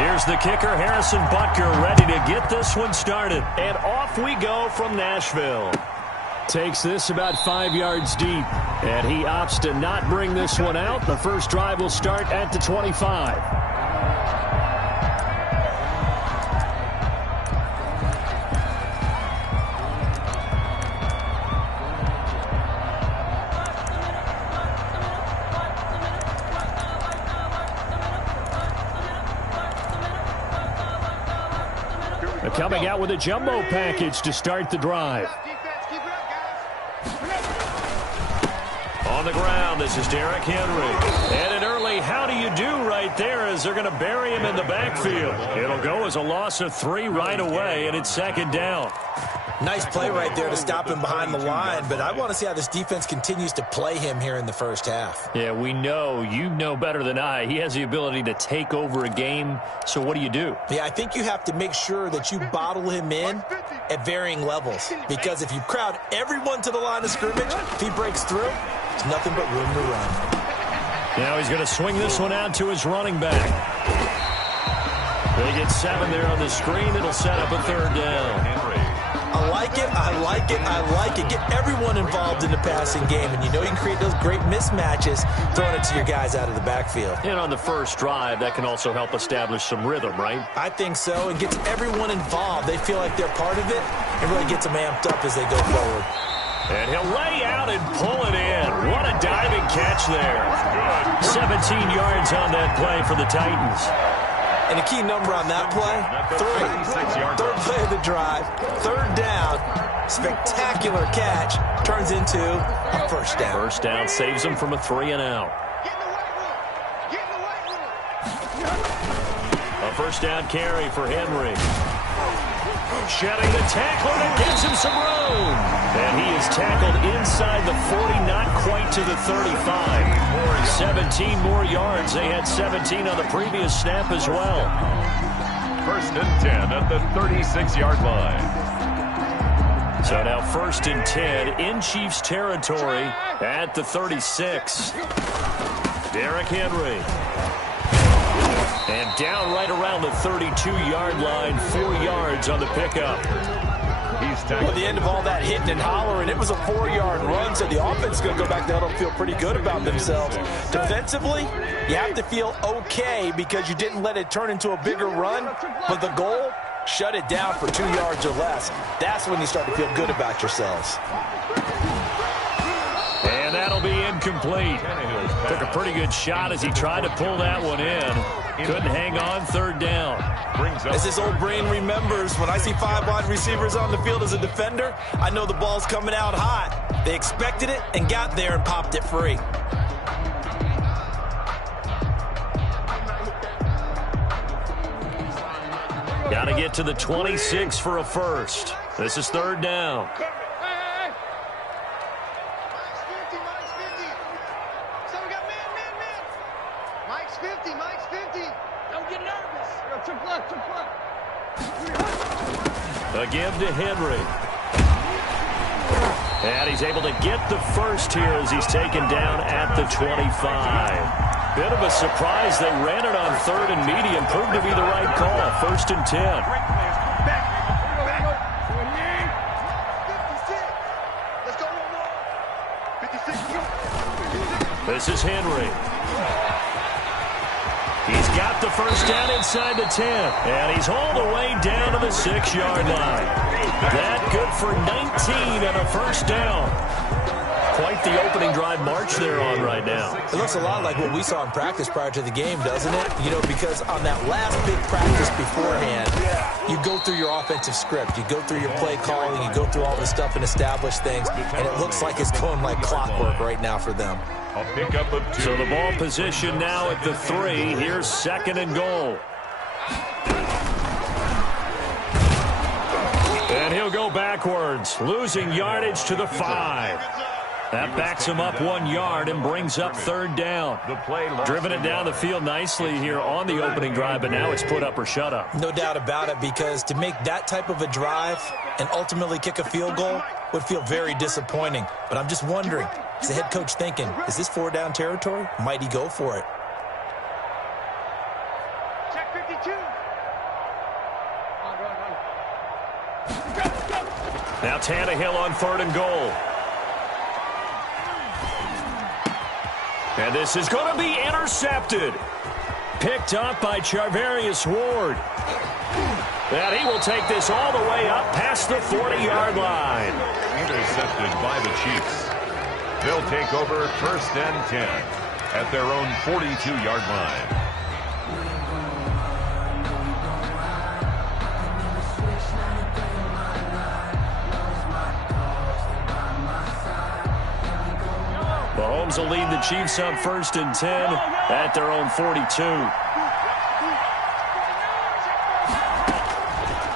Here's the kicker, Harrison Butker, ready to get this one started. And off we go from Nashville. Takes this about 5 yards deep. And he opts to not bring this one out. The first drive will start at the 25. Coming out with a jumbo package to start the drive. On the ground, this is Derrick Henry. And an early how do you do right there as they're going to bury him in the backfield. It'll go as a loss of 3 right away, and it's second down. Nice play right there to stop him behind the line, but I want to see how this defense continues to play him here in the first half. Yeah, we know. You know better than I. He has the ability to take over a game, so what do you do? Yeah, I think you have to make sure that you bottle him in at varying levels, because if you crowd everyone to the line of scrimmage, if he breaks through, there's nothing but room to run. Now he's going to swing this one out to his running back. They get 7 there on the screen. It'll set up a third down. I like it, I like it, I like it. Get everyone involved in the passing game, and you know you can create those great mismatches throwing it to your guys out of the backfield. And on the first drive, that can also help establish some rhythm, right? I think so. It gets everyone involved. They feel like they're part of it, and really gets them amped up as they go forward. And he'll lay out and pull it in. What a diving catch there. 17 yards on that play for the Titans. And a key number on that play, 3. Third play of the drive, third down, spectacular catch, turns into a first down. First down saves him from a 3 and out. A first down carry for Henry. Shedding the tackler that gives him some room. And he is tackled inside the 40, not quite to the 35. 17 more yards. They had 17 on the previous snap as well. First and 10 at the 36-yard line. So now first and 10 in Chiefs territory at the 36. Derrick Henry. And down right around the 32-yard line, 4 yards on the pickup. Well, the end of all that hitting and hollering, it was a 4-yard run, so the offense is going to go back there and feel pretty good about themselves. Defensively, you have to feel okay because you didn't let it turn into a bigger run, but the goal, shut it down for 2 yards or less. That's when you start to feel good about yourselves. And that'll be incomplete. Took a pretty good shot as he tried to pull that one in. Couldn't hang on, third down. As this old brain remembers, when I see 5 wide receivers on the field as a defender, I know the ball's coming out hot. They expected it and got there and popped it free. Got to get to the 26 for a first. This is third down. A give to Henry. And he's able to get the first here as he's taken down at the 25. Bit of a surprise. They ran it on third and medium. Proved to be the right call. First and 10. This is Henry. He's got the first down inside the 10. And he's all the way down to the 6-yard line. That good for 19 and a first down. Quite the opening drive march they're on right now. It looks a lot like what we saw in practice prior to the game, doesn't it? You know, because on that last big practice beforehand, you go through your offensive script. You go through your play calling. You go through all this stuff and establish things. And it looks like it's going like clockwork right now for them. So the ball position now at the 3. Here's second and goal. And he'll go backwards, losing yardage to the 5. That backs him up 1 yard and brings up third down. Driven it down the field nicely here on the opening drive, but now it's put up or shut up. No doubt about it, because to make that type of a drive and ultimately kick a field goal would feel very disappointing. But I'm just wondering, is the head coach thinking, is this 4-down territory? Might he go for it? Now Tannehill on 3rd and goal. And this is going to be intercepted. Picked up by Charvarius Ward. And he will take this all the way up past the 40-yard line. Intercepted by the Chiefs. They'll take over 1st and 10 at their own 42-yard line. Mahomes will lead the Chiefs up 1st and 10 at their own 42.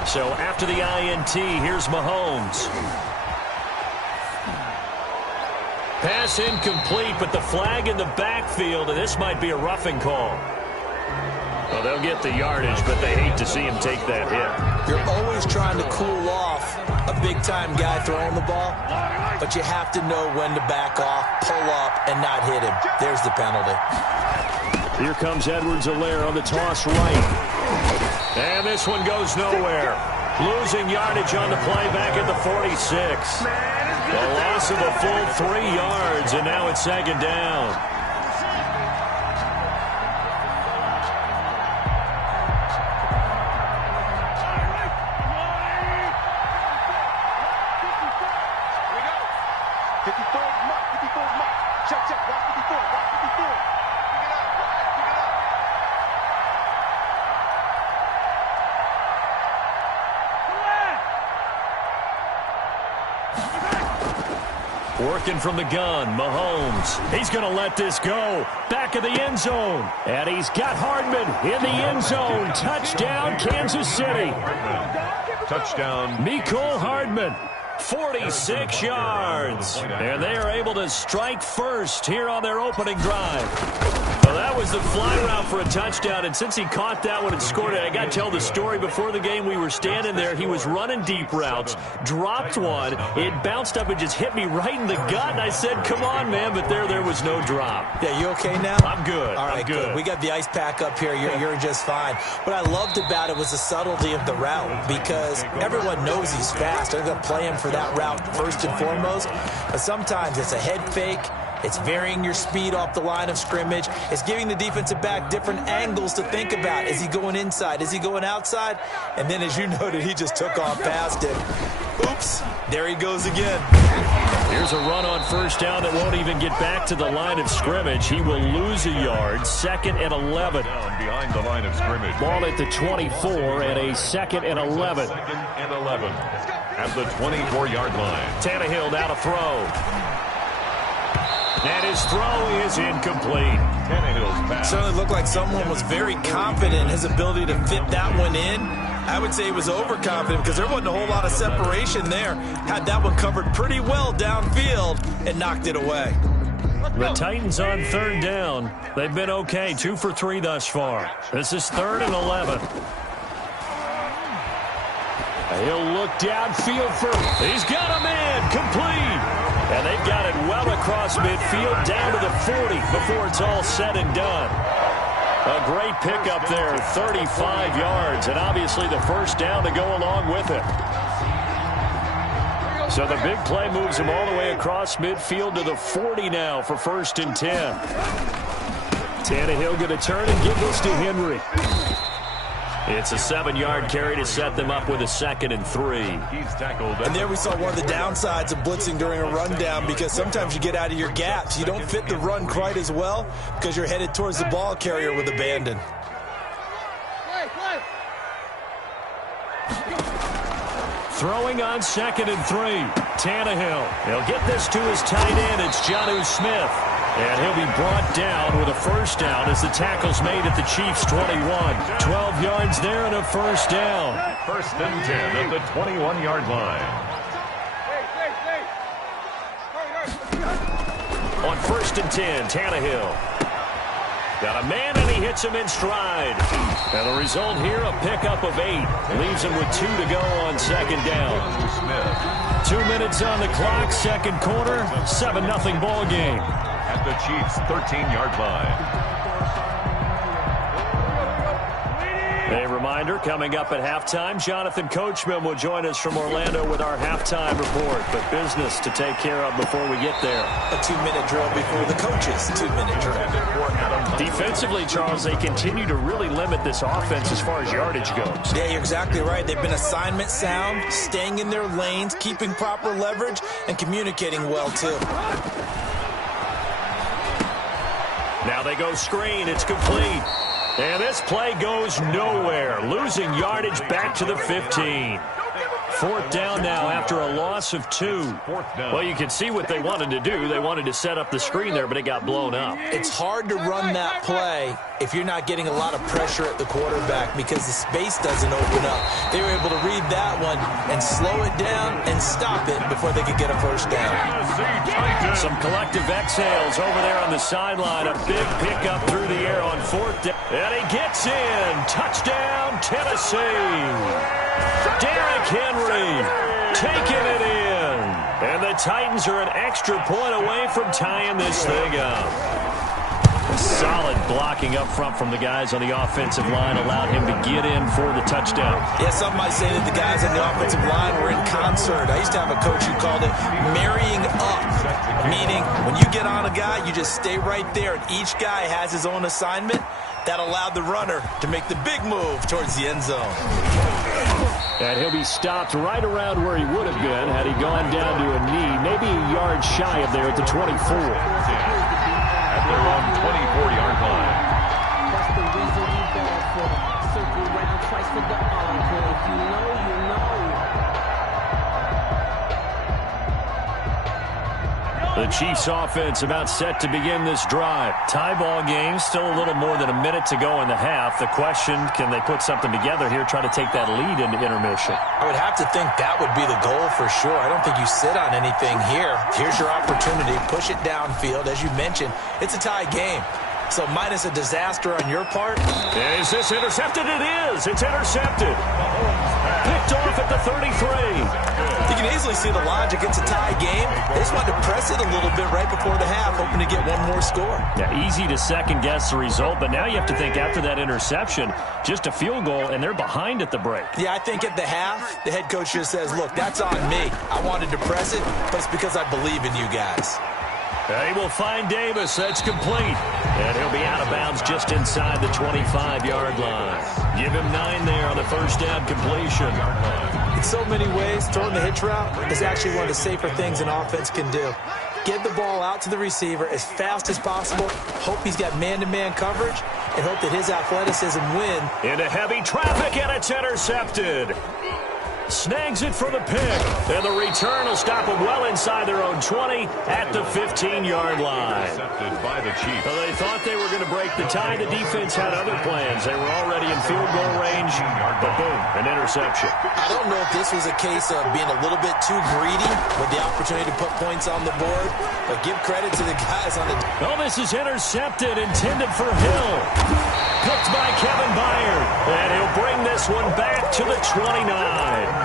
So after the INT, here's Mahomes. Pass incomplete, but the flag in the backfield, and this might be a roughing call. Well, they'll get the yardage, but they hate to see him take that hit. You're always trying to cool off a big-time guy throwing the ball, but you have to know when to back off, pull up, and not hit him. There's the penalty. Here comes Edwards-Helaire on the toss right. And this one goes nowhere. Losing yardage on the play back at the 46. A loss of a full 3 yards, and now it's 2nd down. Working from the gun, Mahomes. He's going to let this go. Back of the end zone. And he's got Hardman in the end zone. Touchdown, Kansas City. Touchdown. Mecole Hardman. 46 yards. And they are able to strike first here on their opening drive. Well, that was the fly route for a touchdown, and since he caught that one and scored it, I got to tell the story. Before the game, we were standing there. He was running deep routes, dropped one. It bounced up and just hit me right in the gut, and I said, come on, man, but there was no drop. Yeah, you okay now? I'm good. All right, I'm good. We got the ice pack up here. You're just fine. What I loved about it was the subtlety of the route, because everyone knows he's fast. They're going to play him for that route first and foremost, but sometimes it's a head fake. It's varying your speed off the line of scrimmage. It's giving the defensive back different angles to think about. Is he going inside? Is he going outside? And then, as you noted, he just took off past it. Oops, there he goes again. Here's a run on 1st down that won't even get back to the line of scrimmage. He will lose a yard. 2nd and 11. Down behind the line of scrimmage. Ball at the 24 and a 2nd and 11. 2nd and 11 at the 24-yard line. Tannehill now to throw. And his throw is incomplete. Tannehill's pass. Certainly looked like someone was very confident in his ability to fit that one in. I would say he was overconfident because there wasn't a whole lot of separation there. Had that one covered pretty well downfield and knocked it away. The Titans on 3rd down. They've been okay, 2 for 3 thus far. This is 3rd and 11. He'll look downfield for. He's got a man complete. And they've got it well across midfield down to the 40 before it's all said and done. A great pickup there, 35 yards, and obviously the 1st down to go along with it. So the big play moves him all the way across midfield to the 40 now for 1st and 10. Tannehill going to turn and give this to Henry. It's a 7-yard carry to set them up with a 2nd and 3. He's tackled. And there we saw one of the downsides of blitzing during a rundown, because sometimes you get out of your gaps. You don't fit the run quite as well because you're headed towards the ball carrier with abandon. Throwing on 2nd and 3. Tannehill. He'll get this to his tight end. It's Jonnu Smith. And he'll be brought down with a 1st down as the tackle's made at the Chiefs' 21. 12 yards there and a 1st down. 1st and 10 at the 21-yard line. On 1st and 10, Tannehill. Got a man, and he hits him in stride. And the result here, a pickup of 8. Leaves him with 2 to go on 2nd down. Smith. 2 minutes on the clock, 2nd quarter, 7-0 ball game. At the Chiefs' 13-yard line. A reminder, coming up at halftime, Jonathan Coachman will join us from Orlando with our halftime report. But business to take care of before we get there. A 2-minute drill before the coach's 2-minute drill. Defensively, Charles, they continue to really limit this offense as far as yardage goes. Yeah, you're exactly right. They've been assignment sound, staying in their lanes, keeping proper leverage, and communicating well, too. Now they go screen. It's complete. And this play goes nowhere. Losing yardage back to the 15. Fourth down now after a loss of 2. Well, you can see what they wanted to do. They wanted to set up the screen there, but it got blown up. It's hard to run that play if you're not getting a lot of pressure at the quarterback because the space doesn't open up. They were able to read that one and slow it down and stop it before they could get a first down. Some collective exhales over there on the sideline. A big pickup through the air on fourth down. And he gets in. Touchdown, Tennessee. Derrick Henry taking it in. And the Titans are an extra point away from tying this thing up. Solid blocking up front from the guys on the offensive line allowed him to get in for the touchdown. Yeah, some might say that the guys on the offensive line were in concert. I used to have a coach who called it marrying up, meaning when you get on a guy, you just stay right there, and each guy has his own assignment. That allowed the runner to make the big move towards the end zone. And he'll be stopped right around where he would have been had he gone down to a knee, maybe a yard shy of there at the 24. At their own 24-yard line. That's the reason we ball for. Circle round twice for the encore. If you know, you know. The Chiefs offense about set to begin this drive. Tie ball game, still a little more than a minute to go in the half. The question, can they put something together here, try to take that lead into intermission? I would have to think that would be the goal for sure. I don't think you sit on anything here. Here's your opportunity. Push it downfield. As you mentioned, it's a tie game. So minus a disaster on your part. Is this intercepted? It is. It's intercepted. Picked off at the 33. You can easily see the logic. It's a tie game. They just wanted to press it a little bit right before the half, hoping to get one more score. Yeah, easy to second-guess the result, but now you have to think after that interception, just a field goal, and they're behind at the break. Yeah, I think at the half, the head coach just says, look, that's on me. I wanted to press it, but it's because I believe in you guys. He will find Davis. That's complete. And he'll be out of bounds just inside the 25-yard line. Give him 9 there on the first down completion. In so many ways, throwing the hitch route is actually one of the safer things an offense can do. Get the ball out to the receiver as fast as possible, hope he's got man-to-man coverage, and hope that his athleticism win. Into heavy traffic, and it's intercepted. Snags it for the pick, and the return will stop them well inside their own 20 at the 15-yard line. Intercepted by the Chiefs. Well, they thought they were going to break the tie. The defense had other plans. They were already in field goal range, but boom, an interception. I don't know if this was a case of being a little bit too greedy with the opportunity to put points on the board, but give credit to the guys on the... Oh, this is intercepted, intended for Hill. Picked by Kevin Byard, and he'll bring this one back to the 29.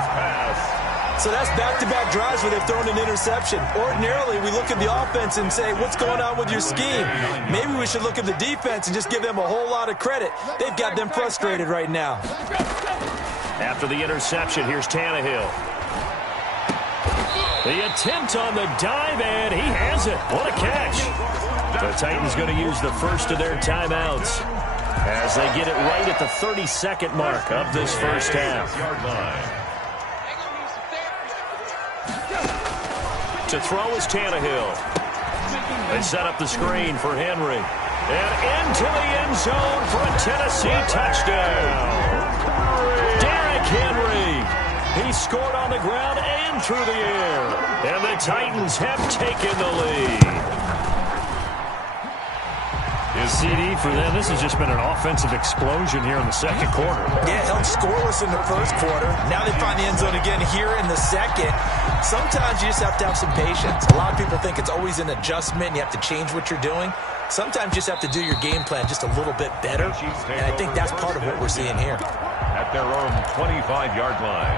So that's back-to-back drives where they've thrown an interception. Ordinarily, we look at the offense and say, what's going on with your scheme? Maybe we should look at the defense and just give them a whole lot of credit. They've got them frustrated right now. After the interception, here's Tannehill. The attempt on the dive, and he has it. What a catch. The Titans going to use the first of their timeouts as they get it right at the 32nd mark of this first half. To throw is Tannehill. They set up the screen for Henry. And into the end zone for a Tennessee touchdown. Derrick Henry. He scored on the ground and through the air. And the Titans have taken the lead. CD for them. This has just been an offensive explosion here in the second quarter. Yeah, held scoreless in the first quarter. Now they find the end zone again here in the second. Sometimes you just have to have some patience. A lot of people think it's always an adjustment. You have to change what you're doing. Sometimes you just have to do your game plan just a little bit better. And I think that's part of what we're seeing here. At their own 25-yard line.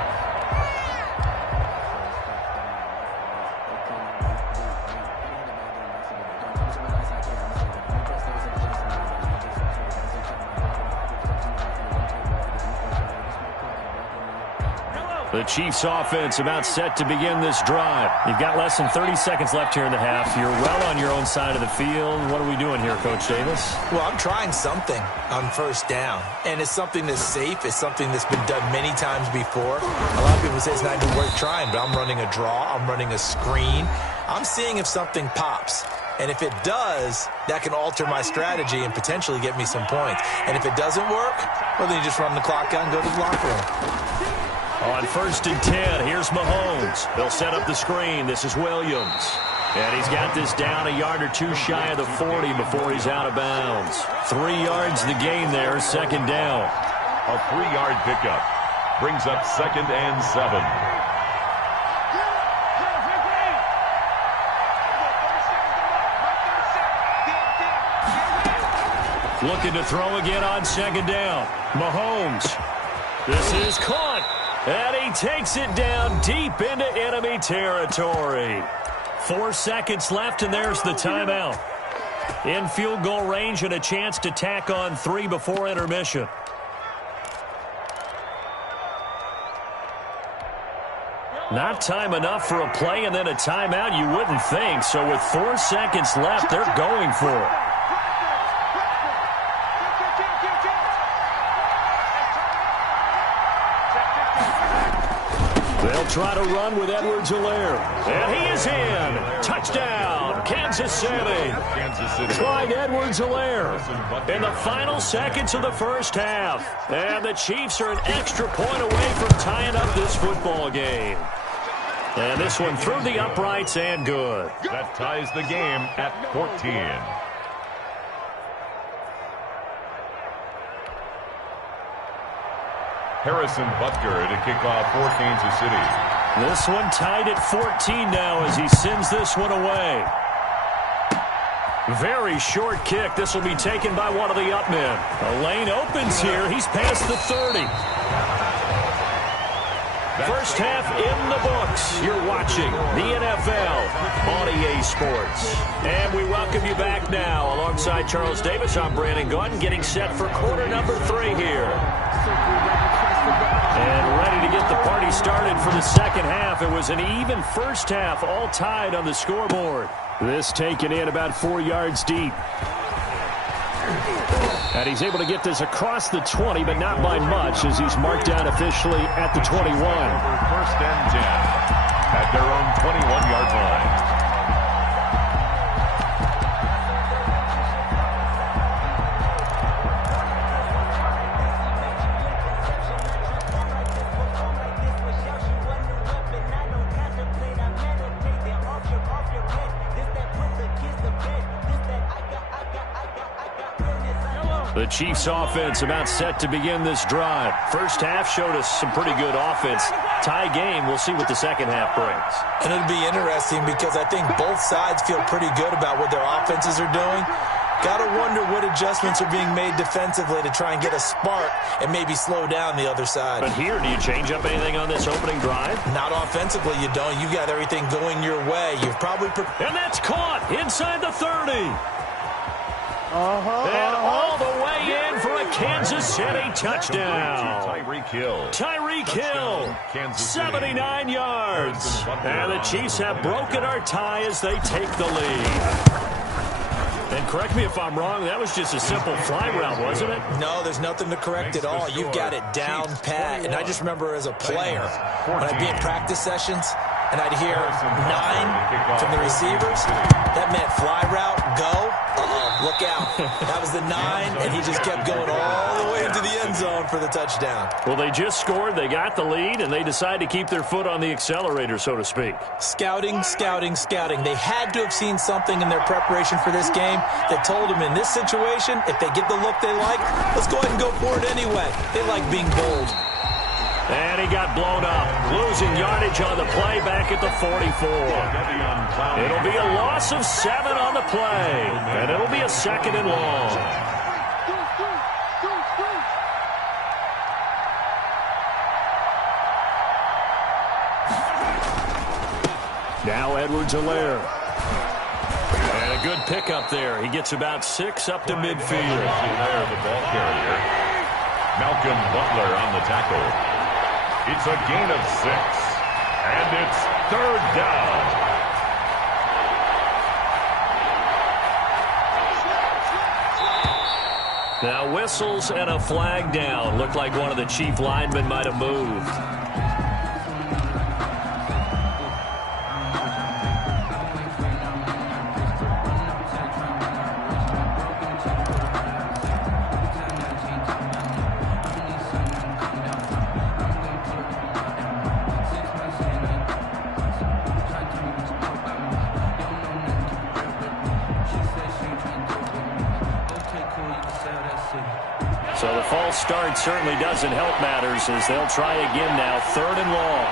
The Chiefs offense about set to begin this drive. You've got less than 30 seconds left here in the half. You're well on your own side of the field. What are we doing here, Coach Davis? Well, I'm trying something on first down, and it's something that's safe. It's something that's been done many times before. A lot of people say it's not even worth trying, but I'm running a draw. I'm running a screen. I'm seeing if something pops. And if it does, that can alter my strategy and potentially get me some points. And if it doesn't work, well, then you just run the clock out and go to the locker room. On 1st and 10, here's Mahomes. They'll set up the screen. This is Williams. And he's got this down a yard or two shy of the 40 before he's out of bounds. 3 yards the gain there, 2nd down. A 3-yard pickup brings up 2nd and 7. Looking to throw again on 2nd down. Mahomes. This is caught. And he takes it down deep into enemy territory. 4 seconds left, and there's the timeout. In field goal range and a chance to tack on 3 before intermission. Not time enough for a play and then a timeout, you wouldn't think. So with 4 seconds left, they're going for it. They'll try to run with Edwards-Helaire. And he is in. Touchdown, Kansas City. Clyde Edwards-Helaire in the final seconds of the first half. And the Chiefs are an extra point away from tying up this football game. And this one through the uprights and good. That ties the game at 14. Harrison Butker to kick off for Kansas City. This one tied at 14 now as he sends this one away. Very short kick. This will be taken by one of the up men. A lane opens here. He's past the 30. First half in the books. You're watching the NFL on EA Sports. And we welcome you back now. Alongside Charles Davis, I'm Brandon Gunn, getting set for quarter number 3 here. And ready to get the party started for the second half. It was an even first half, all tied on the scoreboard. This taken in about 4 yards deep. And he's able to get this across the 20, but not by much, as he's marked down officially at the 21. 1st and 10 at their own 21-yard line. The Chiefs offense about set to begin this drive. First half showed us some pretty good offense. Tie game, we'll see what the second half brings. And it'll be interesting because I think both sides feel pretty good about what their offenses are doing. Got to wonder what adjustments are being made defensively to try and get a spark and maybe slow down the other side. But here, do you change up anything on this opening drive? Not offensively, you don't. You've got everything going your way. You've probably... And that's caught inside the 30. And all the way in for a Kansas City touchdown. Tyreek Hill. Tyreek Hill, 79 yards. And the Chiefs have broken our tie as they take the lead. And correct me if I'm wrong, that was just a simple fly route, wasn't it? No, there's nothing to correct at all. You've got it down pat. And I just remember as a player, when I'd be in practice sessions, and I'd hear 9 from the receivers, that meant fly route, go. Look out. That was the 9, and he just kept going all the way into the end zone for the touchdown. Well, they just scored, they got the lead, and they decided to keep their foot on the accelerator, so to speak. Scouting, scouting, scouting. They had to have seen something in their preparation for this game that told them in this situation, if they get the look they like, let's go ahead and go for it anyway. They like being bold. And he got blown up, losing yardage on the play back at the 44. It'll be a loss of 7 on the play, and it'll be a 2nd and long. Now Edwards-Helaire. And a good pickup there. He gets about 6 up to midfield. The ball carrier. Malcolm Butler on the tackle. It's a gain of 6. And it's 3rd down. Now whistles and a flag down. Looked like one of the Chief linemen might have moved. So the false start certainly doesn't help matters as they'll try again now. 3rd and long.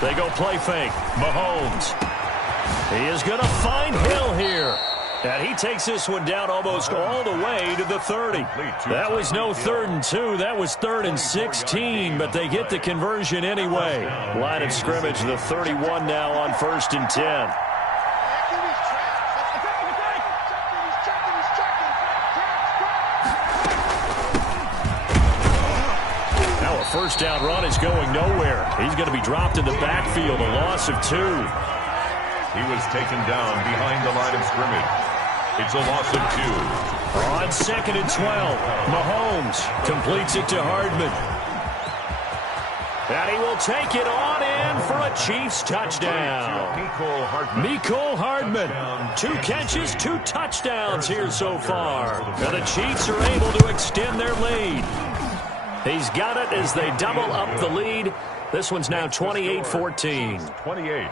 They go play fake. Mahomes. He is going to find Hill here. And he takes this one down almost all the way to the 30. That was no 3rd and 2. That was 3rd and 16. But they get the conversion anyway. Line of scrimmage, the 31 now on 1st and 10. First down run is going nowhere. He's going to be dropped in the backfield, a loss of 2. He was taken down behind the line of scrimmage. It's a loss of 2. On 2nd and 12, Mahomes completes it to Hardman. And he will take it on in for a Chiefs touchdown. Mecole Hardman. 2 catches, 2 touchdowns here so far. And the Chiefs are able to extend their lead. He's got it as they double up the lead. This one's now 28-14. 28.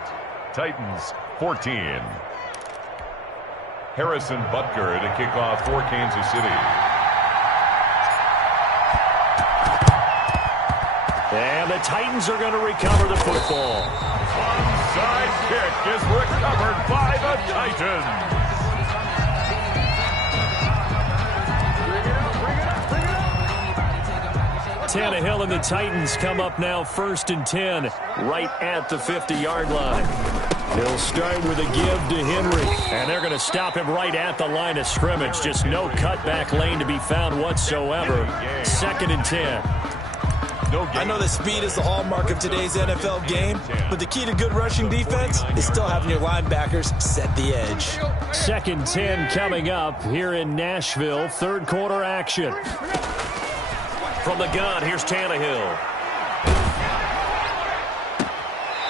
Titans 14. Harrison Butker to kick off for Kansas City. And the Titans are going to recover the football. Onside kick is recovered by the Titans. Tannehill and the Titans come up now 1st and 10 right at the 50-yard line. He'll start with a give to Henry, and they're going to stop him right at the line of scrimmage. Just no cutback lane to be found whatsoever. 2nd and 10. I know that speed is the hallmark of today's NFL game, but the key to good rushing defense is still having your linebackers set the edge. 2nd 10 coming up here in Nashville. 3rd quarter action. From the gun, here's Tannehill.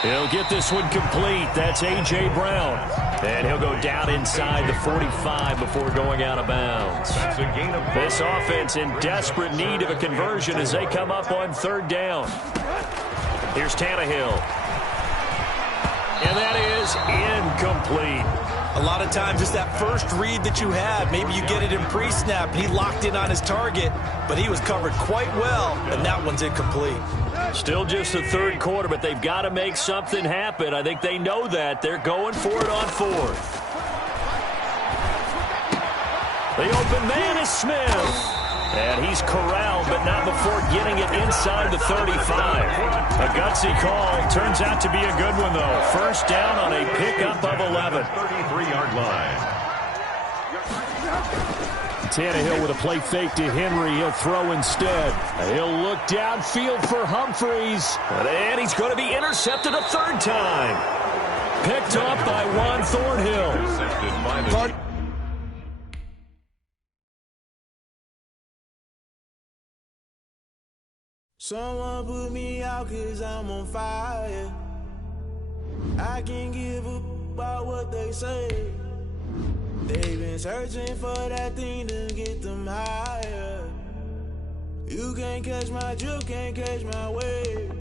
He'll get this one complete. That's A.J. Brown. And he'll go down inside the 45 before going out of bounds. This offense in desperate need of a conversion as they come up on 3rd down. Here's Tannehill. And that is incomplete. A lot of times it's that first read that you have. Maybe you get it in pre-snap, and he locked in on his target, but he was covered quite well, and that one's incomplete. Still just the 3rd quarter, but they've got to make something happen. I think they know that. They're going for it on 4th. The open man is Smith. And he's corralled, but not before getting it inside the 35. A gutsy call. Turns out to be a good one, though. 1st down on a pickup of 11. 33-yard line. Tannehill with a play fake to Henry. He'll throw instead. He'll look downfield for Humphreys. And he's going to be intercepted a 3rd time. Picked up by Juan Thornhill. Intercepted by the... Someone put me out 'cause I'm on fire. I can't give a about what they say. They've been searching for that thing to get them higher. You can't catch my drift, can't catch my wave.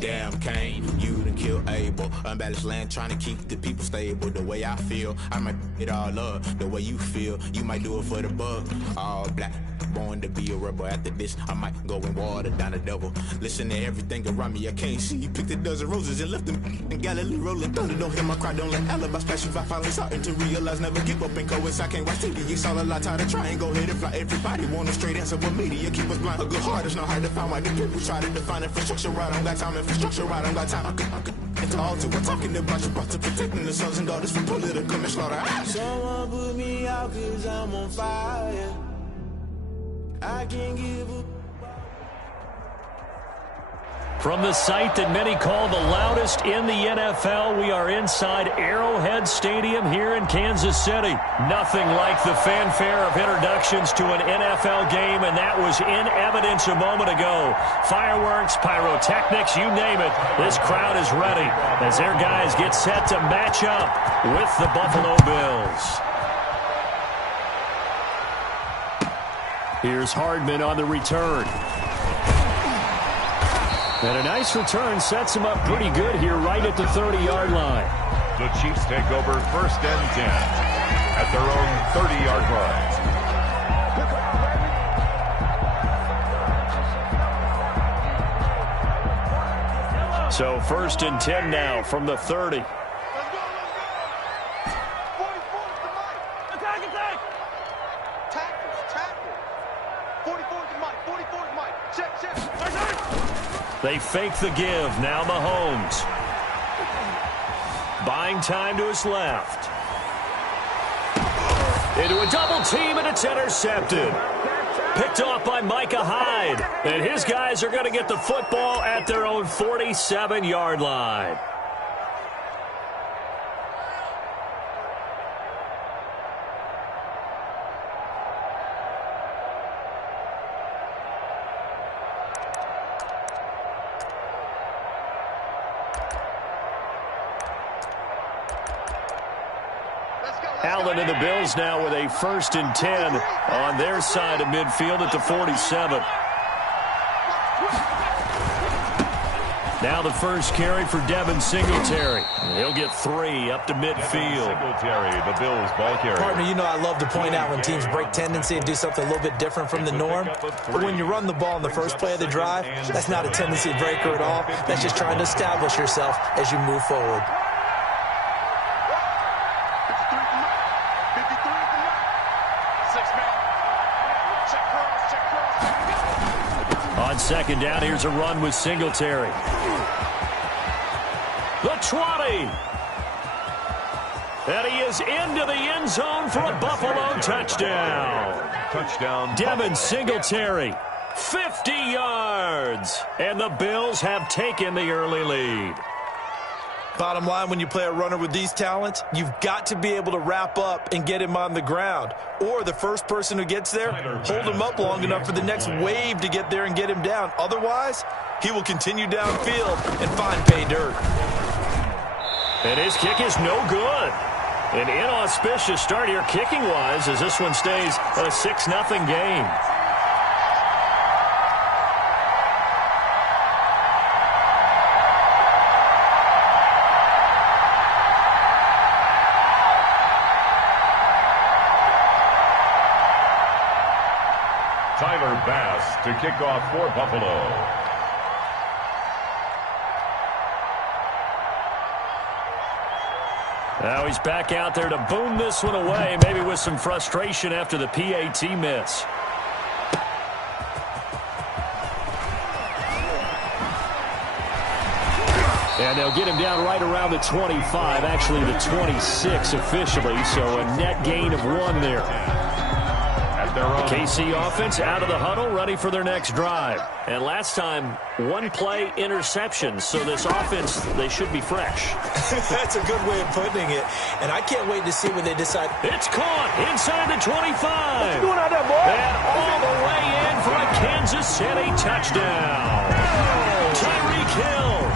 Damn Kane, you done killed Abel. Unbalanced land, trying to keep the people stable. The way I feel, I might it all up. The way you feel, you might do it for the bug. All black, born to be a rebel. After this, I might go and water down the devil. Listen to everything around me, I can't see. Picked a dozen roses and left them in Galilee rolling thunder. Don't hear my cry, don't let alibis pass you. I finally starting to realize, never give up and coincide. I can't watch TV, it's all a lot. Tired of trying, go ahead and fly. Everybody want a straight answer, but media keep us blind. A good heart is not hard to find. Why the people try to define infrastructure right? I don't got time, infrastructure right, I don't got time. It's all to we're talking about you, about to protecting the sons and daughters from political and slaughter. Someone put me out 'cause I'm on fire. I can give a From the site that many call the loudest in the NFL, we are inside Arrowhead Stadium here in Kansas City. Nothing like the fanfare of introductions to an NFL game, and that was in evidence a moment ago. Fireworks, pyrotechnics, you name it. This crowd is ready as their guys get set to match up with the Buffalo Bills. Here's Hardman on the return. And a nice return sets him up pretty good here right at the 30-yard line. The Chiefs take over 1st and 10 at their own 30-yard line. So 1st and 10 now from the 30. They fake the give. Now Mahomes. Buying time to his left. Into a double team, and it's intercepted. Picked off by Micah Hyde. And his guys are going to get the football at their own 47-yard line. Allen and the Bills now with a 1st and 10 on their side of midfield at the 47. Now the first carry for Devin Singletary. He'll get 3 up to midfield. Singletary, the Bills ball carrier. Partner, you know I love to point out when teams break tendency and do something a little bit different from the norm. But when you run the ball in the first play of the drive, that's not a tendency breaker at all. That's just trying to establish yourself as you move forward. On 2nd down, here's a run with Singletary. The 20. And he is into the end zone for a Buffalo touchdown. Touchdown. Devin Singletary, 50 yards. And the Bills have taken the early lead. Bottom line, when you play a runner with these talents, you've got to be able to wrap up and get him on the ground. Or the first person who gets there, hold him up long enough for the next wave to get there and get him down. Otherwise, he will continue downfield and find pay dirt. And his kick is no good. An inauspicious start here kicking-wise as this one stays a 6-0 game. Bass to kick off for Buffalo. Now he's back out there to boom this one away, maybe with some frustration after the PAT miss. And they'll get him down right around the 25, actually the 26 officially, so a net gain of 1 there. The KC offense out of the huddle, ready for their next drive. And last time, 1-play interception. So this offense, they should be fresh. That's a good way of putting it. And I can't wait to see when they decide. It's caught inside the 25. What you doing out there, boy? And all the way in for a Kansas City touchdown. Tyreek Hill,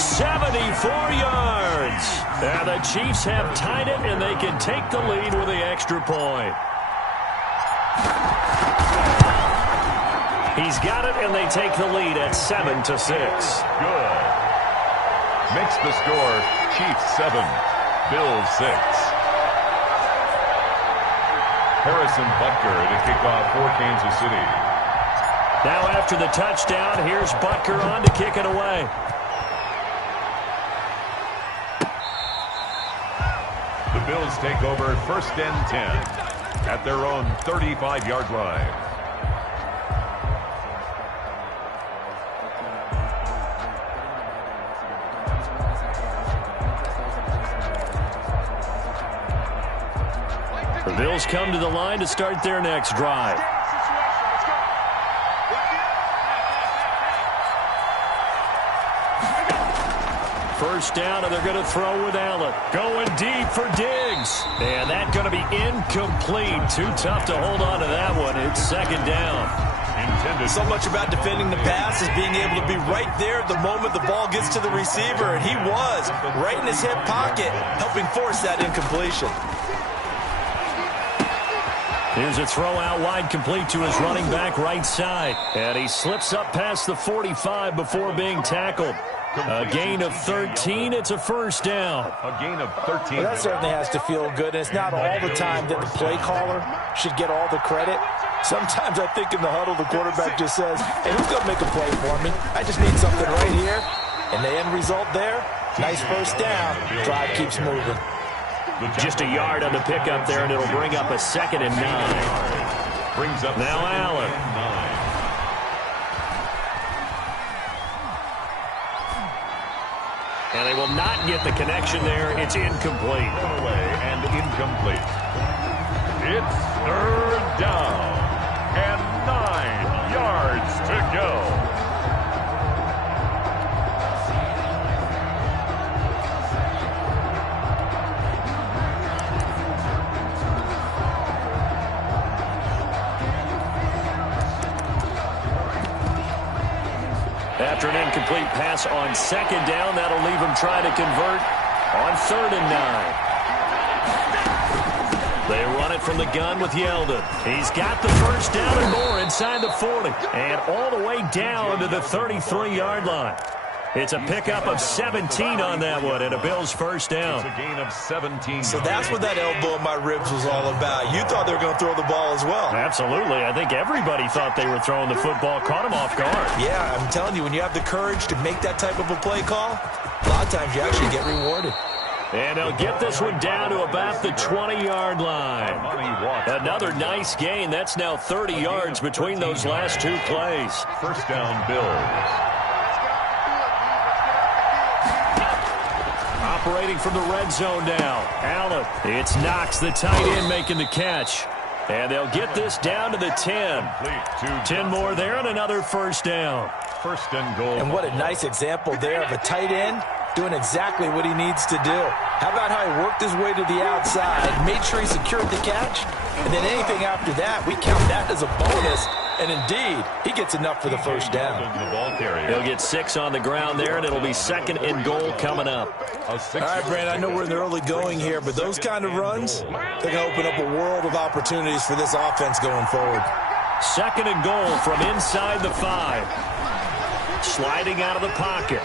74 yards. And the Chiefs have tied it, and they can take the lead with the extra point. He's got it, and they take the lead at 7-6. Good. Makes the score Chiefs 7, Bills 6. Harrison Butker to kick off for Kansas City. Now after the touchdown, here's Butker on to kick it away. The Bills take over 1st and 10 at their own 35-yard line. The Bills come to the line to start their next drive. first down, and they're going to throw with Allen. Going deep for Diggs. And that's going to be incomplete. Too tough to hold on to that one. It's second down. So much about defending the pass is being able to be right there at the moment the ball gets to the receiver, and he was right in his hip pocket, helping force that incompletion. Here's a throw out wide, complete to his running back right side. And he slips up past the 45 before being tackled. A gain of 13. It's a first down. A gain of 13. Well, that certainly has to feel good. And it's not all the time that the play caller should get all the credit. Sometimes I think in the huddle, the quarterback just says, hey, who's going to make a play for me? I just need something right here. And the end result there, nice first down. Drive keeps moving. Just a yard on the pickup there, and it'll bring up a 2nd and 9. Brings up now Allen. And they will not get the connection there. It's incomplete. Away and incomplete. It's third down and 9 yards to go. After an incomplete pass on 2nd down, that'll leave him trying to convert on 3rd and 9. They run it from the gun with Yeldon. He's got the first down and more inside the 40. And all the way down to the 33-yard line. It's a pickup of 17 on that one, and a Bills first down. It's a gain of 17. So that's what that elbow in my ribs was all about. You thought they were going to throw the ball as well. Absolutely. I think everybody thought they were throwing the football, caught him off guard. Yeah, I'm telling you, when you have the courage to make that type of a play call, a lot of times you actually get rewarded. And they'll get this one down to about the 20-yard line. Another nice gain. That's now 30 yards between those last two plays. First down, Bills. Operating from the red zone now. Allen. It's Knox, the tight end, making the catch. And they'll get this down to the 10. 10 more there and another first down. First and goal. And what a nice example there of a tight end doing exactly what he needs to do. How about how he worked his way to the outside, made sure he secured the catch, and then anything after that, we count that as a bonus. And indeed, he gets enough for the first down. He'll get 6 on the ground there, and it'll be 2nd and goal coming up. All right, Brandon, I know we're in the early going here, but those kind of runs, they're going to open up a world of opportunities for this offense going forward. 2nd and goal from inside the 5. Sliding out of the pocket.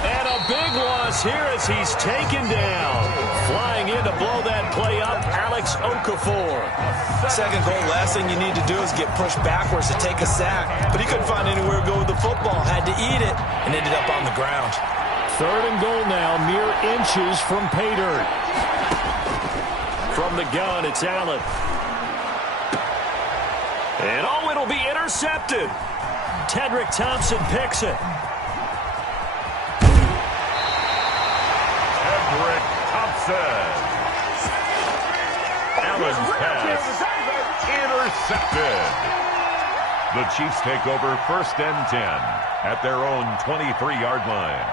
And a big loss here as he's taken down. Flying in to blow that play up, Alex Okafor. Second goal, last thing you need to do is get pushed backwards to take a sack. But he couldn't find anywhere to go with the football. Had to eat it and ended up on the ground. 3rd and goal now, mere inches from pay dirt. From the gun, it's Allen. And oh, it'll be intercepted. Tedrick Thompson picks it. Tedrick Thompson. Allen's pass intercepted. The Chiefs take over 1st and 10 at their own 23-yard line.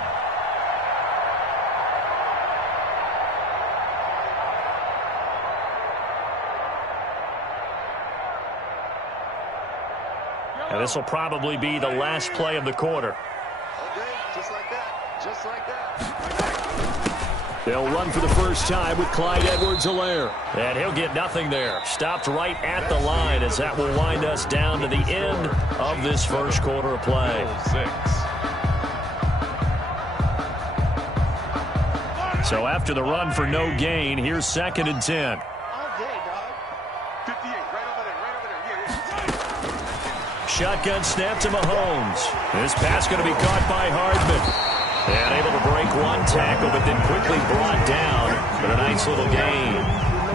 And this will probably be the last play of the quarter. Okay, just like that. Just like that. They'll run for the first time with Clyde Edwards-Helaire. And he'll get nothing there. Stopped right at the line as that will wind us down to the end of this first quarter of play. 6. So after the run for no gain, here's 2nd and 10. Shotgun snap to Mahomes. This pass going to be caught by Hardman. And able to break one tackle, but then quickly brought down. But a nice little gain.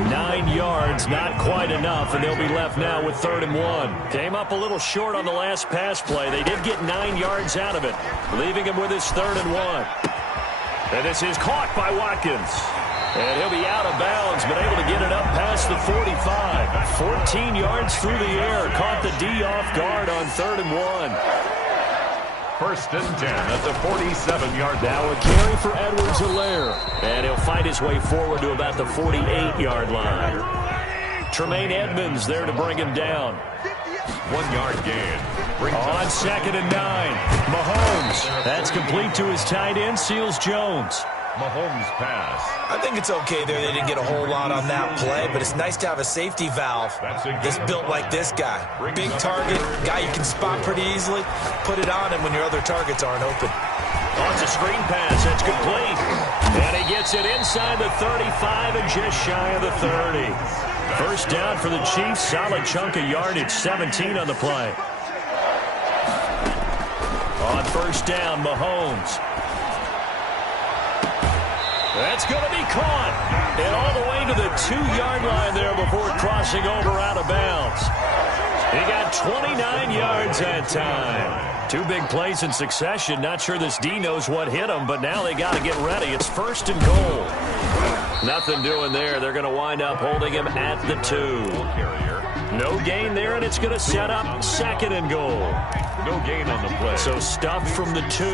9 yards, not quite enough, and they'll be left now with 3rd and 1. Came up a little short on the last pass play. They did get 9 yards out of it, leaving him with his 3rd and 1. And this is caught by Watkins. And he'll be out of bounds, but able to get it up past the 45. 14 yards through the air. Caught the D off guard on 3rd and 1. First and 10 at the 47-yard line. Now a carry for Edwards-Helaire. And he'll fight his way forward to about the 48-yard line. Tremaine Edmonds there to bring him down. 1 yard gain. On 2nd and 9. Mahomes. That's complete to his tight end, Seals-Jones. Mahomes pass. I think it's okay there. They didn't get a whole lot on that play, but it's nice to have a safety valve that's built like this guy. Big target, guy you can spot pretty easily. Put it on him when your other targets aren't open. Oh, it's a screen pass. That's complete. And he gets it inside the 35 and just shy of the 30. First down for the Chiefs. Solid chunk of yardage. 17 on the play. On first down, Mahomes. That's going to be caught. And all the way to the 2-yard line there before crossing over out of bounds. He got 29 yards that time. 2 big plays in succession. Not sure this D knows what hit him, but now they got to get ready. It's first and goal. Nothing doing there. They're going to wind up holding him at the 2. No gain there, and it's going to set up 2nd and goal. No gain on the play. So stuffed from the 2.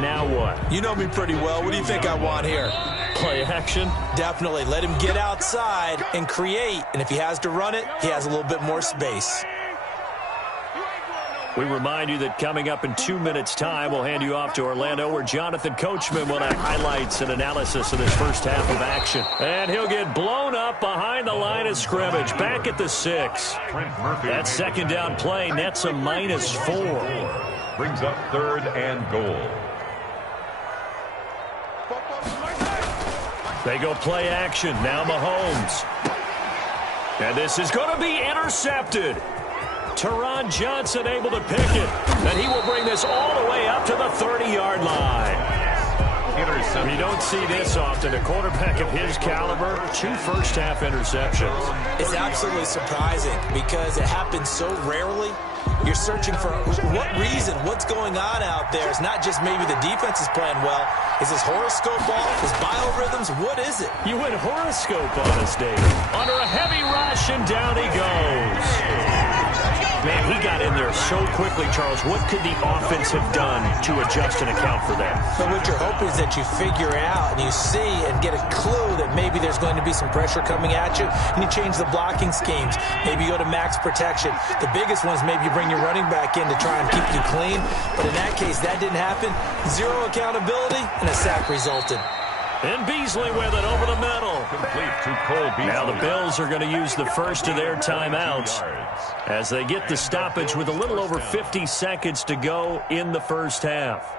Now what? You know me pretty well. What do you think I want here? Play action? Definitely. Let him get outside and create. And if he has to run it, he has a little bit more space. We remind you that coming up in 2 minutes' time, we'll hand you off to Orlando, where Jonathan Coachman will have highlights and analysis of this first half of action. And he'll get blown up behind the line of scrimmage, back at the 6. That second down play nets a -4. Brings up 3rd and goal. They go play action. Now Mahomes. And this is going to be intercepted. Teron Johnson able to pick it. And he will bring this all the way up to the 30-yard line. You don't see this often. A quarterback of his caliber, 2 first-half interceptions. It's absolutely surprising because it happens so rarely. You're searching for what reason, what's going on out there. It's not just maybe the defense is playing well. Is this horoscope off? Is biorhythms? What is it? You went horoscope on us, David. Under a heavy rush, and down he goes. Man, he got in there so quickly, Charles. What could the offense have done to adjust and account for that? But what you're hoping is that you figure out and you see and get a clue that maybe there's going to be some pressure coming at you, and you change the blocking schemes. Maybe you go to max protection. The biggest one is maybe you bring your running back in to try and keep you clean. But in that case, that didn't happen. 0 accountability, and a sack resulted. And Beasley with it over the middle. Complete to Cole Beasley. Now the Bills are going to use the first of their timeouts as they get the stoppage with a little over 50 seconds to go in the first half.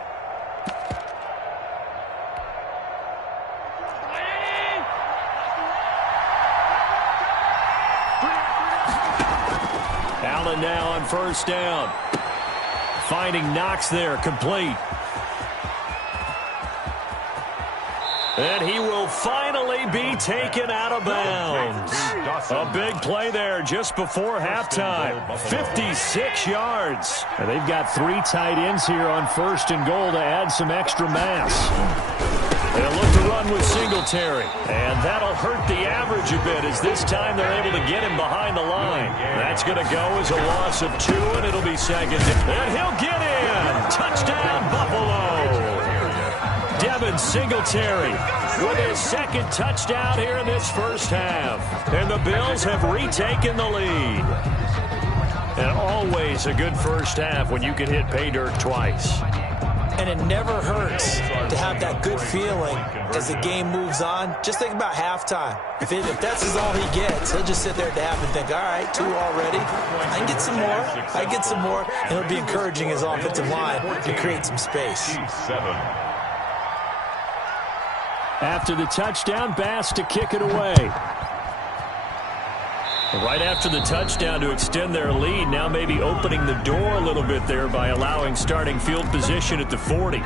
Allen now on first down. Finding Knox there, complete. And he will finally be taken out of bounds. A big play there just before halftime. 56 yards. And they've got 3 tight ends here on first and goal to add some extra mass. They'll look to run with Singletary. And that'll hurt the average a bit as this time they're able to get him behind the line. That's going to go as a loss of 2, and it'll be second. And he'll get in. Touchdown, Buffalo. Devin Singletary with his second touchdown here in this first half. And the Bills have retaken the lead. And always a good first half when you can hit pay dirt twice. And it never hurts to have that good feeling as the game moves on. Just think about halftime. If that's all he gets, he'll just sit there at the half and think, all right, 2 already. I can get some more. I can get some more. And he'll be encouraging his offensive line to create some space. After the touchdown, Bass to kick it away. Right after the touchdown to extend their lead, now maybe opening the door a little bit there by allowing starting field position at the 40.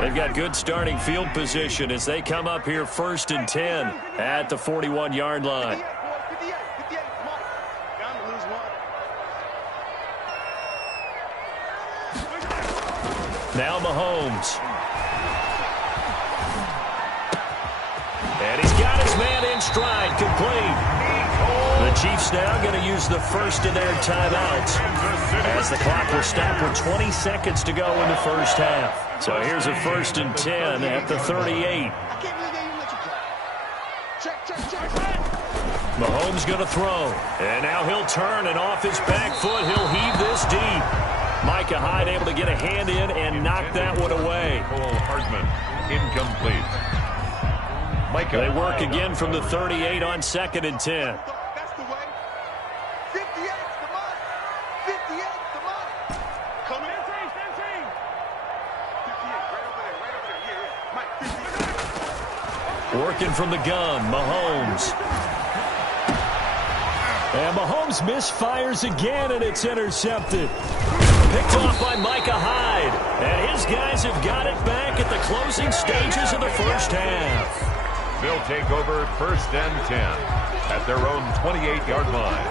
They've got good starting field position as they come up here first and 10 at the 41-yard line. Now Mahomes. And he's got his man in stride, complete. The Chiefs now going to use the first of their timeouts as the clock will stop with 20 seconds to go in the first half. So here's a 1st and 10 at the 38. Mahomes going to throw. And now he'll turn, and off his back foot, he'll heave this deep. Micah Hyde able to get a hand in and knock that one away. Hardman, incomplete. Micah. They work again from the 38 on 2nd and 10. That's the way. 58's the money. 58's the money. Come in. 58, right over there. Yeah. Mike, 58. Working from the gun, Mahomes. And Mahomes misfires again, and it's intercepted. Picked off by Micah Hyde. And his guys have got it back at the closing stages of the first half. They'll take over 1st and 10 at their own 28-yard line.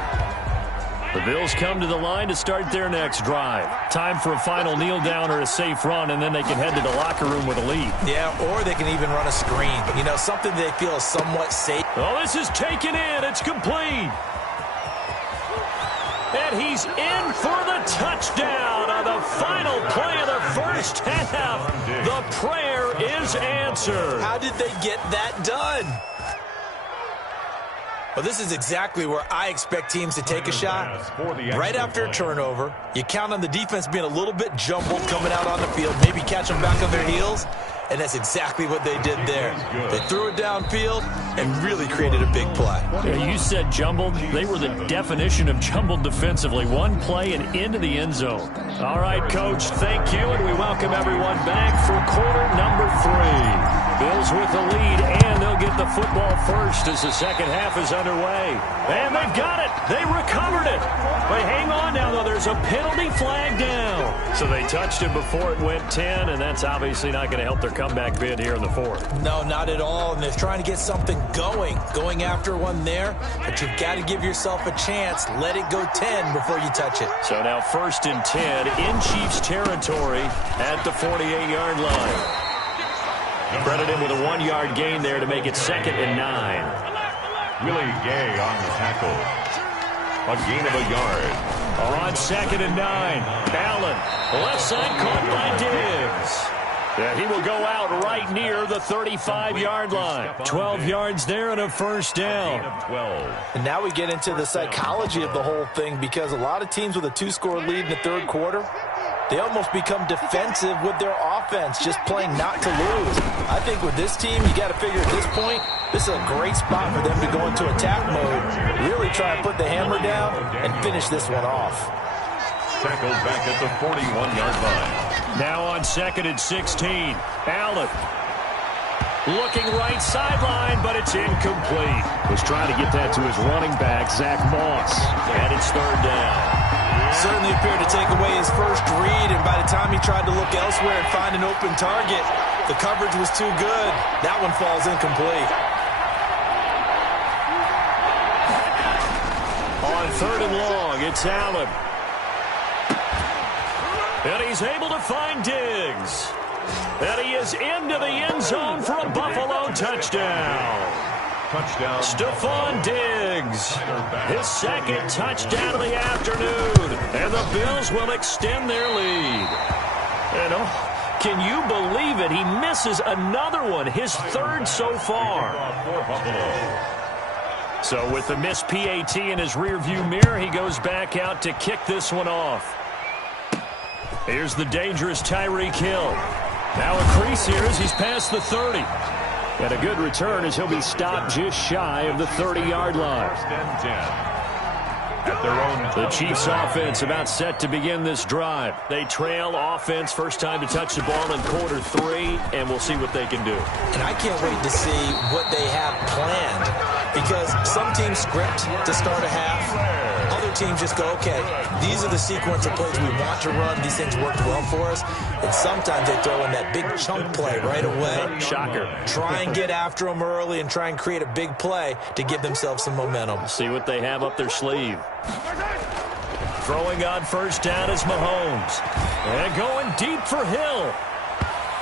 The Bills come to the line to start their next drive. Time for a final kneel down or a safe run, and then they can head to the locker room with a lead. Yeah, or they can even run a screen. You know, something they feel is somewhat safe. Oh, this is taken in. It's complete. And he's in for the touchdown on the final play of the first half. The prayer is answered. How did they get that done? Well, this is exactly where I expect teams to take a shot. Right after a turnover, you count on the defense being a little bit jumbled coming out on the field, maybe catch them back on their heels, and that's exactly what they did there. They threw it downfield and really created a big play. Yeah, you said jumbled. They were the definition of jumbled defensively. One play and into the end zone. All right, Coach, thank you, and we welcome everyone back for quarter number 3. Bills with the lead, and they'll get the football first as the second half is underway. And they've got it. They recovered it. But hang on now, though. There's a penalty flag down. So they touched it before it went 10, and that's obviously not going to help their comeback bid here in the 4th. No, not at all. And they're trying to get something going after one there. But you've got to give yourself a chance. Let it go 10 before you touch it. So now 1st and 10 in Chiefs territory at the 48-yard line. Credit him with a 1-yard gain there to make it 2nd and 9. Willie Gay on the tackle. A gain of a yard. On 2nd and 9. Allen, left side caught by Diggs. And he will go out right near the 35-yard line. 12 yards there and a first down. And now we get into the psychology of the whole thing, because a lot of teams with a 2-score lead in the 3rd quarter, they almost become defensive with their offense, just playing not to lose. I think with this team, you got to figure at this point, this is a great spot for them to go into attack mode, really try and put the hammer down and finish this one off. Tackled back at the 41-yard line. Now on 2nd and 16. Allen looking right sideline, but it's incomplete. Was trying to get that to his running back, Zach Moss. And it's 3rd down. Certainly appeared to take away his first read, and by the time he tried to look elsewhere and find an open target, the coverage was too good. That one falls incomplete. On 3rd and long, it's Allen. And he's able to find Diggs. And he is into the end zone for a Buffalo touchdown. Touchdown. Stephon Diggs, his 2nd touchdown of the afternoon. And the Bills will extend their lead. And can you believe it? He misses another one, his 3rd so far. So with the missed PAT in his rearview mirror, he goes back out to kick this one off. Here's the dangerous Tyreek Hill. Now a crease here as he's past the 30. And a good return as he'll be stopped just shy of the 30-yard line. 1st and 10 at their own. The Chiefs offense about set to begin this drive. They trail offense, first time to touch the ball in quarter 3, and we'll see what they can do. And I can't wait to see what they have planned, because some teams script to start a half. Other teams just go, okay, these are the sequence of plays we want to run. These things worked well for us. And sometimes they throw in that big chunk play right away. Shocker. Try and get after them early and try and create a big play to give themselves some momentum. See what they have up their sleeve. Throwing on 1st down is Mahomes. And going deep for Hill.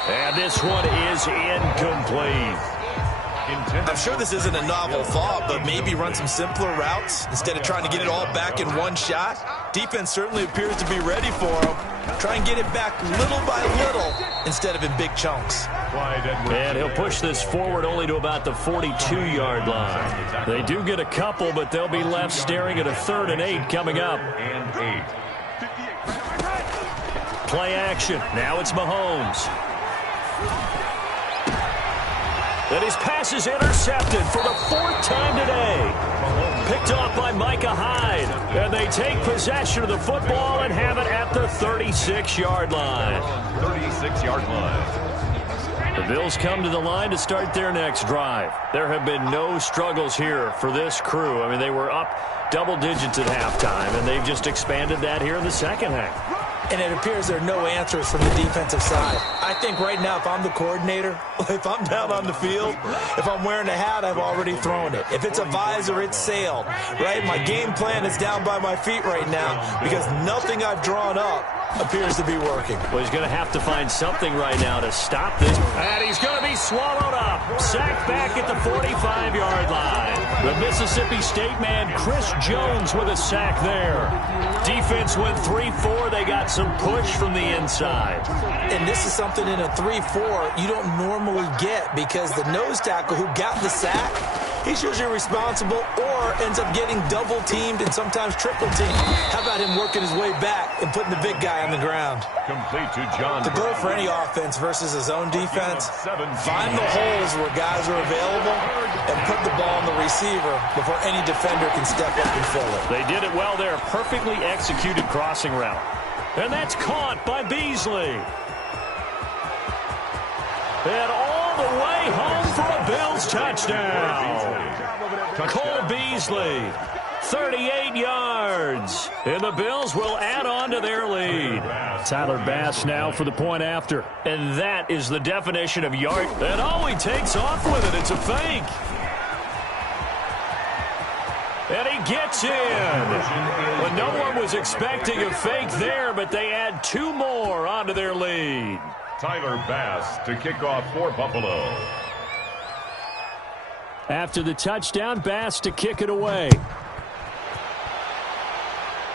And this one is incomplete. I'm sure this isn't a novel thought, but maybe run some simpler routes instead of trying to get it all back in one shot. Defense certainly appears to be ready for them. Try and get it back little by little instead of in big chunks. And he'll push this forward only to about the 42-yard line. They do get a couple, but they'll be left staring at a 3rd and 8 coming up. Play action. Now it's Mahomes. And his pass is intercepted for the 4th time today. Picked off by Micah Hyde. And they take possession of the football and have it at the 36-yard line. 36-yard line. The Bills come to the line to start their next drive. There have been no struggles here for this crew. I mean, they were up double digits at halftime, and they've just expanded that here in the second half. And it appears there are no answers from the defensive side. I think right now, if I'm the coordinator, if I'm down on the field, if I'm wearing a hat, I've already thrown it. If it's a visor, it's sailed, right? My game plan is down by my feet right now because nothing I've drawn up appears to be working. Well, he's going to have to find something right now to stop this. And he's going to be swallowed up. Sacked back at the 45-yard line. The Mississippi State man, Chris Jones, with a sack there. Defense went 3-4. They got some push from the inside. And this is something in a 3-4 you don't normally get because the nose tackle who got the sack, he's usually responsible or ends up getting double-teamed and sometimes triple-teamed. How about him working his way back and putting the big guy on the ground? Complete to John. The goal for any offense versus a zone defense, find the holes where guys are available and put the ball on the receiver before any defender can step up and fill it. They did it well there. Perfectly executed crossing route. And that's caught by Beasley. And all the way home for a Bills touchdown. Cole Beasley, 38 yards. And the Bills will add on to their lead. Tyler Bass now for the point after. And that is the definition of yard. And oh, he takes off with it. It's a fake. And he gets in. Well, no one was expecting a fake there, but they add 2 more onto their lead. Tyler Bass to kick off for Buffalo. After the touchdown, Bass to kick it away.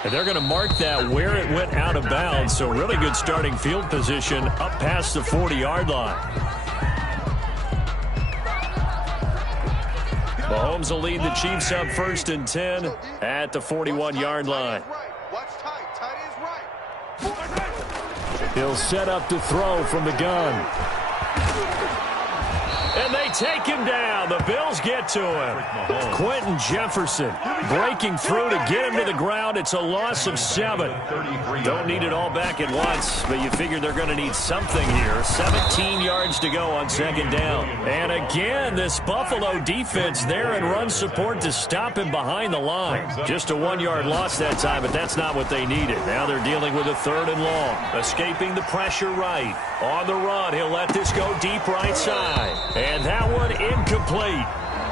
And they're going to mark that where it went out of bounds, so really good starting field position up past the 40-yard line. Mahomes will lead the Chiefs up 1st and 10 at the 41-yard line. He'll set up to throw from the gun. And they take him down. The Bills get to him. Quentin Jefferson breaking through to get him to the ground. It's a loss of 7. Don't need it all back at once, but you figure they're going to need something here. 17 yards to go on 2nd down. And again, this Buffalo defense there in run support to him behind the line. Just a 1-yard loss that time, but that's not what they needed. Now they're dealing with a 3rd and long. Escaping the pressure right. On the run, he'll let this go deep right side. And that one incomplete.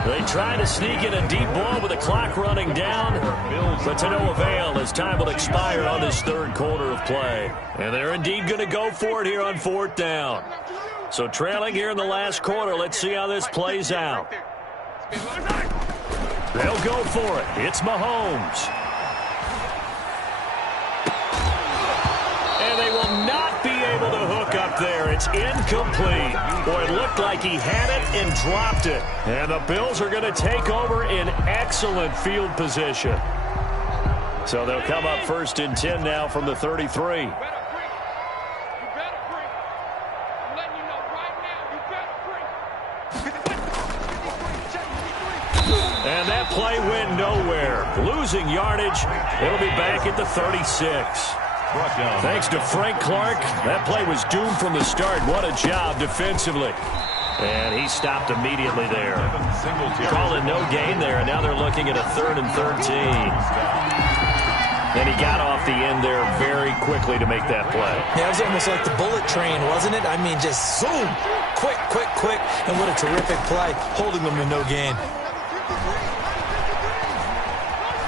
They try to sneak in a deep ball with the clock running down, but to no avail as time will expire on this 3rd quarter of play. And they're indeed going to go for it here on 4th down. So trailing here in the last quarter, let's see how this plays out. They'll go for it. It's Mahomes. And they will not be able to hook up there. It's incomplete. Boy, it looked like he had it and dropped it. And the Bills are going to take over in excellent field position. So they'll come up 1st and 10 now from the 33. And that play went nowhere. Losing yardage. It'll be back at the 36. Thanks to Frank Clark, that play was doomed from the start. What a job defensively. And he stopped immediately there. Call it no gain there, and now they're looking at a 3rd and 13. And he got off the end there very quickly to make that play. Yeah, it was almost like the bullet train, wasn't it? I mean, just zoom, quick, quick, quick. And what a terrific play, holding them to no gain.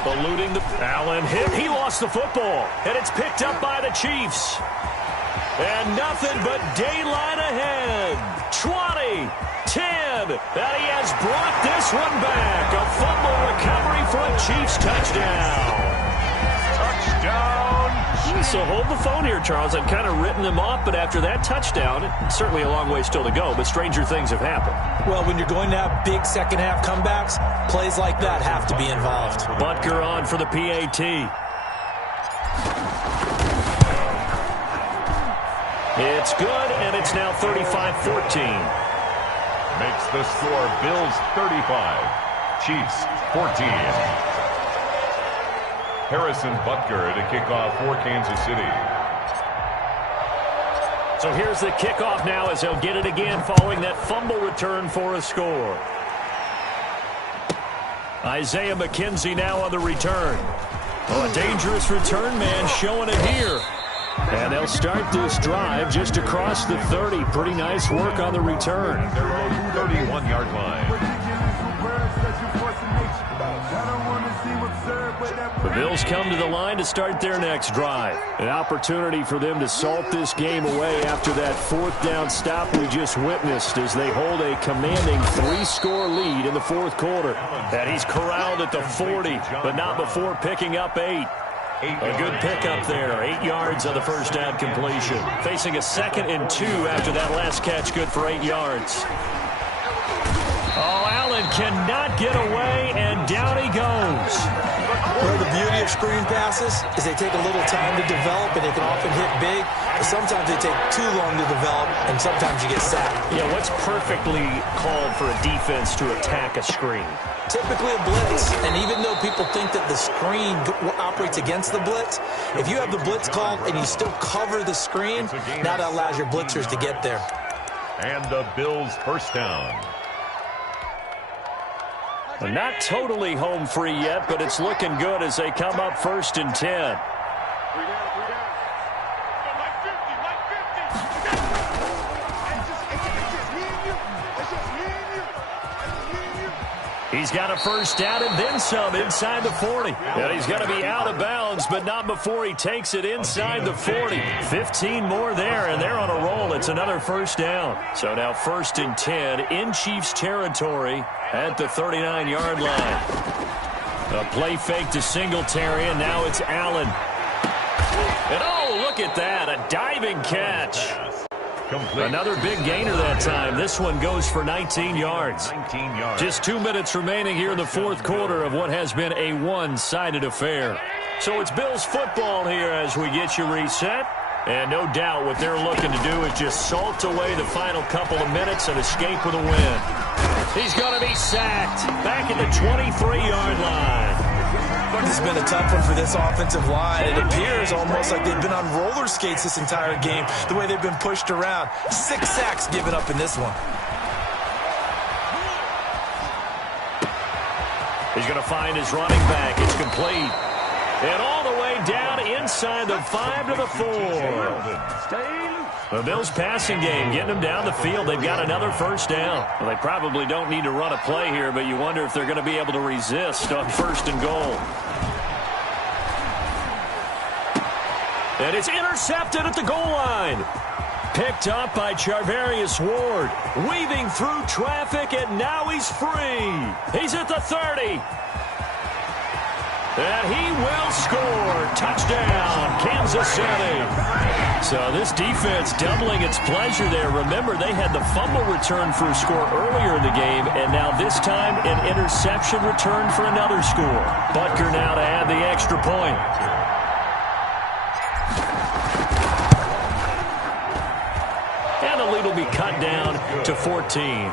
Eluding the Allen hit. He lost the football. And it's picked up by the Chiefs. And nothing but daylight ahead. 20, 10. again. And he has brought this one back. A fumble recovery for a Chiefs touchdown. Touchdown, Chiefs. So hold the phone here, Charles. I've kind of written them off, but after that touchdown, it's certainly a long way still to go, but stranger things have happened. Well, when you're going to have big second-half comebacks, plays like that have to be involved. Butker on for the PAT. It's good, and it's now 35-14. Makes the score Bills 35, Chiefs 14. Harrison Butker to kick off for Kansas City. So here's the kickoff now as they'll get it again following that fumble return for a score. Isaiah McKenzie now on the return. Oh, a dangerous return man showing it here. And they'll start this drive just across the 30. Pretty nice work on the return. Their own 31-yard line. The Bills come to the line to start their next drive. An opportunity for them to salt this game away after that fourth down stop we just witnessed as they hold a commanding 3-score lead in the fourth quarter. And he's corralled at the 40, but not before picking up 8. A good pickup there. 8 yards on the first down completion. Facing a 2nd and 2 after that last catch, good for 8 yards. Oh, Allen cannot get away, and down he goes. Well, the beauty of screen passes is they take a little time to develop, and they can often hit big. But sometimes they take too long to develop, and sometimes you get sacked. Yeah, what's perfectly called for a defense to attack a screen? Typically a blitz, and even though people think that the screen operates against the blitz, if you have the blitz called and you still cover the screen, now that allows your blitzers to get there. And the Bills' first down. Well, not totally home free yet, but it's looking good as they come up 1st and 10. He's got a first down and then some inside the 40. And he's going to be out of bounds, but not before he takes it inside the 40. 15 more there, and they're on a roll. It's another first down. So now 1st and 10 in Chiefs territory at the 39-yard line. A play fake to Singletary, and now it's Allen. And oh, look at that, a diving catch. Complete. Another big gainer that time. This one goes for 19 yards. 19 yards. Just 2 minutes remaining here in the fourth quarter of what has been a one-sided affair. So it's Bills football here as we get you reset. And no doubt what they're looking to do is just salt away the final couple of minutes and escape with a win. He's going to be sacked back at the 23-yard line. This has been a tough one for this offensive line. It appears almost like they've been on roller skates this entire game, the way they've been pushed around. 6 sacks given up in this one. He's going to find his running back. It's complete. And all the way down inside the 5 to the 4. The Bills passing game, getting them down the field. They've got another first down. Well, they probably don't need to run a play here, but you wonder if they're going to be able to resist on 1st and goal. And it's intercepted at the goal line. Picked up by Charvarius Ward. Weaving through traffic, and now he's free. He's at the 30. And he will score. Touchdown, Kansas City. So this defense doubling its pleasure there. Remember, they had the fumble return for a score earlier in the game, and now this time an interception return for another score. Butker now to add the extra point. And the lead will be cut down to 14.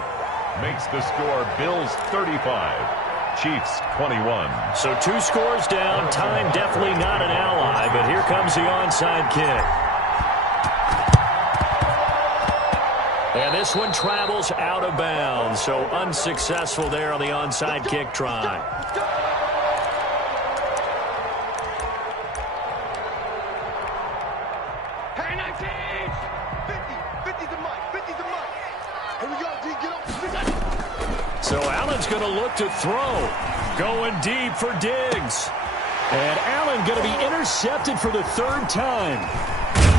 Makes the score Bills 35. Chiefs 21. So 2 scores down. Time definitely not an ally, but here comes the onside kick. And this one travels out of bounds, so unsuccessful there on the onside kick try. Hey, 19! 50 to Mike, 50 to Mike. Here we go, D, get up. So Allen's going to look to throw. Going deep for Diggs. And Allen going to be intercepted for the 3rd time.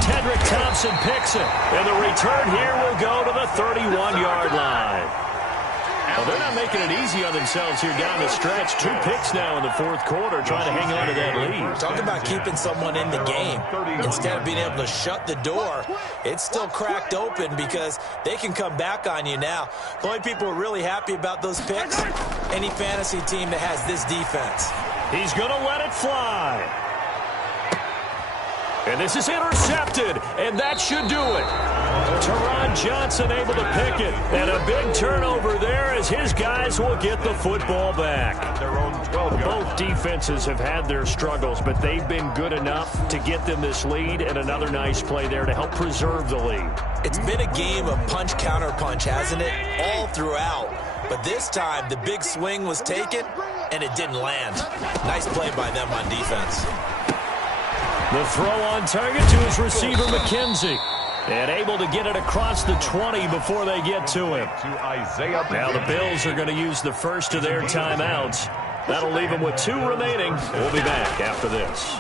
Tedrick Thompson picks it. And the return here will go to the 31-yard line. Well, they're not making it easy on themselves here down the stretch. 2 picks now in the fourth quarter, trying to hang on to that lead. Talk about keeping someone in the game. Instead of being able to shut the door, it's still cracked open because they can come back on you now. The only people who are really happy about those picks, any fantasy team that has this defense. He's going to let it fly. And this is intercepted, and that should do it. Teron Johnson able to pick it, and a big turnover there as his guys will get the football back. Both defenses have had their struggles, but they've been good enough to get them this lead, and another nice play there to help preserve the lead. It's been a game of punch-counter-punch, hasn't it? All throughout. But this time, the big swing was taken, and it didn't land. Nice play by them on defense. The throw on target to his receiver, McKenzie. And able to get it across the 20 before they get to him. Now the Bills are going to use the first of their timeouts. That'll leave them with 2 remaining. We'll be back after this.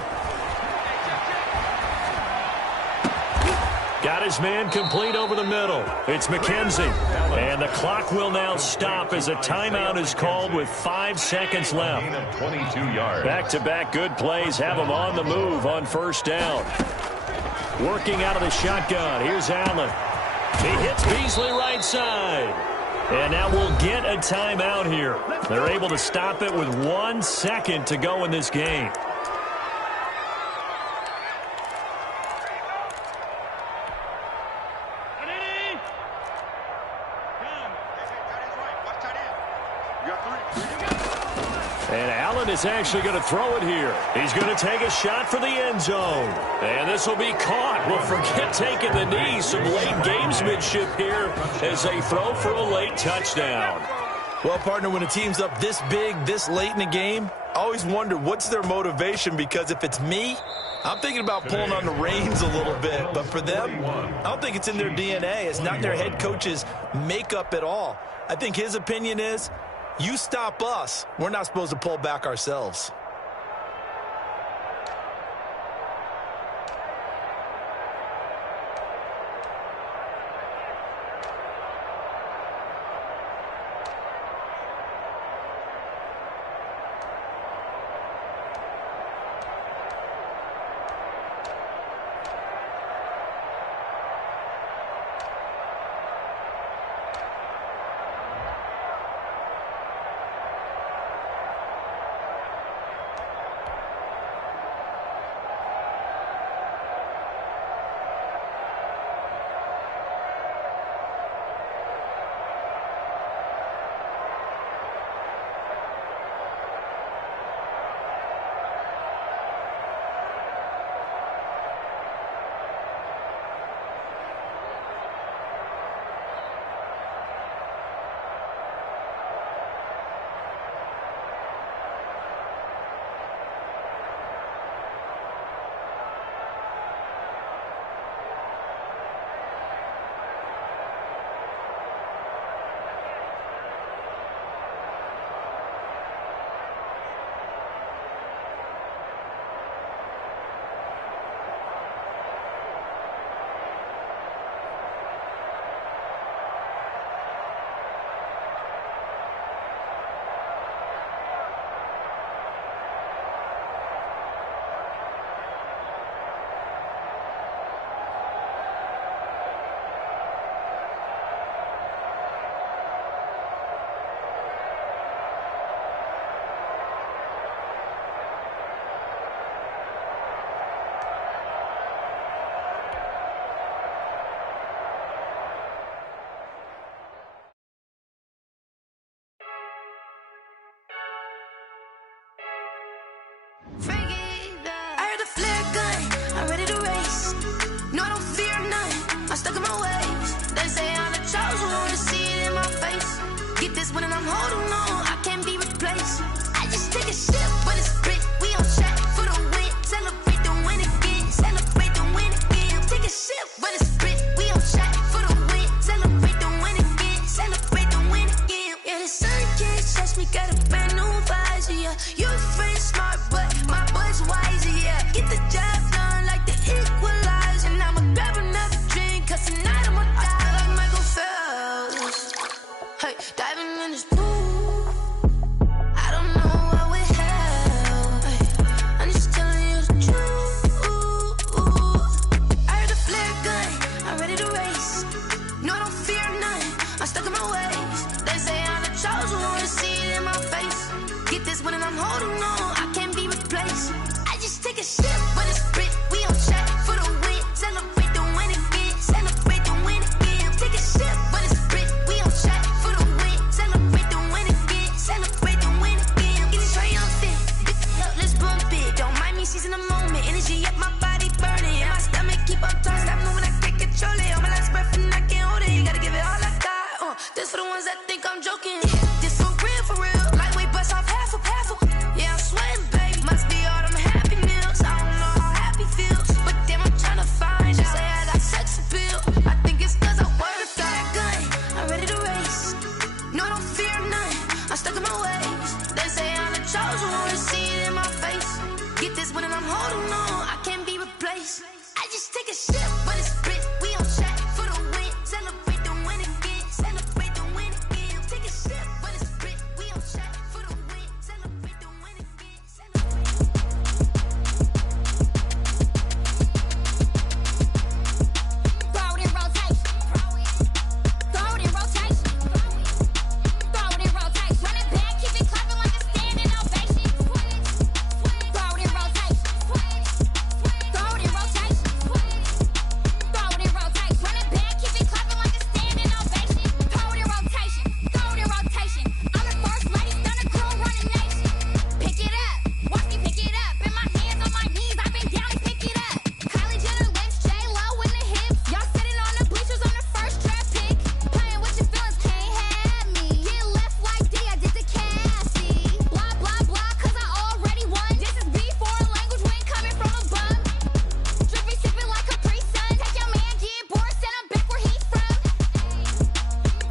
Got his man complete over the middle. It's McKenzie. And the clock will now stop as a timeout is called with 5 seconds left. 22 yards. Back-to-back good plays have him on the move on first down. Working out of the shotgun. Here's Allen. He hits Beasley right side. And now we'll get a timeout here. They're able to stop it with 1 second to go in this game. And Allen is actually going to throw it here. He's going to take a shot for the end zone. And this will be caught. Well, forget taking the knee. Some late gamesmanship here as they throw for a late touchdown. Well, partner, when a team's up this big, this late in the game, I always wonder what's their motivation, because if it's me, I'm thinking about pulling on the reins a little bit. But for them, I don't think it's in their DNA. It's not in their head coach's makeup at all. I think his opinion is, you stop us, we're not supposed to pull back ourselves. I heard the flare gun, I'm ready to race. No, I don't fear none, I'm stuck in my ways. They say I'm the chosen one, to see it in my face. Get this one and I'm holding on, I can't be replaced. I just take a sip when it's split, we on track for the win. Celebrate the win again, celebrate the win again. Take a sip when it's split, we on track for the win. Celebrate the win again, celebrate the win again. Yeah, the sun can't touch me, got a brand new visor, yeah. You're friend smart, but my boy's wiser, yeah. Get the job done like the equalizer. And I'ma grab another drink, cause tonight I'ma die like Michael Phelps. Hey, diving in this in the moment, energy up my body burning. And my stomach keep up tossed, stop moving, I can't control it. On my last breath and I can't hold it. You gotta give it all I got. This for the ones that think I'm joking. This for real. Lightweight bust off half a. Yeah, I'm sweating, baby. Must be all them happy meals. I don't know how happy feels, but damn, I'm trying to find out. Say I got sex appeal. I think it's 'cause I wear the fat gun. I'm ready to race. No, I don't fear none. I'm stuck in my ways. They say I'm the chosen one, to see it in my face. Get this when I'm holding on. I can't be replaced. I just take a sip when it's split. We on track for the win. Celebrate the win again. Celebrate the win again. Take a sip when it's split. We on track for the win. Celebrate the win again. Throw it in rotation. Throw it in rotation. Throw it in rotation. Run it back, keep it clapping like a standing ovation. Throw it in rotation. Throw it in rotation. Throw it in rotation. Run it back, keep it clapping like a standing ovation. Throw it in rotation. Throw it in rotation. I'm the first lady, stunner girl running nation. Pick it up, watch me pick it up. In my hands on my knees, I've been down and pick it up. Kylie Jenner lips, J-Lo in the hips. Y'all sitting on the bleachers on the first draft pick. Playing with your feelings, can't have me. Get left like D, I did the Cassie. Blah, blah, blah, 'cause I already won. This is B, foreign language, we ain't coming from a bum. Drippy, sipping like Capri Sun. Take your man, get bored, send him back where he's from.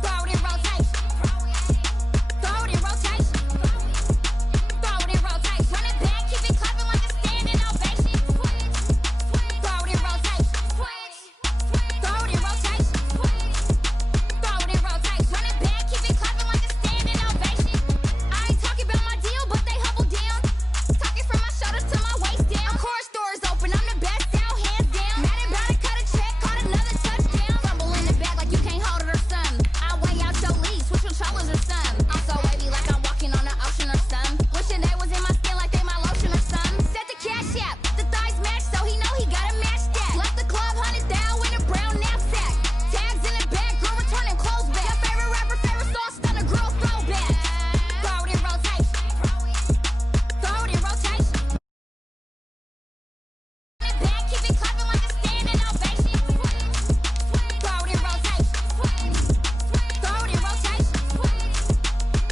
Throw it in rotation. Throw it in rotation. Throw it in rotation. Run it back, keep it clapping like a standing ovation. Throw it in rotation. Throw it in rotation. Throw it in rotation. Run it back, keep it clapping like a standing ovation. I ain't talking about my deal, but they humble down. Talking from my shoulder to my waist down. Chorus doors open, I'm the best out, hands down. Mad about it, cut a check, caught another touchdown. Fumble in the back like you can't hold it or something. I weigh out your leads, switch controllers or something. I'm so wavy like I'm walking on the ocean or something. Wishing they was in my skin like they my lotion or something. Set the cash app, the thighs match, so he know he gotta match that. Left the club, 100,000 in a brown knapsack. Tags in the back, girl returning clothes back. Your favorite rapper, favorite song, stunner girl throwback. Throw it in rotation. Throw it in rotation. Back, keep it clapping like a standing ovation. Throw it in rotation. Throw it in rotation.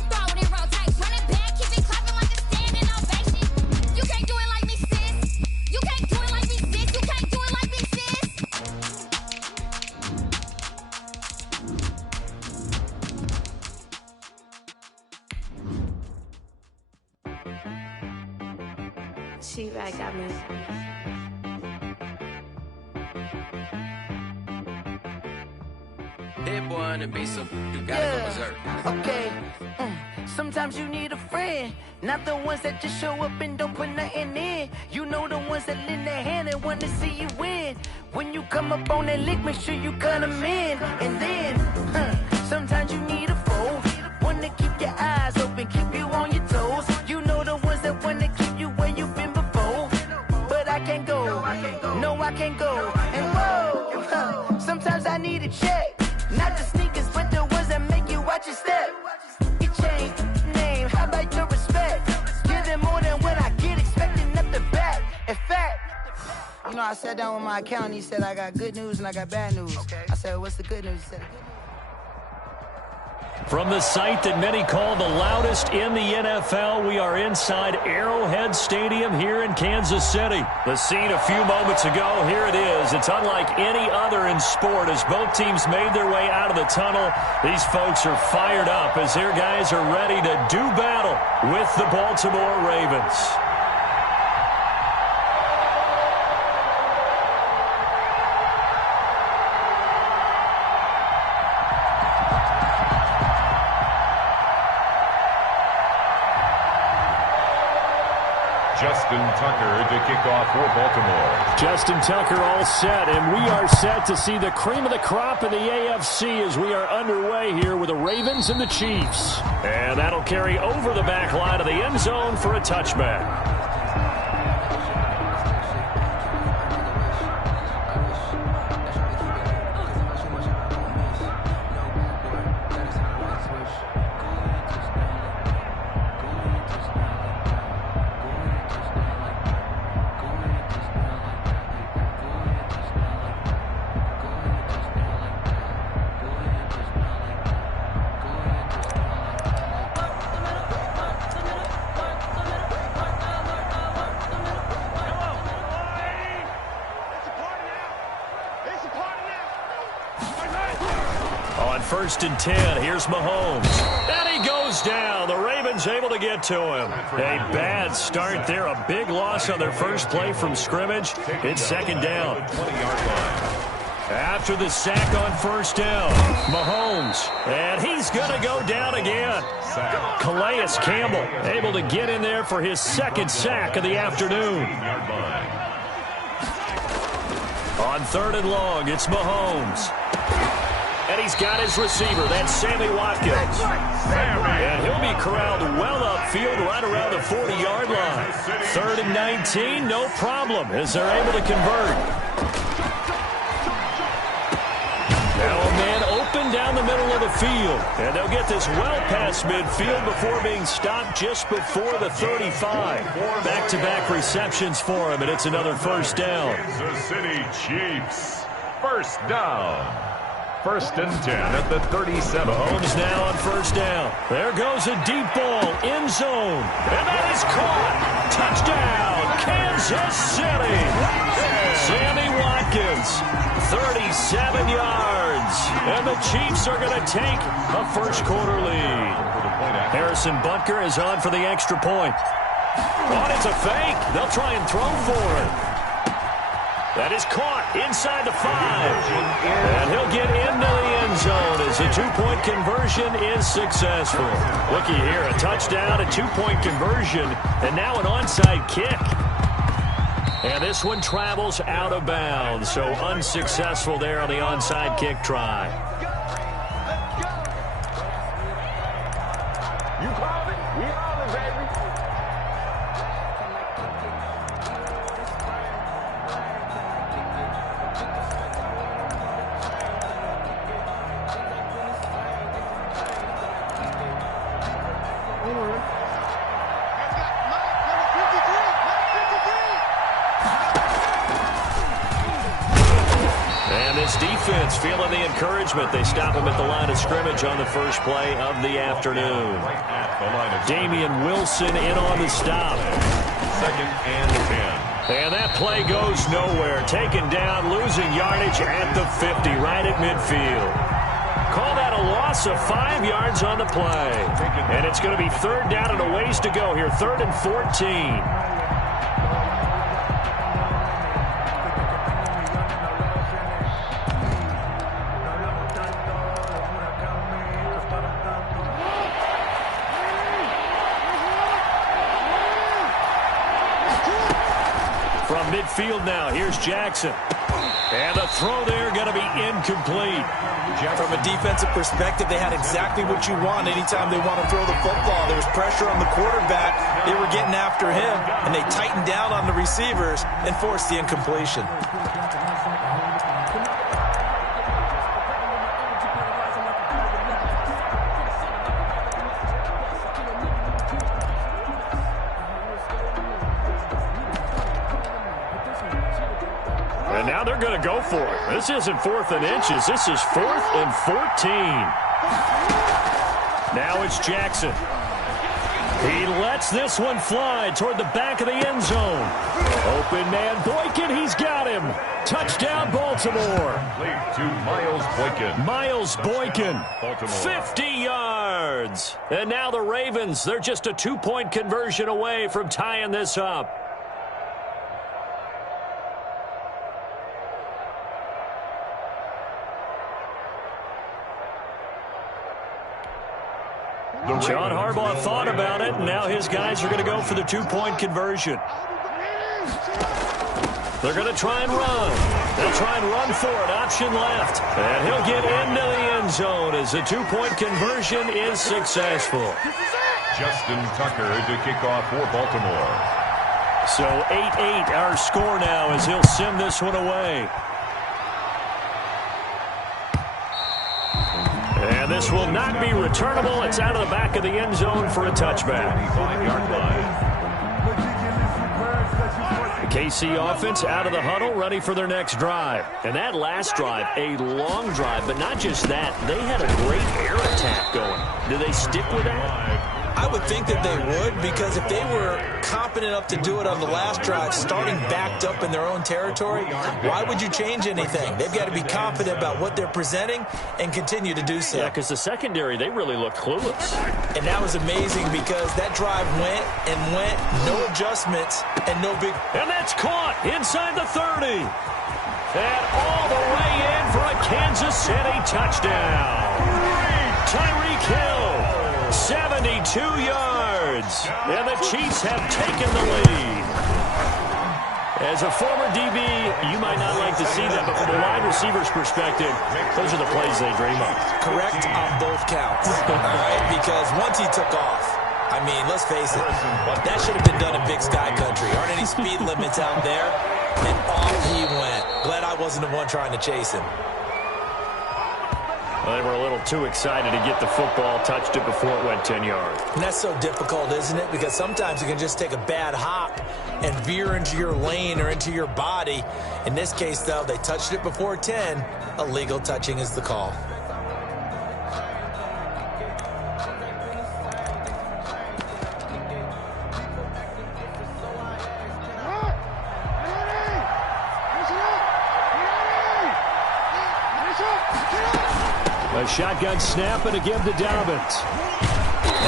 Throw it in rotation. Run it back, keep it clapping like a standing ovation. You can't do it like me, sis. You can't do it like me, sis. You can't do it like me, sis. She right got me. Hit boy on the beat, so you gotta go berserk. Okay. Sometimes you need a friend, not the ones that just show up and don't put nothing in. You know the ones that lend their hand and want to see you win. When you come up on that lick, make sure you cut them in. And then, sometimes you need a foe, one to keep your eyes open, keep you on your toes. You know the ones that want to keep you where you've been before. But I can't go, no I can't go. And whoa, sometimes I need a check. Not the sneakers, but the ones that make you watch your step. Your chain, name, how about your respect? Give them more than what I get, expecting up the back. In fact, you know, I sat down with my accountant, he said I got good news and I got bad news. I said, what's the good news? He said, the good news. From the site that many call the loudest in the NFL, we are inside Arrowhead Stadium here in Kansas City. The scene a few moments ago, here it is. It's unlike any other in sport as both teams made their way out of the tunnel. These folks are fired up as their guys are ready to do battle with the Baltimore Ravens. Justin Tucker to kick off for Baltimore. Justin Tucker all set, and we are set to see the cream of the crop in the AFC as we are underway here with the Ravens and the Chiefs. And that'll carry over the back line of the end zone for a touchback. 1st and 10. Here's Mahomes. And he goes down. The Ravens able to get to him. A bad start there. A big loss on their first play from scrimmage. It's 2nd down. After the sack on 1st down, Mahomes. And he's going to go down again. Calais Campbell able to get in there for his 2nd sack of the afternoon. On 3rd and long, it's Mahomes. And he's got his receiver. That's Sammy Watkins. And he'll be corralled well upfield right around the 40-yard line. 3rd and 19, no problem, as they're able to convert. Now a man open down the middle of the field. And they'll get this well past midfield before being stopped just before the 35. Back-to-back receptions for him, and it's another 1st down. Kansas City Chiefs, 1st down. 1st and 10 at the 37. Mahomes now on 1st down. There goes a deep ball, end zone. And that is caught. Touchdown, Kansas City. Sammy Watkins, 37 yards. And the Chiefs are going to take a 1st quarter lead. Harrison Butker is on for the extra point. Oh, it's a fake. They'll try and throw for it. That is caught inside the 5. And he'll get into the end zone as a 2-point conversion is successful. Looky here, a touchdown, a 2-point conversion, and now an onside kick. And this one travels out of bounds, so unsuccessful there on the onside kick try. You called it. We called it, baby. Defense feeling the encouragement. They stop him at the line of scrimmage on the first play of the afternoon. Damian Wilson in on the stop. 2nd and 10. And that play goes nowhere. Taken down, losing yardage at the 50, right at midfield. Call that a loss of 5 yards on the play. And it's going to be 3rd down and a ways to go here. 3rd and 14. From midfield now, here's Jackson. And the throw there going to be incomplete. From a defensive perspective, they had exactly what you want anytime they want to throw the football. There was pressure on the quarterback. They were getting after him, and they tightened down on the receivers and forced the incompletion. And now they're going to go for it. This isn't 4th and inches. This is 4th and 14. Now it's Jackson. He lets this one fly toward the back of the end zone. Open man Boykin, he's got him. Touchdown, Baltimore. Lead to Miles Boykin. Miles Boykin, Baltimore. 50 yards. And now the Ravens, they're just a 2-point conversion away from tying this up. John Harbaugh thought about it, and now his guys are going to go for the 2-point conversion. They're going to try and run. They'll try and run for it. Option left. And he'll get into the end zone as the 2-point conversion is successful. Justin Tucker to kick off for Baltimore. So 8-8 our score now as he'll send this one away. And this will not be returnable. It's out of the back of the end zone for a touchback. 5-yard line. The KC offense out of the huddle, ready for their next drive. And that last drive, a long drive, but not just that. They had a great air attack going. Do they stick with that? I would think that they would, because if they were competent enough to do it on the last drive, starting backed up in their own territory, why would you change anything? They've got to be confident about what they're presenting and continue to do so. Yeah, because the secondary, they really looked clueless. And that was amazing because that drive went and went, no adjustments, and no big... And that's caught inside the 30. And all the way in for a Kansas City touchdown. Tyreek Hill, 72 yards. And the Chiefs have taken the lead. As a former DB, you might not like to see that, but from a wide receiver's perspective, those are the plays they dream of. Correct on both counts. All right, because once he took off, I mean, let's face it, that should have been done in Big Sky Country. Aren't any speed limits out there? And off he went. Glad I wasn't the one trying to chase him. Well, they were a little too excited to get the football, touched it before it went 10 yards. And that's so difficult, isn't it? Because sometimes you can just take a bad hop and veer into your lane or into your body. In this case, though, they touched it before 10. Illegal touching is the call. A shotgun snap and a give to Dobbins.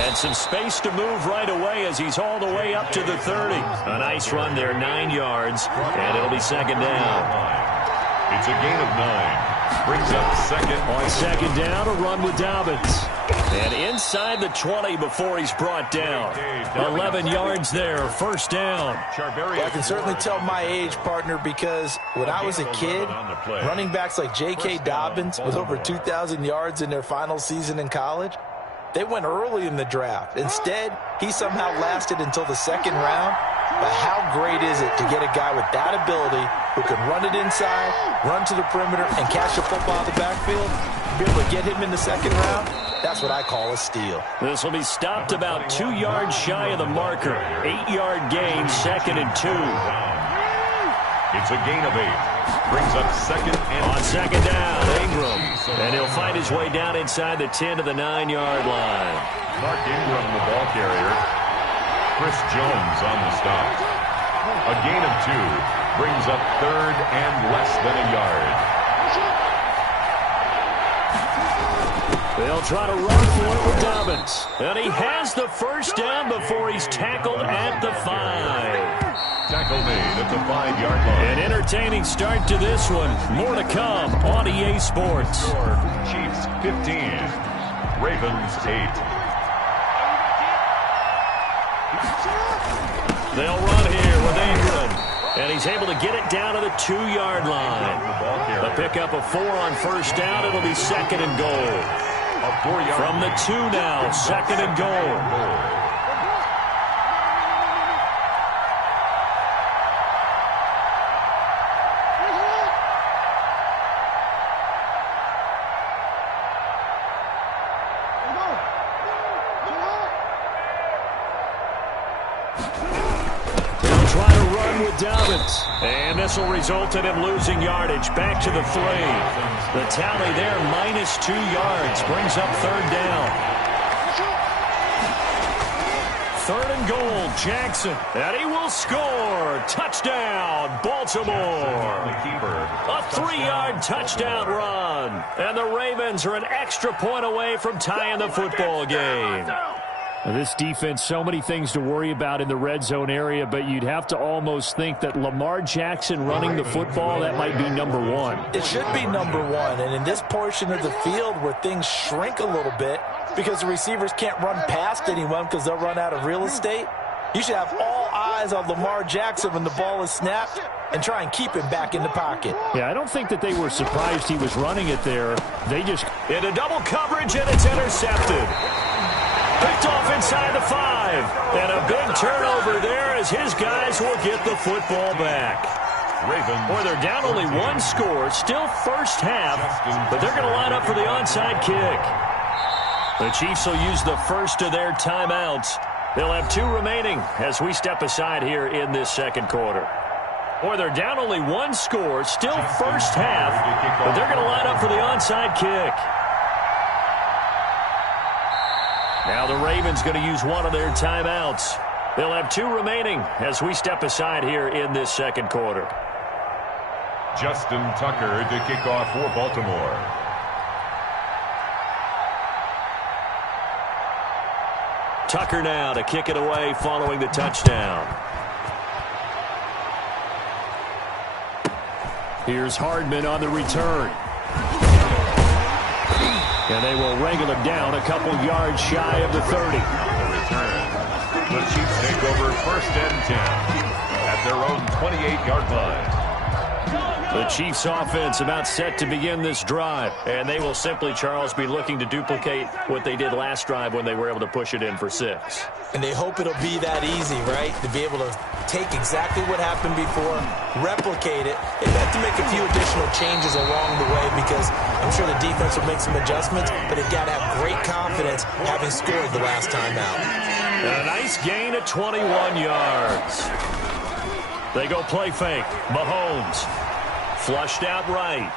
And some space to move right away as he's all the way up to the 30. A nice run there, 9 yards, and it'll be second down. It's a gain of 9. Brings up second. On second down, a run with Dobbins. And inside the 20 before he's brought down. 11 yards there, first down. Well, I can certainly tell my age, partner, because when I was a kid, running backs like J.K. Dobbins with over 2,000 yards in their final season in college, they went early in the draft. Instead, he somehow lasted until the second round. But how great is it to get a guy with that ability who can run it inside, run to the perimeter, and catch the football out of the backfield? Be able to get him in the second round, that's what I call a steal. This will be stopped about 2 yards shy of the marker. 8-yard gain, second and 2. It's a gain of 8. Brings up second and... On second down, Ingram. And he'll find his way down inside the 10 to the 9-yard line. Mark Ingram, the ball carrier. Chris Jones on the stop. A gain of 2. Brings up third and less than a yard. They'll try to run for it with Dobbins. And he has the first down before he's tackled at the 5. Tackle made at the 5-yard line. An entertaining start to this one. More to come on EA Sports. Chiefs 15. Ravens 8. They'll run here with Ingram. And he's able to get it down to the 2-yard line. A pickup of 4 on first down. It'll be second and goal. From the 2 now, second and goal. Dobbins. And this will result in him losing yardage. Back to the 3. The tally there, minus 2 yards. Brings up third down. Third and goal, Jackson. And he will score. Touchdown, Baltimore. A 3-yard touchdown run. And the Ravens are an extra point away from tying the football game. This defense, so many things to worry about in the red zone area, but you'd have to almost think that Lamar Jackson running the football, that might be number 1. It should be number 1, and in this portion of the field where things shrink a little bit because the receivers can't run past anyone because they'll run out of real estate, you should have all eyes on Lamar Jackson when the ball is snapped and try and keep him back in the pocket. Yeah, I don't think that they were surprised he was running it there. They just... into double coverage, and it's intercepted. Picked off inside the 5. And a big turnover there as his guys will get the football back. Boy, they're down only 1 score. Still first half, but they're going to line up for the onside kick. The Chiefs will use the first of their timeouts. They'll have 2 remaining as we step aside here in this second quarter. Boy, they're down only 1 score. Still first half, but they're going to line up for the onside kick. Now the Ravens going to use one of their timeouts. They'll have 2 remaining as we step aside here in this second quarter. Justin Tucker to kick off for Baltimore. Tucker now to kick it away following the touchdown. Here's Hardman on the return. And they will wrangle him down a couple yards shy of the 30. The return. The Chiefs take over 1st and 10 at their own 28-yard line. The Chiefs offense about set to begin this drive. And they will simply, Charles, be looking to duplicate what they did last drive when they were able to push it in for 6. And they hope it'll be that easy, right? To be able to take exactly what happened before, replicate it. They have to make a few additional changes along the way because I'm sure the defense will make some adjustments, but they've got to have great confidence having scored the last time out. And a nice gain of 21 yards. They go play fake. Mahomes. Flushed out right.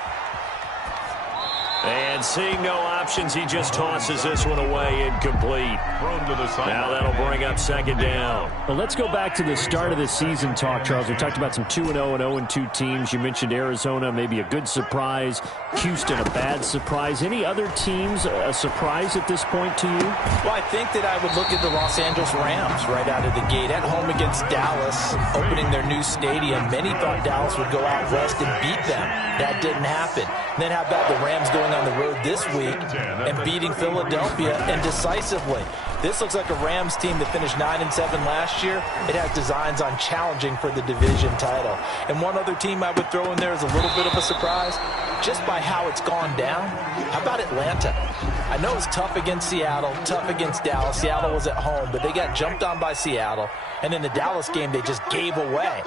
And seeing no options, he just tosses this one away, incomplete. Now that'll bring up 2nd down. Well, let's go back to the start of the season talk, Charles. We talked about some 2-0 and 0-2 teams. You mentioned Arizona, maybe a good surprise. Houston, a bad surprise. Any other teams a surprise at this point to you? Well, I think that I would look at the Los Angeles Rams right out of the gate. At home against Dallas, opening their new stadium. Many thought Dallas would go out west and beat them. That didn't happen. And then how about the Rams going on the road this week and beating Philadelphia and decisively? This looks like a Rams team that finished 9-7 last year. It has designs on challenging for the division title. And one other team I would throw in there is a little bit of a surprise, just by how it's gone down. How about Atlanta? I know it's tough against Seattle, tough against Dallas. Seattle was at home, but they got jumped on by Seattle. And in the Dallas game, they just gave away.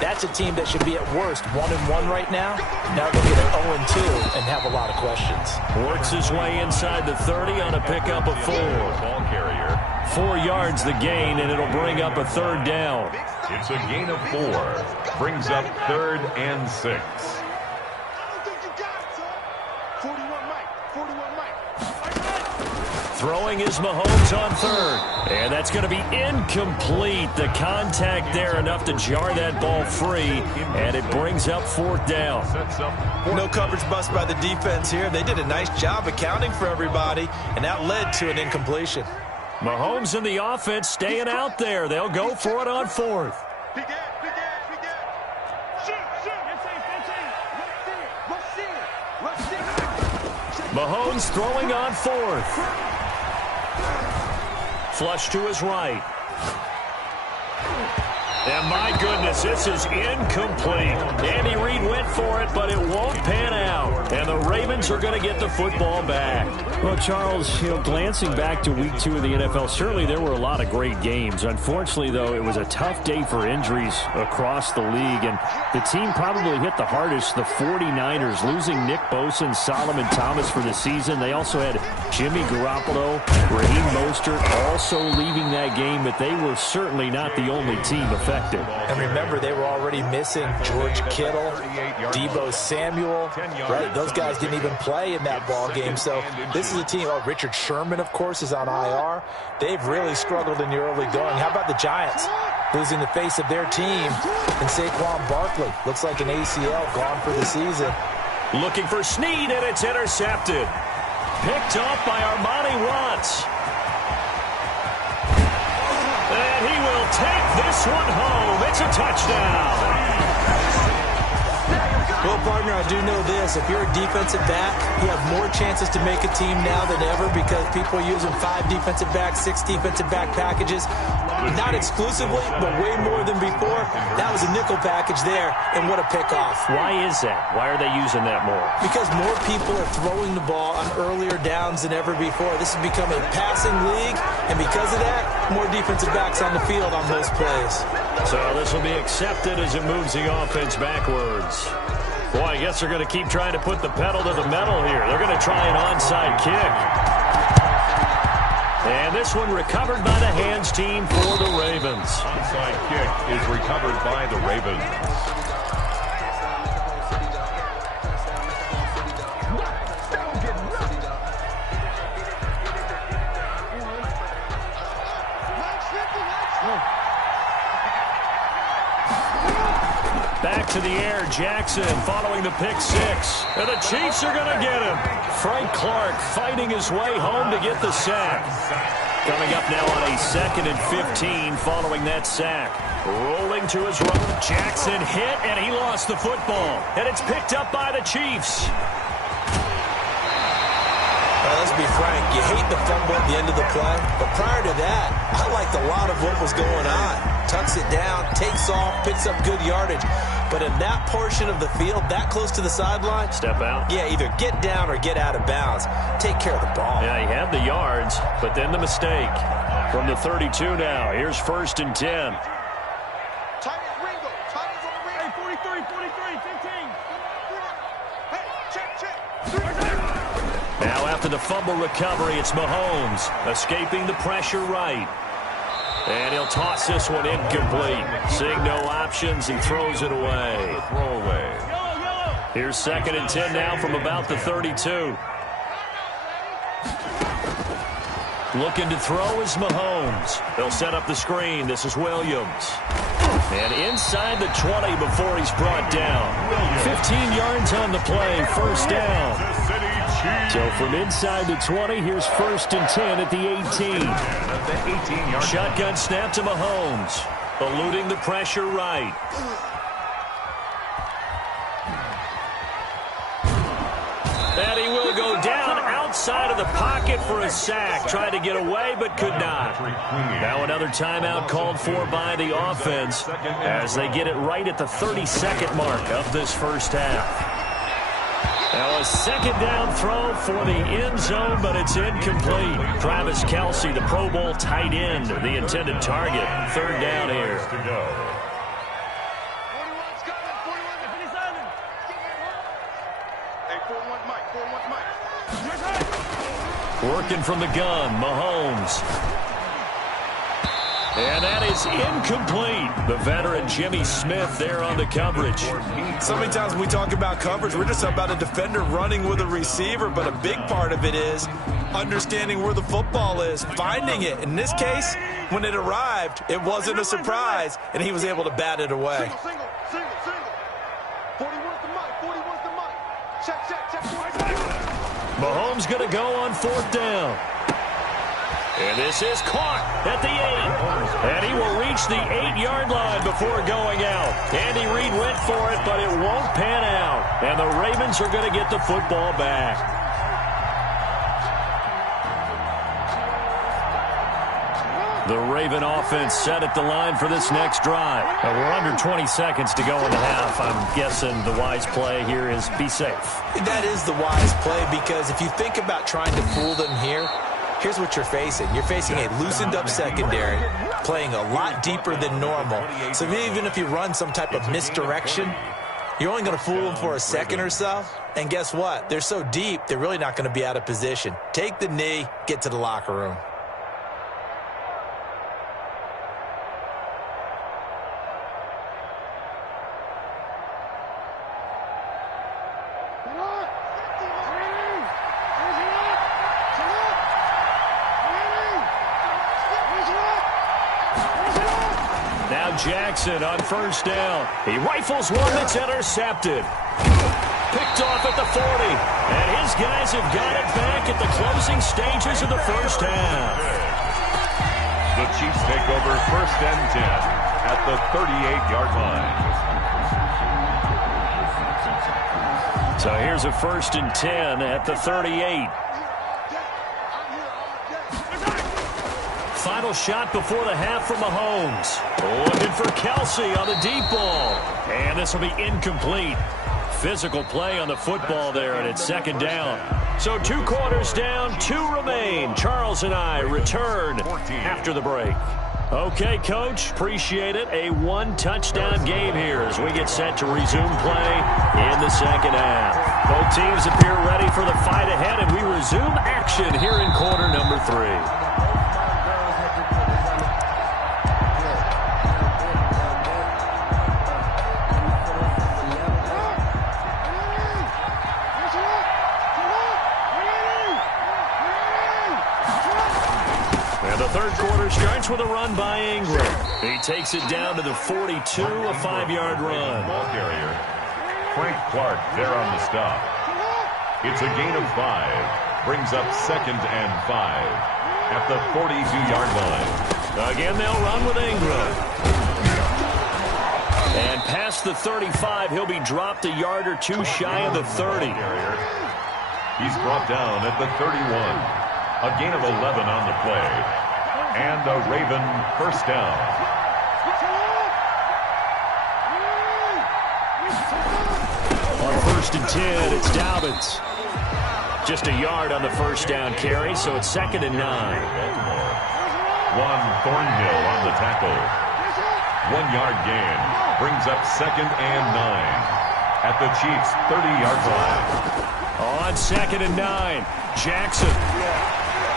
That's a team that should be at worst 1-1 right now. Now they'll get an 0-2 and have a lot of questions. Works his way inside the 30 on a pickup of 4. Ball carrier. 4 yards the gain, and it'll bring up a 3rd down. It's a gain of 4. Brings up 3rd and 6. Throwing is Mahomes on 3rd. And that's going to be incomplete. The contact there enough to jar that ball free. And it brings up 4th down. No coverage bust by the defense here. They did a nice job accounting for everybody. And that led to an incompletion. Mahomes and the offense staying out there. They'll go for it on 4th. Mahomes throwing on 4th. Flush to his right. And my goodness, this is incomplete. Andy Reid went for it, but it won't pan out. And the Ravens are going to get the football back. Well, Charles, glancing back to week 2 of the NFL, certainly there were a lot of great games. Unfortunately, though, it was a tough day for injuries across the league. And the team probably hit the hardest, the 49ers, losing Nick Bosa and Solomon Thomas for the season. They also had Jimmy Garoppolo, Raheem Mostert also leaving that game, but they were certainly not the only team affected. And remember, they were already missing George Kittle, Deebo Samuel. Right, those guys didn't even play in that ball game. So this is a team. Oh, Richard Sherman, of course, is on IR. They've really struggled in the early going. How about the Giants? Losing the face of their team and Saquon Barkley. Looks like an ACL gone for the season. Looking for Snead, and it's intercepted. Picked off by Armani Watts. And he will take this one home. It's a touchdown. Well, partner, I do know this. If you're a defensive back, you have more chances to make a team now than ever because people are using 5 defensive backs, 6 defensive back packages. Not exclusively, but way more than before. That was a nickel package there, and what a pickoff. Why is that? Why are they using that more? Because more people are throwing the ball on earlier downs than ever before. This has become a passing league, and because of that, more defensive backs on the field on most plays. So this will be accepted as it moves the offense backwards. Boy, I guess they're going to keep trying to put the pedal to the metal here. They're going to try an onside kick. And this one recovered by the hands team for the Ravens. Onside kick is recovered by the Ravens. in the air. Jackson following the pick six. And the Chiefs are going to get him. Frank Clark fighting his way home to get the sack. Coming up now on a 2nd and 15 following that sack. Rolling to his right. Jackson hit, and he lost the football. And it's picked up by the Chiefs. Let's be frank, you hate the fumble at the end of the play, but prior to that, I liked a lot of what was going on. Tucks it down, takes off, picks up good yardage. But in that portion of the field, that close to the sideline, step out. Yeah, either get down or get out of bounds. Take care of the ball. Yeah, he had the yards, but then the mistake. From the 32 now, here's 1st and 10. Hey, 43, 15. Hey, check. Now after the fumble recovery, it's Mahomes escaping the pressure right. And he'll toss this one incomplete. Seeing no options, he throws it away. Here's 2nd and 10 now from about the 32. Looking to throw is Mahomes. They'll set up the screen. This is Williams. And inside the 20 before he's brought down. 15 yards on the play, 1st down. So from inside the 20, here's 1st and 10 at the 18. Shotgun snap to Mahomes. Eluding the pressure right. And he will go down outside of the pocket for a sack. Tried to get away, but could not. Now another timeout called for by the offense as they get it right at the 32nd mark of this first half. Now a 2nd down throw for the end zone, but it's incomplete. Travis Kelce, the Pro Bowl tight end, the intended target. 3rd down here. Working from the gun, Mahomes. And that is incomplete. The veteran Jimmy Smith there on the coverage. So many times when we talk about coverage, we're just about a defender running with a receiver, but a big part of it is understanding where the football is, finding it. In this case, when it arrived, it wasn't a surprise, and he was able to bat it away. Single. 41's the mic. Check. Mahomes going to go on 4th down. And this is caught at the 8. And he will reach the 8-yard line before going out. Andy Reid went for it, but it won't pan out. And the Ravens are going to get the football back. The Raven offense set at the line for this next drive. And we're under 20 seconds to go in the half. I'm guessing the wise play here is be safe. That is the wise play, because if you think about trying to fool them here, here's what you're facing. You're facing a loosened-up secondary, playing a lot deeper than normal. So even if you run some type of misdirection, you're only going to fool them for a second or so. And guess what? They're so deep, they're really not going to be out of position. Take the knee, get to the locker room. Jackson on 1st down. He rifles one that's intercepted. Picked off at the 40. And his guys have got it back at the closing stages of the first half. The Chiefs take over 1st and 10 at the 38-yard line. So here's a 1st and 10 at the 38. Final shot before the half from Mahomes. Looking for Kelce on the deep ball. And this will be incomplete. Physical play on the football there, and it's 2nd down. So 2 quarters down, 2 remain. Charles and I return after the break. Okay, Coach, appreciate it. A 1-touchdown game here as we get set to resume play in the 2nd half. Both teams appear ready for the fight ahead, and we resume action here in quarter number 3. Third quarter starts with a run by Ingram. He takes it down to the 42, a 5-yard run. Ball carrier, Frank Clark there on the stop. It's a gain of 5. Brings up 2nd and 5 at the 42-yard line. Again, they'll run with Ingram. And past the 35, he'll be dropped a yard or two shy of the 30. He's brought down at the 31. A gain of 11 on the play. And a Raven first down. On 1st and 10, it's Dobbins. Just a yard on the first down carry, so it's 2nd and 9. Juan Thornhill on the tackle. 1-yard gain. Brings up 2nd and 9 at the Chiefs' 30-yard line. On 2nd and 9, Jackson.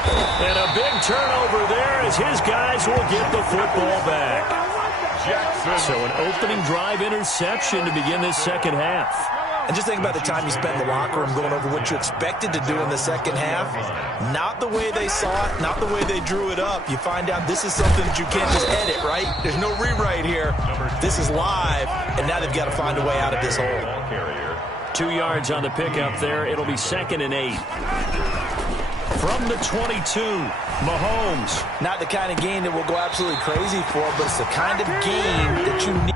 And a big turnover there as his guys will get the football back. Jackson. So an opening drive interception to begin this second half. And just think about the time you spent in the locker room going over what you expected to do in the second half. Not the way they saw it, not the way they drew it up. You find out this is something that you can't just edit, right? There's no rewrite here. This is live, and now they've got to find a way out of this hole. 2 yards on the pickup there. It'll be 2nd and 8. From the 22, Mahomes. Not the kind of game that we'll go absolutely crazy for, but it's the kind of game that you need.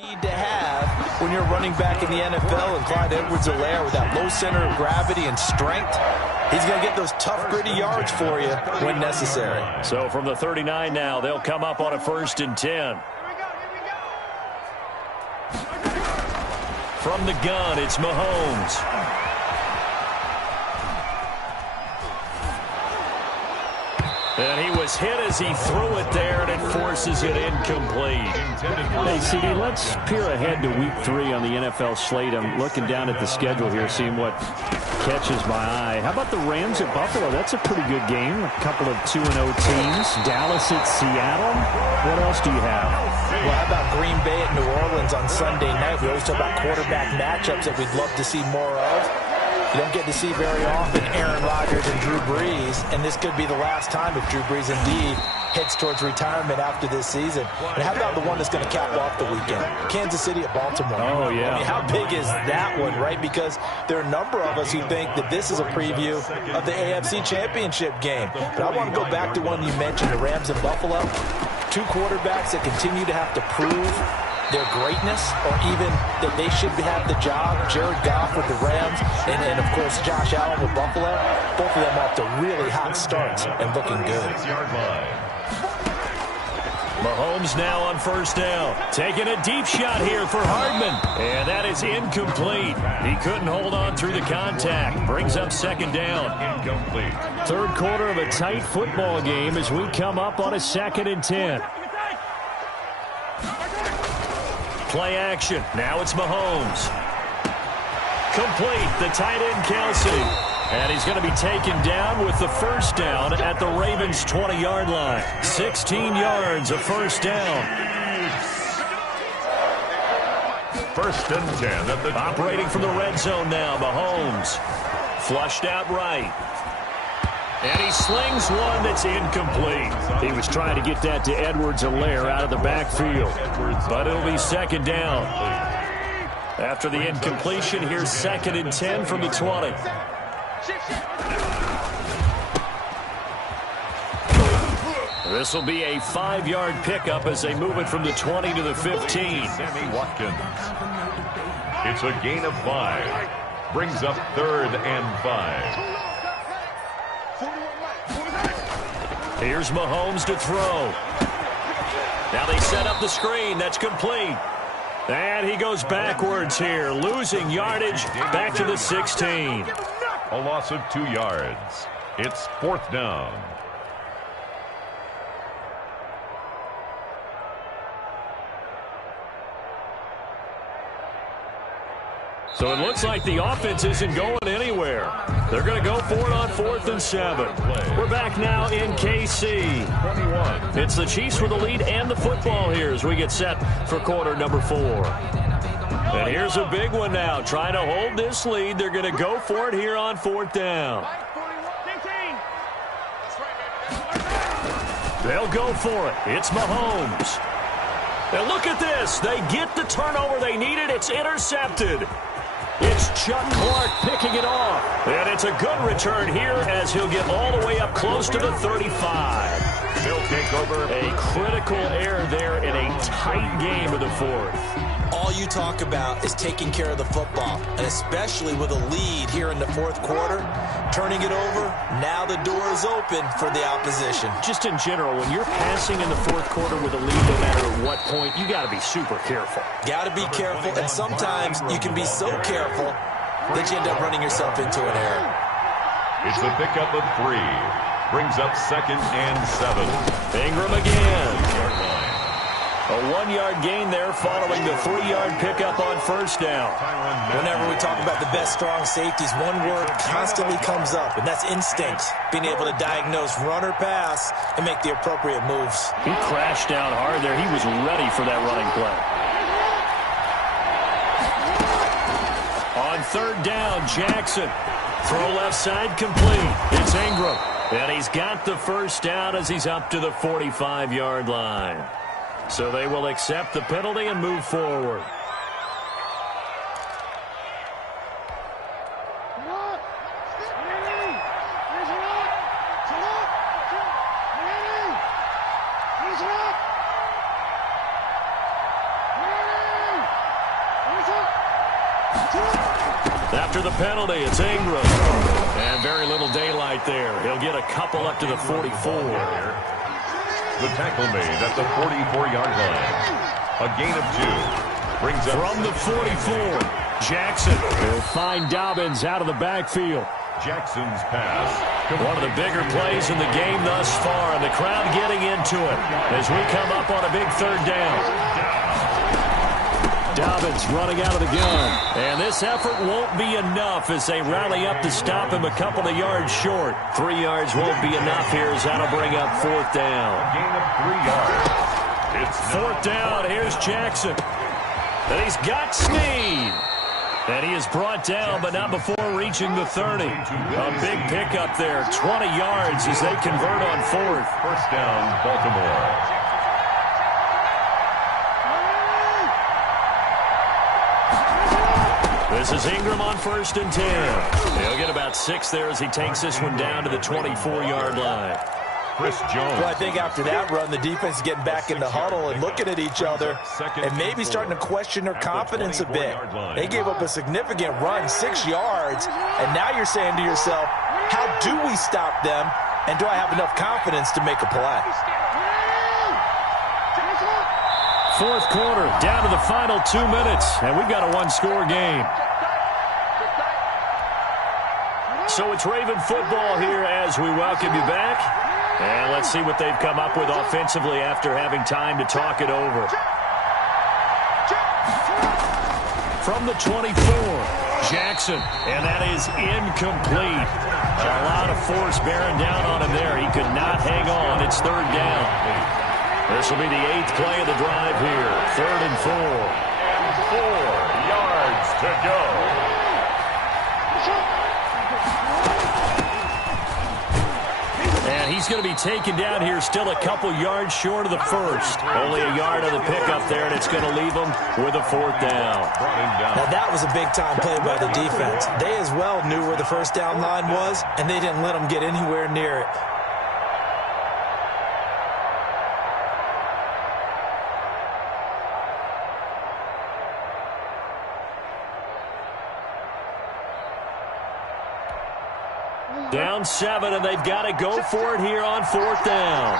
Need to have when you're running back in the NFL, and Clyde Edwards-Helaire with that low center of gravity and strength, he's going to get those tough, gritty yards for you when necessary. So from the 39 now, they'll come up on a 1st and 10. From the gun, it's Mahomes. And he was hit as he threw it there, and it forces it incomplete. Hey, CD, let's peer ahead to Week 3 on the NFL slate. I'm looking down at the schedule here, seeing what catches my eye. How about the Rams at Buffalo? That's a pretty good game. A couple of 2-0 teams. Dallas at Seattle. What else do you have? Well, how about Green Bay at New Orleans on Sunday night? We always talk about quarterback matchups that we'd love to see more of. You don't get to see very often Aaron Rodgers and Drew Brees, and this could be the last time if Drew Brees indeed heads towards retirement after this season. And how about the one that's going to cap off the weekend? Kansas City at Baltimore. Oh, yeah. I mean, how big is that one, right? Because there are a number of us who think that this is a preview of the AFC Championship game. But I want to go back to one you mentioned, the Rams and Buffalo. Two quarterbacks that continue to have to prove their greatness, or even that they should have the job. Jared Goff with the Rams, and of course Josh Allen with Buffalo. Both of them off to really hot starts and looking good. Mahomes now on 1st down. Taking a deep shot here for Hardman. And that is incomplete. He couldn't hold on through the contact. Brings up 2nd down. Incomplete. 3rd quarter of a tight football game as we come up on a 2nd and 10. Play action. Now it's Mahomes. Complete. The tight end, Kelsey. And he's going to be taken down with the 1st down at the Ravens' 20-yard line. 16 yards, a 1st down. 1st and 10 at the operating from the red zone now. Mahomes flushed out right. And he slings one that's incomplete. He was trying to get that to Edwards-Helaire out of the backfield. But it'll be 2nd down. After the incompletion, here's 2nd and 10 from the 20. This will be a 5-yard pickup as they move it from the 20 to the 15. Sammy Watkins. It's a gain of 5. Brings up 3rd and 5. Here's Mahomes to throw. Now they set up the screen. That's complete. And he goes backwards here, losing yardage back to the 16. A loss of 2 yards. It's 4th down. So it looks like the offense isn't going anywhere. They're going to go for it on 4th and 7. We're back now in KC. 21. It's the Chiefs with the lead and the football here as we get set for quarter number 4. And here's a big one now. Trying to hold this lead. They're going to go for it here on 4th down. They'll go for it. It's Mahomes. And look at this. They get the turnover they needed. It's intercepted. It's Chuck Clark picking it off. And it's a good return here as he'll get all the way up close to the 35. They'll take over. A critical error there in a tight game of the 4th. All you talk about is taking care of the football, and especially with a lead here in the 4th quarter, turning it over, now the door is open for the opposition. Just in general, when you're passing in the 4th quarter with a lead, no matter at what point, you got to be super careful. Got to be careful, and sometimes you can be so careful that you end up running yourself into an error. It's a pickup of 3. Brings up 2nd and 7. Ingram again. A 1-yard gain there following the 3-yard pickup on 1st down. Whenever we talk about the best strong safeties, one word constantly comes up, and that's instinct. Being able to diagnose run or pass and make the appropriate moves. He crashed down hard there. He was ready for that running play. On 3rd down, Jackson. Throw left side complete. It's Ingram. And he's got the 1st down as he's up to the 45-yard line. So they will accept the penalty and move forward. the penalty. It's Ingram. And very little daylight there. He'll get a couple up to the 44. The tackle made at the 44-yard line. A gain of 2. Brings up from the 44. Jackson will find Dobbins out of the backfield. Jackson's pass. One of the bigger plays in the game thus far, and the crowd getting into it as we come up on a big third down. Dobbins running out of the gun, and this effort won't be enough as they rally up to stop him a couple of yards short. 3 yards won't be enough here as that'll bring up fourth down. A gain of 3 yards. It's fourth down. Here's Jackson. And he's got Snead. And he is brought down, but not before reaching the 30. A big pickup there, 20 yards as they convert on fourth. First down, Baltimore. This is Ingram on 1st and 10. He'll get about 6 there as he takes this one down to the 24-yard line. Chris Jones. Well, I think after that run, the defense is getting back in the huddle and looking at each other and maybe starting to question their confidence a bit. They gave up a significant run, 6 yards, and now you're saying to yourself, how do we stop them, and do I have enough confidence to make a play? Fourth quarter, down to the final 2 minutes, and we've got a one-score game. So it's Raven football here as we welcome you back. And let's see what they've come up with offensively after having time to talk it over. From the 24, Jackson, and that is incomplete. A lot of force bearing down on him there. He could not hang on. It's third down. This will be the 8th play of the drive here. 3rd and 4. 4 yards to go. And he's going to be taken down here still a couple yards short of the first. Only a yard on the pickup there, and it's going to leave him with a fourth down. Now that was a big-time play by the defense. They as well knew where the first down line was, and they didn't let them get anywhere near it. Down 7, and they've got to go for it here on fourth down.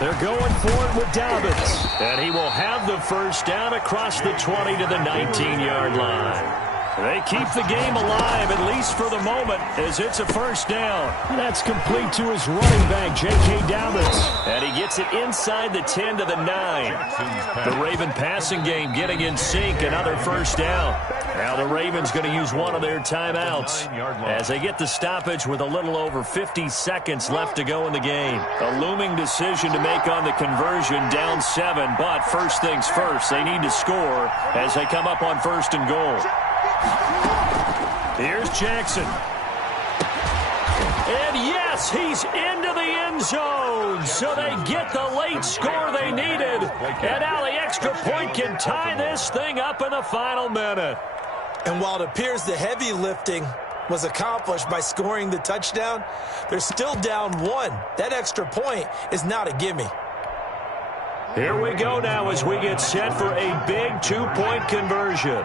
They're going for it with Dobbins, and he will have the first down across the 20 to the 19-yard line. They keep the game alive, at least for the moment, as it's a first down. That's complete to his running back, J.K. Dobbins. And he gets it inside the 10 to the 9. The Raven passing game getting in sync, another first down. Now the Ravens going to use one of their timeouts as they get the stoppage with a little over 50 seconds left to go in the game. A looming decision to make on the conversion, down 7, but first things first, they need to score as they come up on 1st and goal. Here's Jackson. And yes, he's into the end zone. So they get the late score they needed. And now the extra point can tie this thing up in the final minute. And while it appears the heavy lifting was accomplished by scoring the touchdown, they're still down 1. That extra point is not a gimme. Here we go now as we get set for a big 2-point conversion.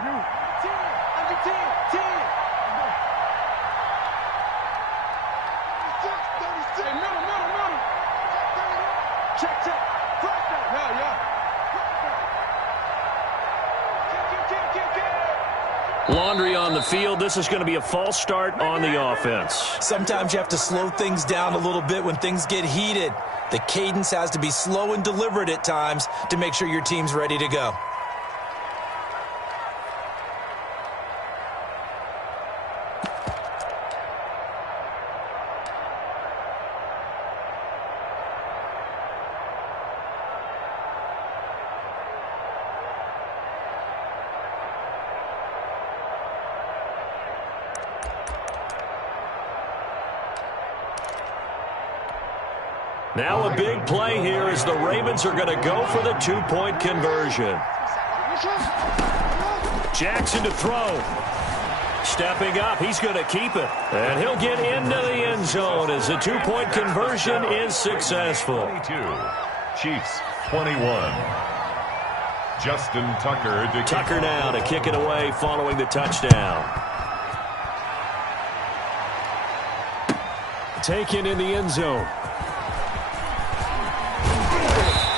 Laundry on the field. This is going to be a false start on the offense. Sometimes you have to slow things down a little bit when things get heated. The cadence has to be slow and deliberate at times to make sure your team's ready to go. Now a big play here as the Ravens are going to go for the 2-point conversion. Jackson to throw. stepping up. He's going to keep it. And he'll get into the end zone as the two-point conversion is successful. 22. Chiefs 21. Justin Tucker. Tucker now to kick it away following the touchdown. Taken in the end zone.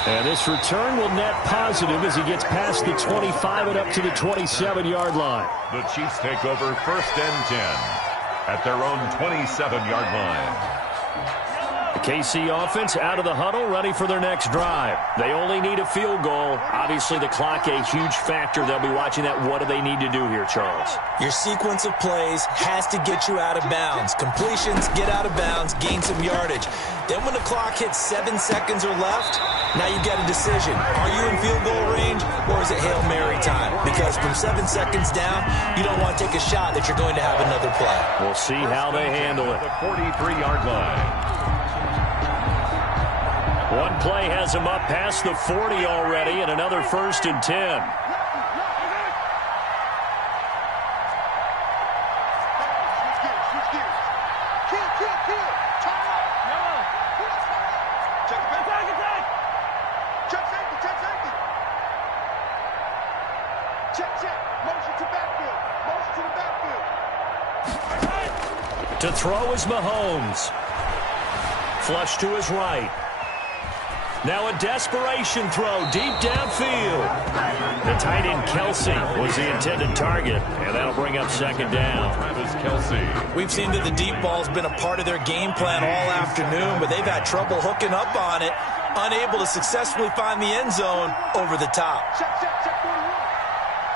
And this return will net positive as he gets past the 25 and up to the 27-yard line. The Chiefs take over 1st and 10 at their own 27-yard line. The KC offense out of the huddle, ready for their next drive. They only need a field goal. Obviously, the clock a huge factor. They'll be watching that. What do they need to do here, Charles? Your sequence of plays has to get you out of bounds. Completions, get out of bounds, gain some yardage. Then when the clock hits 7 seconds or left, now you've got a decision. Are you in field goal range, or is it Hail Mary time? Because from 7 seconds down, you don't want to take a shot that you're going to have another play. We'll see how they handle it. The 43-yard line. One play has him up past the 40 already, and another 1st and 10. To throw is Mahomes. Flush to his right. Now a desperation throw deep downfield. The tight end Kelsey was the intended target, and that'll bring up 2nd down. Travis Kelsey. We've seen that the deep ball's been a part of their game plan all afternoon, but they've had trouble hooking up on it, unable to successfully find the end zone over the top. Check 41.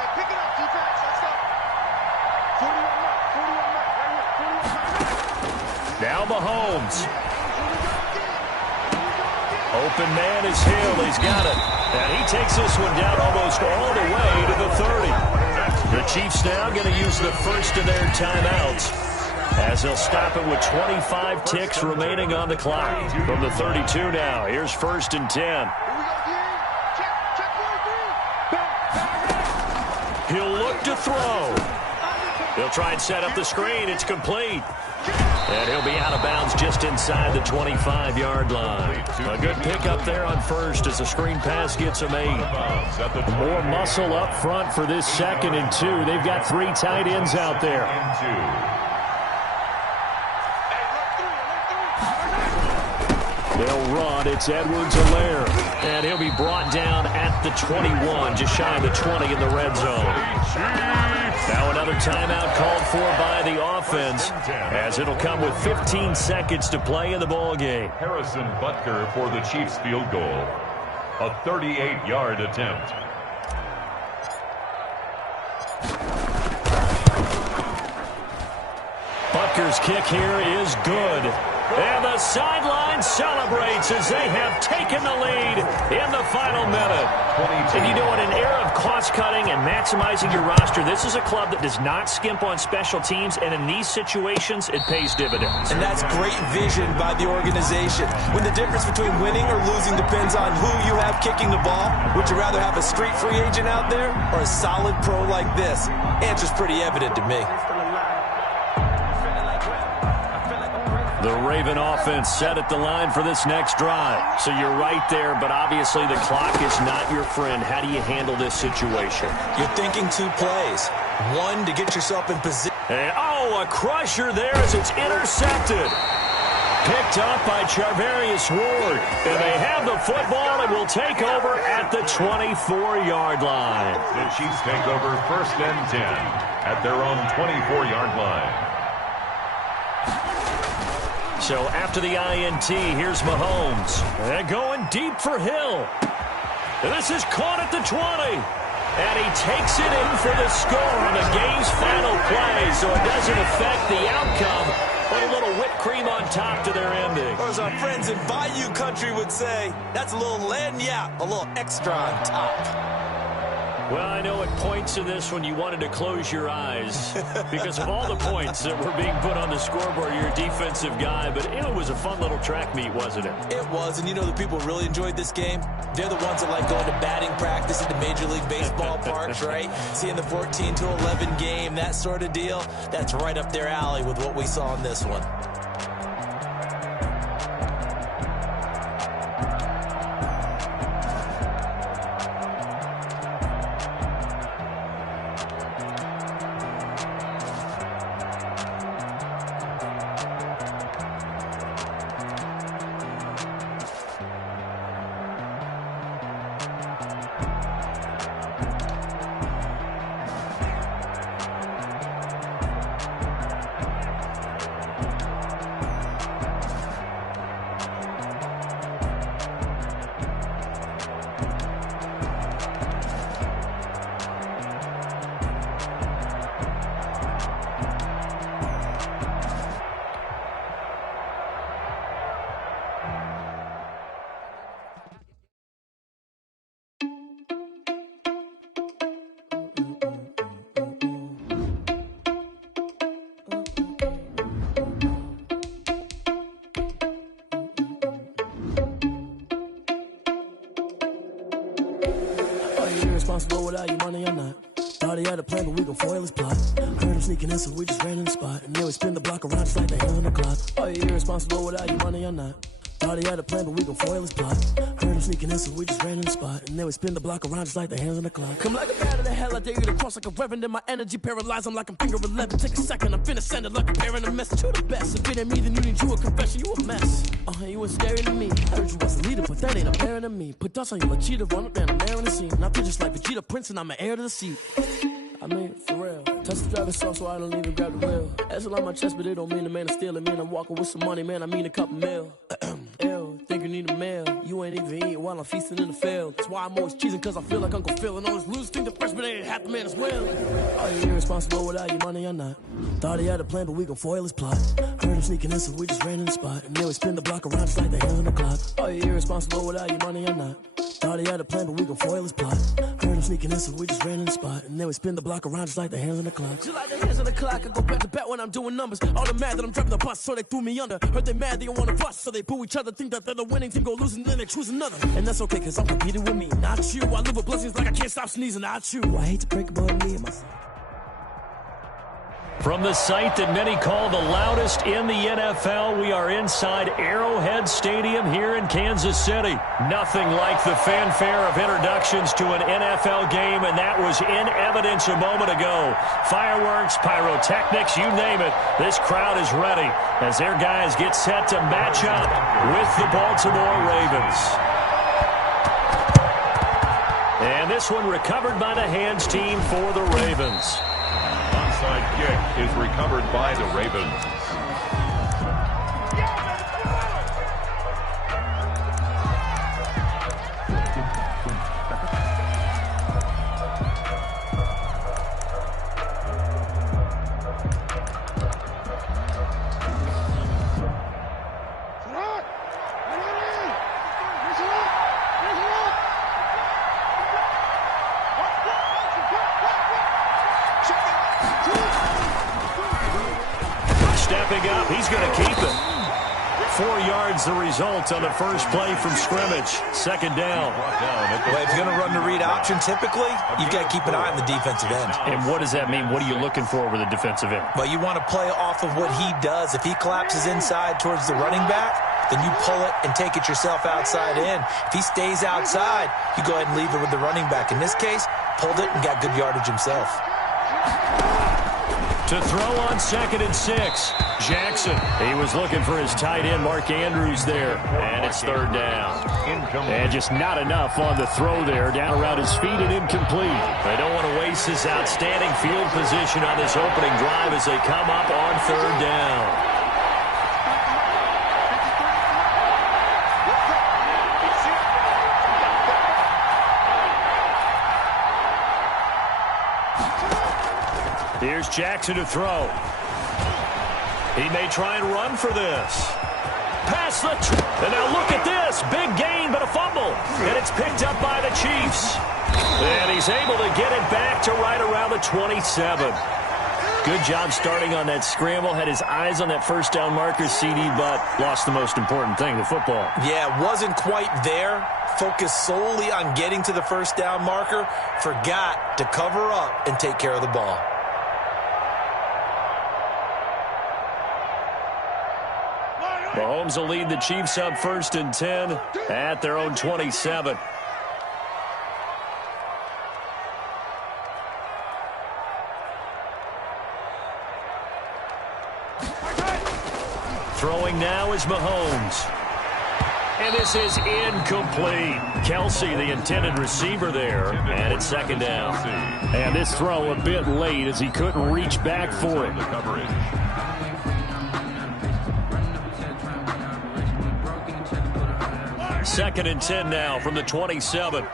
Hey, pick it up, defense. Let's go. 41 Now Mahomes. Open man is Hill. He's got it. And he takes this one down almost all the way to the 30. The Chiefs now going to use the first of their timeouts as they'll stop it with 25 ticks remaining on the clock. From the 32 now, here's 1st and 10. He'll look to throw. He'll try and set up the screen. It's complete. And he'll be out of bounds just inside the 25-yard line. A good pickup there on 1st as the screen pass gets him 8. More muscle up front for this 2nd and 2. They've got 3 tight ends out there. They'll run. It's Edwards-Helaire. And he'll be brought down at the 21, just shy of the 20 in the red zone. Now another timeout called for by the offense, as it'll come with 15 seconds to play in the ball game. Harrison Butker for the Chiefs field goal. A 38-yard attempt. Butker's kick here is good. And the sideline celebrates as they have taken the lead in the final minute. And you know, in an era of cost-cutting and maximizing your roster, this is a club that does not skimp on special teams, and in these situations, it pays dividends. And that's great vision by the organization. When the difference between winning or losing depends on who you have kicking the ball, would you rather have a street free agent out there or a solid pro like this? Answer's pretty evident to me. The Raven offense set at the line for this next drive. So you're right there, but obviously the clock is not your friend. How do you handle this situation? You're thinking 2 plays. One, to get yourself in position. A crusher there as it's intercepted. Picked up by Charvarius Ward. And they have the football and will take over at the 24-yard line. The Chiefs take over 1st and 10 at their own 24-yard line. So after the INT, here's Mahomes. And going deep for Hill. And this is caught at the 20. And he takes it in for the score on the game's final play. So it doesn't affect the outcome, but a little whipped cream on top to their ending. Or as our friends in Bayou Country would say, that's a little lagniappe, a little extra on top. Well, I know at points in this one you wanted to close your eyes because of all the points that were being put on the scoreboard. You're a defensive guy, but it was a fun little track meet, wasn't it? It was, and you know the people who really enjoyed this game? They're the ones that like going to batting practice at the Major League Baseball parks, right? Seeing the 14-11 game, that sort of deal. That's right up their alley with what we saw in this one. Responsible without your money or not. Thought he had a plan, but we gon' foil his plot. Heard him sneaking in, so we just ran in the spot. And then we spin the block around just like the hands on the clock. Are you irresponsible without your money or not? Thought he had a plan, but we gon' foil his plot. Heard him sneaking in, so we just ran in the spot. And then we spin the block around just like the hands on the clock. Come like a bat of the hell, I dare you to cross like a reverend. And my energy paralyzed, I'm like I'm finger 11. Take a second, I'm finna send it like a bearing a message to the best. If it ain't me, then you need you a confession, you a mess. You was staring at me. Heard you was a leader, but that ain't apparent to me. Put dust on you, a cheater, run up and I'm there in the scene. And I feel just like Vegeta Prince, and I'm an heir to the seat. I mean, for real. Touch the driver's soft, so I don't even grab the wheel. That's on my chest, but it don't mean the man is stealing. Man, I'm walking with some money, man, I mean a couple mil. Ew, think you need a meal. You ain't even eating while I'm feasting in the field. That's why I'm always cheesing, cause I feel like Uncle Phil. And all those losers think the freshman ain't half the man as well. Are you irresponsible without your money or not? Thought he had a plan, but we gon' foil his plot. Heard him sneaking in, so we just ran in the spot. And then we spin the block around just like the hands on the clock. Are you irresponsible without your money or not? Thought he had a plan, but we gon' foil his plot. Heard him sneaking in, so we just ran in the spot. And then we spin the block around just like the hands on the clock. Just like the hands on the clock, I go back to back when I'm doing numbers. All the mad that I'm driving the bus, so they threw me under. Heard they mad, they don't wanna bust, so they boo each other. Think that they're the winning team, go losing, then they choose another. And that's okay, cause I'm competing with me, not you. I live with blessings like I can't stop sneezing, not you. I hate to break about me and myself. From the site that many call the loudest in the NFL, we are inside Arrowhead Stadium here in Kansas City. Nothing like the fanfare of introductions to an NFL game, and that was in evidence a moment ago. Fireworks, pyrotechnics, you name it. This crowd is ready as their guys get set to match up with the Baltimore Ravens. And this one recovered by the hands team for the Ravens. Onside kick is recovered by the Ravens. Stepping up, he's going to keep it. 4 yards the result on the first play from scrimmage. Second down. Well, if you're going to run the read option, typically, you've got to keep an eye on the defensive end. And what does that mean? What are you looking for with the defensive end? Well, you want to play off of what he does. If he collapses inside towards the running back, then you pull it and take it yourself outside in. If he stays outside, you go ahead and leave it with the running back. In this case, pulled it and got good yardage himself. To throw on 2nd and 6. Jackson. He was looking for his tight end, Mark Andrews, there. And it's 3rd down. And just not enough on the throw there. Down around his feet and incomplete. They don't want to waste this outstanding field position on this opening drive as they come up on 3rd down. Here's Jackson to throw. He may try and run for this. Pass and now look at this. Big gain, but a fumble. And it's picked up by the Chiefs. And he's able to get it back to right around the 27. Good job starting on that scramble. Had his eyes on that first down marker, CD, but lost the most important thing, the football. Yeah, wasn't quite there. Focused solely on getting to the first down marker. Forgot to cover up and take care of the ball. Mahomes will lead the Chiefs up 1st and 10 at their own 27. Throwing now is Mahomes. And this is incomplete. Kelsey, the intended receiver there, and it's 2nd down. And this throw a bit late as he couldn't reach back for it. 2nd and 10 now from the 27.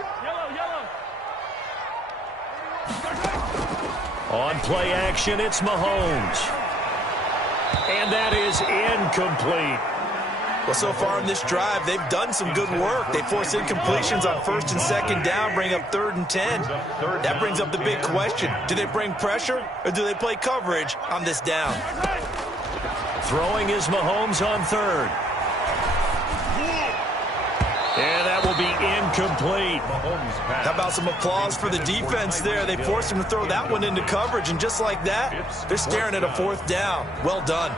On play action, it's Mahomes. And that is incomplete. Well, so far in this drive, they've done some good work. They force incompletions on 1st and 2nd down, bring up 3rd and 10. That brings up the big question. Do they bring pressure or do they play coverage on this down? Throwing is Mahomes on 3rd. And that will be incomplete. How about some applause for the defense there? They forced him to throw that one into coverage, and just like that, they're staring at a 4th down. Well done.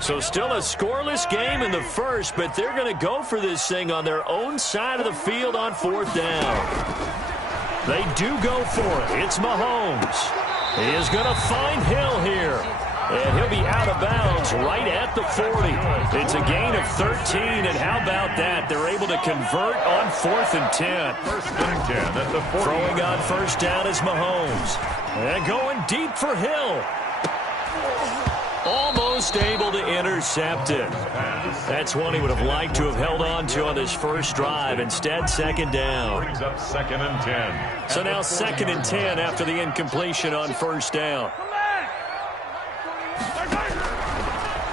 So still a scoreless game in the first, but they're going to go for this thing on their own side of the field on 4th down. They do go for it. It's Mahomes. He is going to find Hill here. And he'll be out of bounds right at the 40. It's a gain of 13, and how about that? They're able to convert on 4th and 10. 1st and 10 at the 40. Throwing on 1st down is Mahomes. And going deep for Hill. Almost able to intercept it. That's one he would have liked to have held on to on this first drive. Instead, 2nd down. Brings up 2nd and 10. So now 2nd and 10 after the incompletion on 1st down.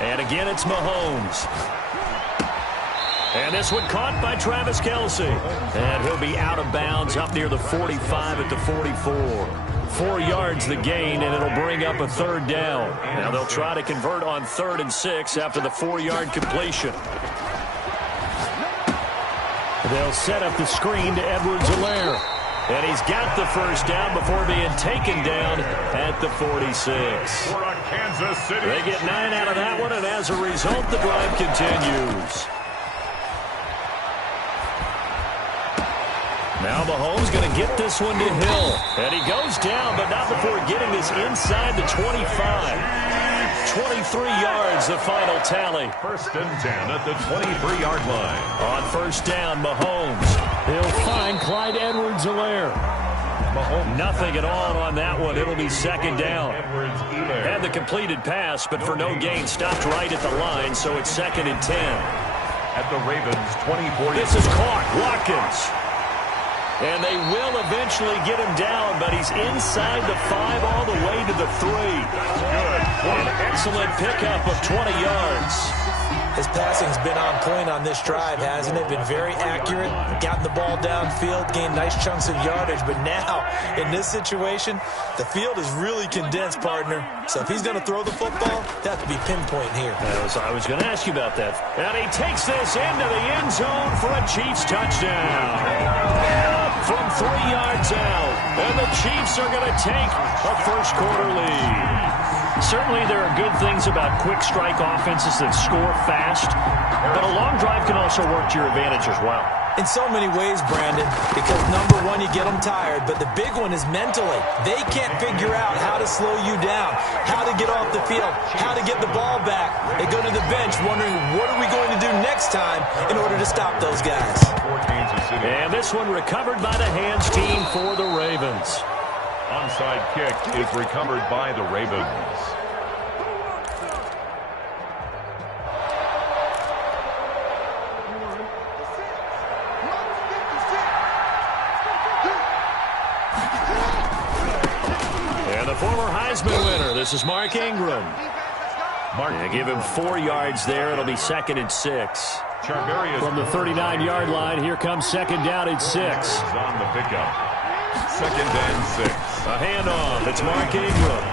And again, it's Mahomes. And this one caught by Travis Kelsey. And he'll be out of bounds up near the 45 at the 44. 4 yards the gain, and it'll bring up a 3rd down. Now they'll try to convert on 3rd and 6 after the 4-yard completion. They'll set up the screen to Edwards-Helaire. And he's got the first down before being taken down at the 46. For a Kansas City. They get 9 out of that one, and as a result, the drive continues. Now Mahomes going to get this one to Hill. And he goes down, but not before getting this inside the 25. 23 yards, the final tally. 1st and 10 at the 23-yard line. On 1st down, Mahomes. He'll find Clyde Edwards-Helaire. Nothing at all on that one. It'll be 2nd down. Had the completed pass, but for no gain, stopped right at the line, so it's 2nd and 10. At the Ravens' 24. This is caught. Watkins. And they will eventually get him down, but he's inside the 5 all the way to the 3. Good. An excellent pickup of 20 yards. His passing's been on point on this drive, hasn't it? Been very accurate, gotten the ball downfield, gained nice chunks of yardage. But now, in this situation, the field is really condensed, partner. So if he's going to throw the football, that have to be pinpoint here. I was going to ask you about that. And he takes this into the end zone for a Chiefs touchdown. From 3 yards out. And the Chiefs are going to take a first-quarter lead. Certainly there are good things about quick strike offenses that score fast, but a long drive can also work to your advantage as well. In so many ways, Brandon, because number one, you get them tired, but the big one is mentally. They can't figure out how to slow you down, how to get off the field, how to get the ball back. They go to the bench wondering, what are we going to do next time in order to stop those guys? And this one recovered by the hands team for the Ravens. Onside kick is recovered by the Ravens. And the former Heisman winner, this is Mark Ingram. Give him 4 yards there. It'll be 2nd and 6. From the 39-yard line, here comes second down and 6. On the pickup. Second and 6. A handoff. It's Mark Ingram.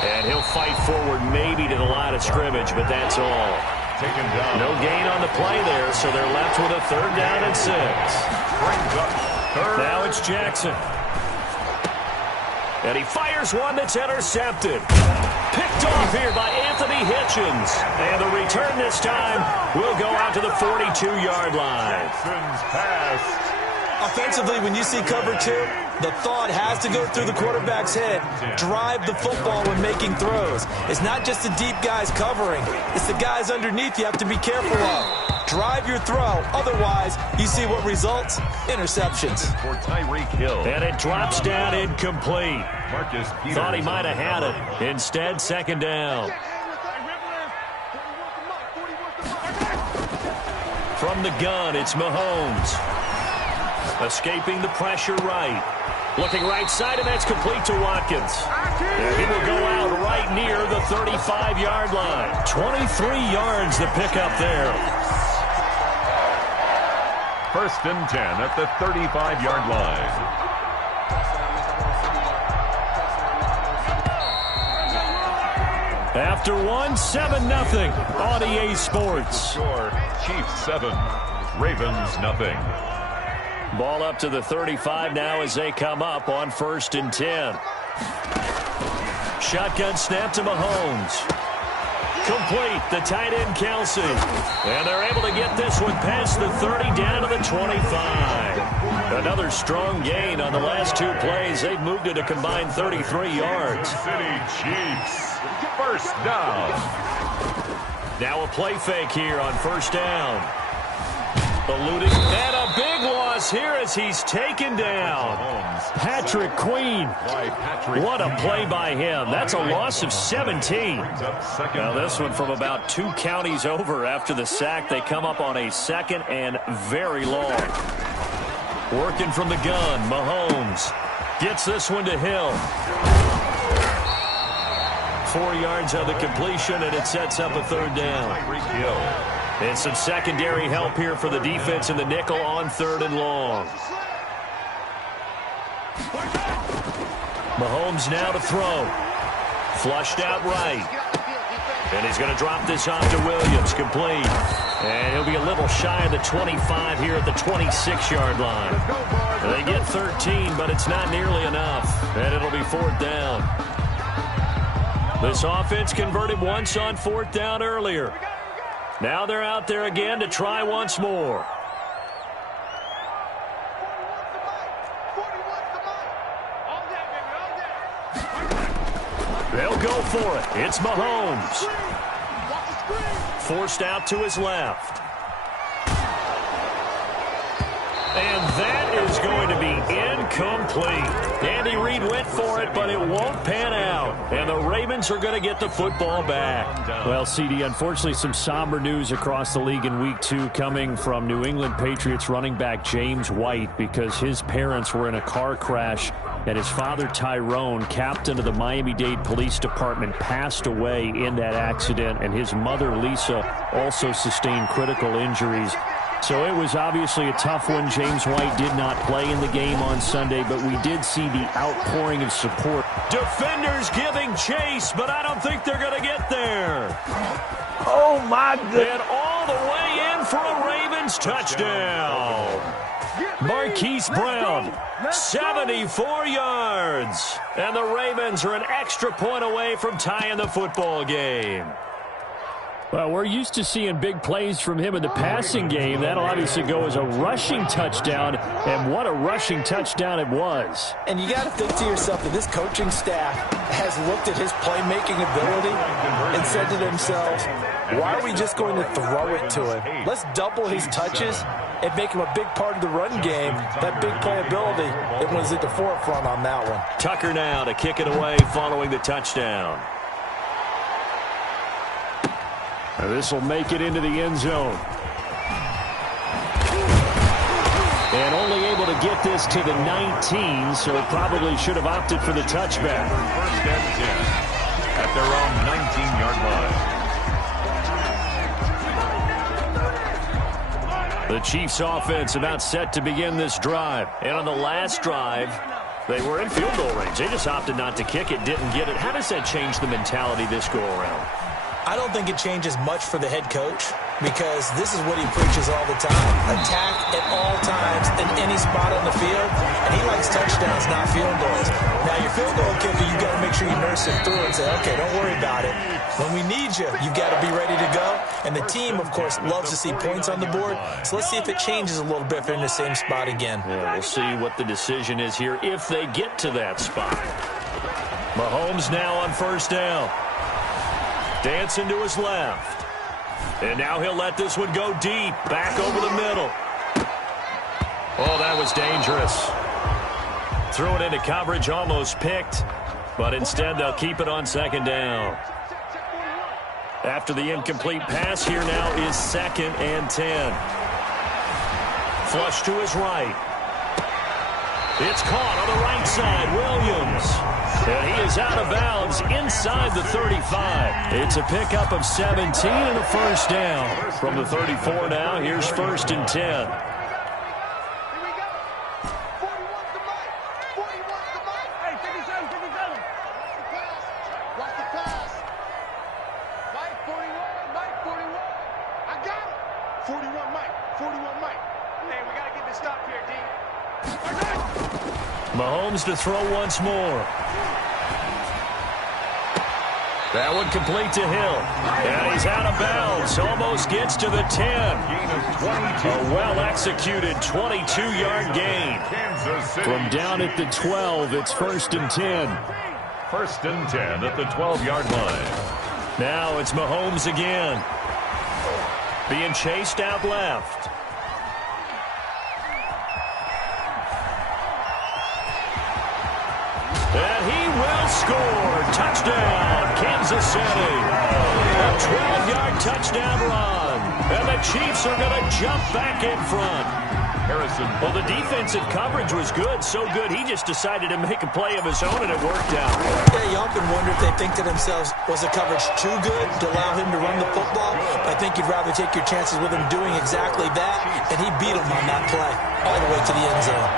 And he'll fight forward maybe to the line of scrimmage, but that's all. Taken down. No gain on the play there, so they're left with a third down and 6. Brings up third. Now it's Jackson. And he fires one that's intercepted. Picked off here by Anthony Hitchens. And the return this time will go out to the 42-yard line. Jackson's pass. Offensively, when you see cover 2, the thought has to go through the quarterback's head. Drive the football when making throws. It's not just the deep guys covering. It's the guys underneath you have to be careful of. Drive your throw. Otherwise, you see what results? Interceptions. For Tyreek Hill. And it drops down incomplete. Marcus Peters. Thought he might have had it. Instead, second down. From the gun, it's Mahomes. Escaping the pressure right. Looking right side, and that's complete to Watkins. And he will go out right near the 35-yard line. 23 yards to pick up there. First and 10 at the 35-yard line. After one, 7-0 on EA Sports. Score, Chiefs 7, Ravens nothing. Ball up to the 35 now as they come up on first and 10. Shotgun snap to Mahomes. Complete, the tight end Kelsey. And they're able to get this one past the 30 down to the 25. Another strong gain on the last 2 plays. They've moved it a combined 33 yards. City Chiefs, first down. Now a play fake here on first down. Eluding, and a big loss here as he's taken down. Patrick Queen. What a play by him. That's a loss of 17. Now this one from about 2 counties over after the sack. They come up on a second and very long. Working from the gun, Mahomes gets this one to Hill. 4 yards on the completion, and it sets up a third down. And some secondary help here for the defense in the nickel on third and long. Mahomes now to throw. Flushed out right. And he's going to drop this off to Williams. Complete. And he'll be a little shy of the 25 here at the 26-yard line. They get 13, but it's not nearly enough. And it'll be fourth down. This offense converted once on fourth down earlier. Now they're out there again to try once more. They'll go for it. It's Mahomes. Forced out to his left. And that is going to be incomplete. Andy Reid went for it, but it won't pan out. And the Ravens are going to get the football back. Well, CD, unfortunately, some somber news across the league in Week 2 coming from New England Patriots running back James White because his parents were in a car crash and his father, Tyrone, captain of the Miami-Dade Police Department, passed away in that accident, and his mother, Lisa, also sustained critical injuries. So it was obviously a tough one. James White did not play in the game on Sunday, but we did see the outpouring of support. Defenders giving chase, but I don't think they're going to get there. Oh, my goodness. And all the way in for a Ravens touchdown. Marquise Brown, 74 yards. And the Ravens are an extra point away from tying the football game. Well, we're used to seeing big plays from him in the passing game. That'll obviously go as a rushing touchdown, and what a rushing touchdown it was. And you got to think to yourself that this coaching staff has looked at his playmaking ability and said to themselves, why are we just going to throw it to him? Let's double his touches and make him a big part of the run game. That big playability, it was at the forefront on that one. Tucker now to kick it away following the touchdown. This will make it into the end zone. And only able to get this to the 19, so probably should have opted for the touchback. First and 10 at their own 19-yard line. The Chiefs offense about set to begin this drive. And on the last drive, they were in field goal range. They just opted not to kick it, didn't get it. How does that change the mentality this go around? I don't think it changes much for the head coach because this is what he preaches all the time. Attack at all times in any spot on the field. And he likes touchdowns, not field goals. Now, your field goal kicker, you've got to make sure you nurse it through and say, okay, don't worry about it. When we need you, you've got to be ready to go. And the team, of course, loves to see points on the board. So let's see if it changes a little bit if they're in the same spot again. Yeah, we'll see what the decision is here if they get to that spot. Mahomes now on first down. Dancing to his left. And now he'll let this one go deep. Back over the middle. Oh, that was dangerous. Threw it into coverage, almost picked. But instead, they'll keep it on second down. After the incomplete pass, here now is 2nd and 10. Flush to his right. It's caught on the right side. Williams. And he is out of bounds inside the 35. It's a pickup of 17 and a first down. From the 34 now, here's 1st and 10. Mahomes to throw once more. That one complete to Hill. And he's out of bounds. Almost gets to the 10. A well-executed 22-yard gain. From down at the 12, it's 1st and 10. 1st and 10 at the 12-yard line. Now it's Mahomes again. Being chased out left. And he will score. Touchdown, Kansas City. A 12-yard touchdown run. And the Chiefs are going to jump back in front. Harrison. Well, the defensive coverage was good, so good he just decided to make a play of his own, and it worked out. Yeah, you often wonder if they think to themselves, was the coverage too good to allow him to run the football? I think you'd rather take your chances with him doing exactly that, and he beat him on that play all the way to the end zone.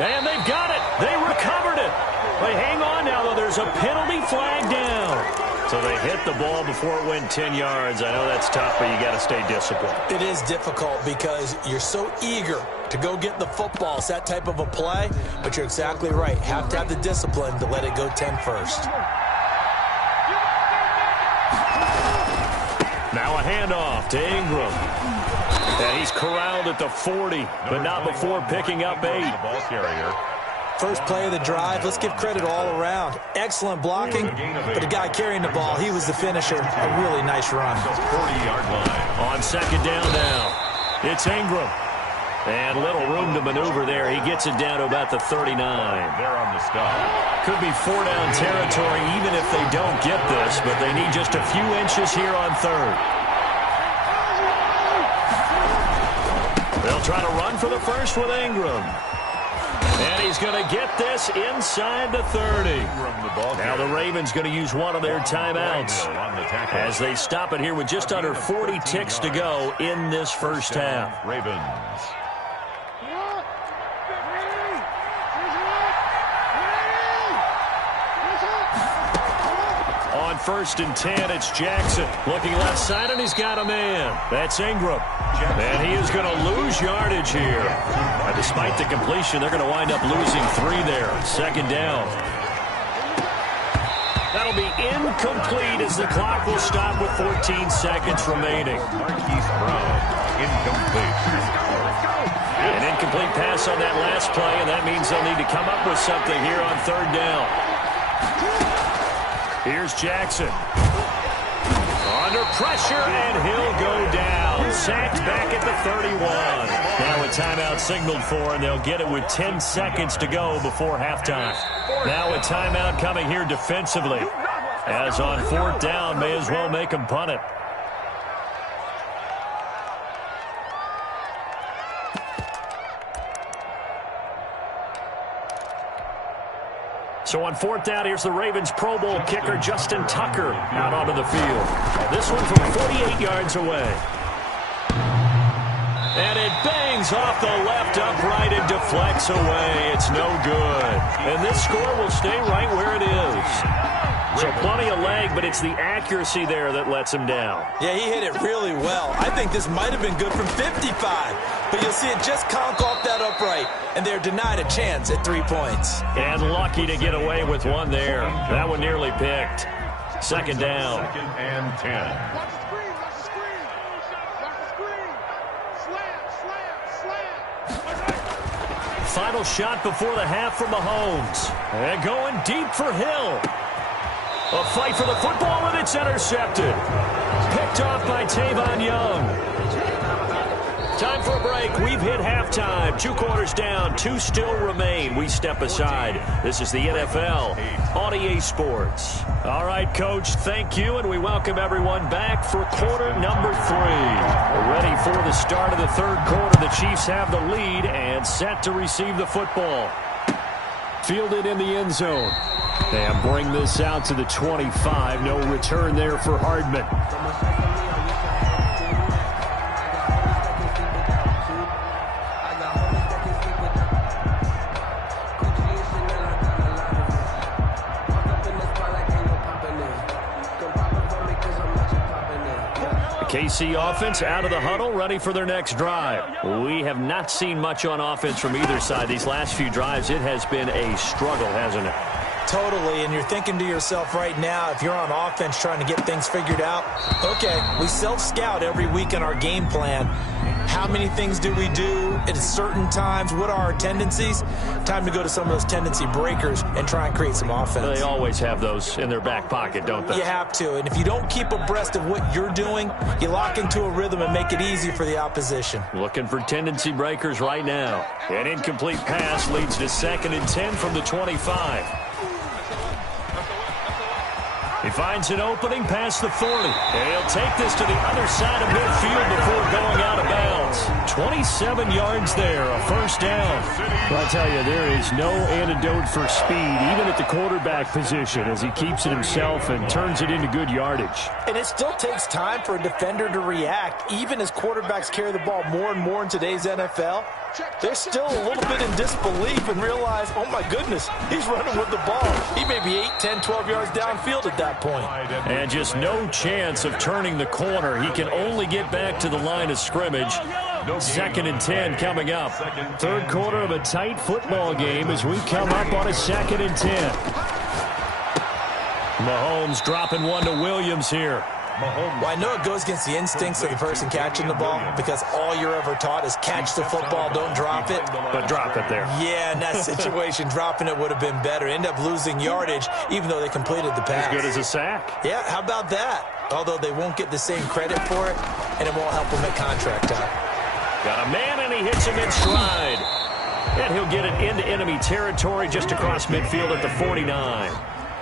And they've got it. They recovered it. They hang on now, though. There's a penalty flag down. So they hit the ball before it went 10 yards. I know that's tough, but you got to stay disciplined. It is difficult because you're so eager to go get the football. It's that type of a play, but you're exactly right. Have to have the discipline to let it go 10 first. Now a handoff to Ingram. And he's corralled at the 40, but not before picking up 8. Ball carrier. First play of the drive, let's give credit all around. Excellent blocking, but the guy carrying the ball, he was the finisher. A really nice run. 40-yard line. On second down now, it's Ingram. And little room to maneuver there. He gets it down to about the 39. They're on the stop. Could be 4-down territory even if they don't get this, but they need just a few inches here on 3rd. They'll try to run for the first with Ingram. And he's going to get this inside the 30. Now the Ravens going to use one of their timeouts as they stop it here with just under 40 ticks to go in this first half. Ravens. On 1st and 10, it's Jackson. Looking left side, and he's got a man. That's Ingram. And he is going to lose yardage here. And despite the completion, they're going to wind up losing 3 there. Second down. That'll be incomplete as the clock will stop with 14 seconds remaining. Marquise Brown, incomplete. An incomplete pass on that last play, and that means they'll need to come up with something here on 3rd down. Here's Jackson. Under pressure, and he'll go down. Sacked back at the 31. Now a timeout signaled for, and they'll get it with 10 seconds to go before halftime. Now a timeout coming here defensively. As on 4th down, may as well make them punt it. So on 4th down, here's the Ravens Pro Bowl kicker Justin Tucker out onto the field. This one from 48 yards away. And it bangs off the left upright and deflects away. It's no good. And this score will stay right where it is. So plenty of leg, but it's the accuracy there that lets him down. Yeah, he hit it really well. I think this might have been good from 55. But you'll see it just conk off that upright. And they're denied a chance at 3 points. And lucky to get away with one there. That one nearly picked. 2nd down. 2nd and 10. Final shot before the half from Mahomes. And going deep for Hill. A fight for the football, and it's intercepted. Picked off by Tavon Young. Time for a break. We've hit halftime. 2 quarters down. 2 still remain. We step aside. This is the NFL on EA Sports. All right, Coach, thank you, and we welcome everyone back for quarter number 3. We're ready for the start of the 3rd quarter. The Chiefs have the lead and set to receive the football. Fielded in the end zone. And bring this out to the 25. No return there for Hardman. KC offense out of the huddle, ready for their next drive. We have not seen much on offense from either side. These last few drives, it has been a struggle, hasn't it? Totally, and you're thinking to yourself right now, if you're on offense trying to get things figured out, okay, we self-scout every week in our game plan. How many things do we do at certain times? What are our tendencies? Time to go to some of those tendency breakers and try and create some offense. They always have those in their back pocket, don't they? You have to, and if you don't keep abreast of what you're doing, you lock into a rhythm and make it easy for the opposition. Looking for tendency breakers right now. An incomplete pass leads to 2nd and 10 from the 25. He finds an opening past the 40. And he'll take this to the other side of midfield before going out of bounds. 27 yards there, a 1st down. Well, I tell you, there is no antidote for speed, even at the quarterback position, as he keeps it himself and turns it into good yardage. And it still takes time for a defender to react, even as quarterbacks carry the ball more and more in today's NFL. They're still a little bit in disbelief and realize, oh my goodness, he's running with the ball. He may be 8, 10, 12 yards downfield at that point. And just no chance of turning the corner. He can only get back to the line of scrimmage. 2nd and 10 coming up. 3rd quarter of a tight football game as we come up on a 2nd and 10. Mahomes dropping one to Williams here. Well, I know it goes against the instincts of the person catching the ball because all you're ever taught is catch the football, don't drop it. But drop it there. Yeah, in that situation, dropping it would have been better. End up losing yardage, even though they completed the pass. As good as a sack. Yeah, how about that? Although they won't get the same credit for it, and it won't help them at contract time. Got a man, and he hits him in stride. And he'll get it into enemy territory just across midfield at the 49.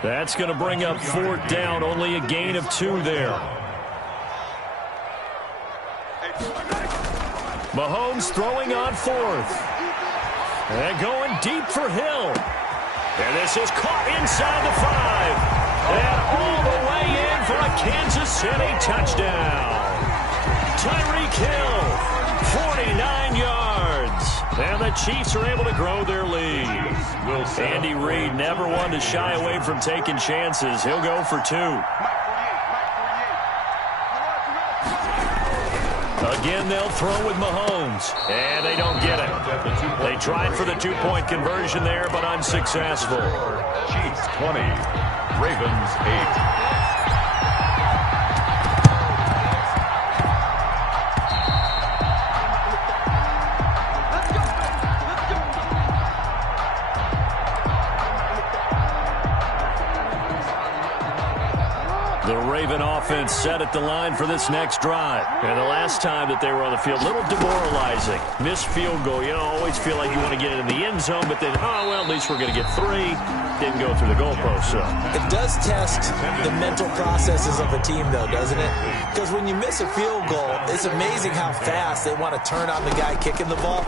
That's going to bring up 4th down, only a gain of 2 there. Mahomes throwing on 4th. And going deep for Hill. And this is caught inside the 5. And all the way in for a Kansas City touchdown. Tyreek Hill, 49 yards. And the Chiefs are able to grow their lead. Andy Reid never one to shy away from taking chances. He'll go for 2. Again, they'll throw with Mahomes. And they don't get it. They tried for the 2-point conversion there, but unsuccessful. Chiefs 20, Ravens 8. offense set at the line for this next drive. And the last time that they were on the field, a little demoralizing. Missed field goal. You know, always feel like you want to get it in the end zone, but then, oh, well, at least we're going to get 3. Didn't go through the goalpost, so. It does test the mental processes of a team, though, doesn't it? Because when you miss a field goal, it's amazing how fast they want to turn on the guy kicking the ball.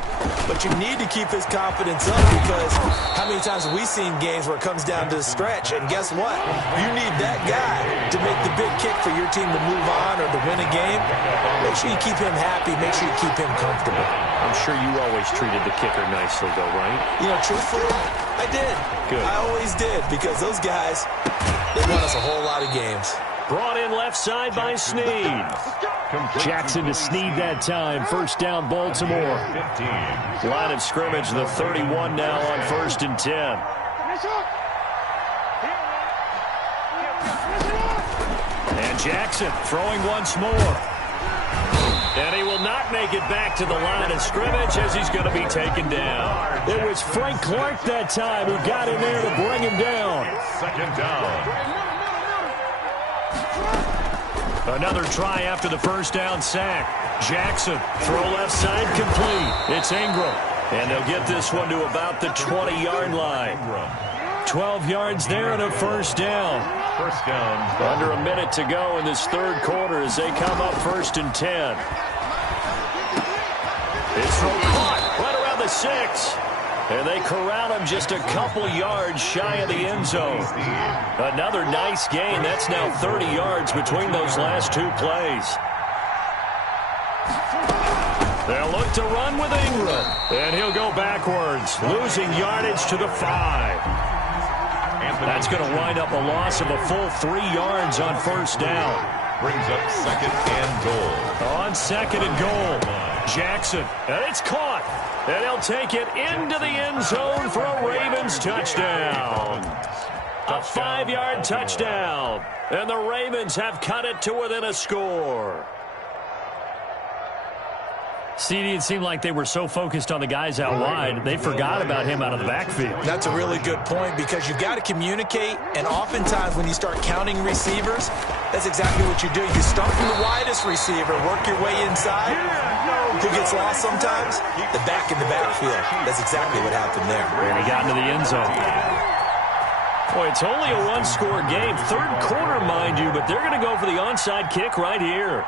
But you need to keep his confidence up, because how many times have we seen games where it comes down to the stretch? And guess what? You need that guy to make the big kick for your team to move on or to win a game. Make sure you keep him happy. Make sure you keep him comfortable. I'm sure you always treated the kicker nicely, though, right? You know, truthfully, I did. Good. I always did, because those guys, they won us a whole lot of games. Brought in left side by Snead. Jackson to Snead that time. First down, Baltimore. Line of scrimmage, the 31 now on 1st and 10. And Jackson throwing once more. And he will not make it back to the line of scrimmage as he's going to be taken down. It was Frank Clark that time who got in there to bring him down. Second down. Another try after the first down sack. Jackson, throw left side, complete. It's Ingram. And they'll get this one to about the 20-yard line. 12 yards there and a first down. First down. Under a minute to go in this third quarter as they come up 1st and 10. It's throw caught right around the 6. And they corral him just a couple yards shy of the end zone. Another nice gain. That's now 30 yards between those last 2 plays. They'll look to run with Ingram. And he'll go backwards, losing yardage to the 5. That's going to wind up a loss of a full 3 yards on first down. Brings up 2nd and goal. On 2nd and goal, Jackson. And it's caught. And he'll take it into the end zone for a Ravens touchdown. A 5-yard touchdown. And the Ravens have cut it to within a score. CD, it seemed like they were so focused on the guys out wide, they forgot about him out of the backfield. That's a really good point, because you've got to communicate, and oftentimes when you start counting receivers, that's exactly what you do. You start from the widest receiver, work your way inside. Who gets lost sometimes? The back in the backfield. That's exactly what happened there. And he got into the end zone. Boy, it's only a 1-score game. Third quarter, mind you, but they're going to go for the onside kick right here.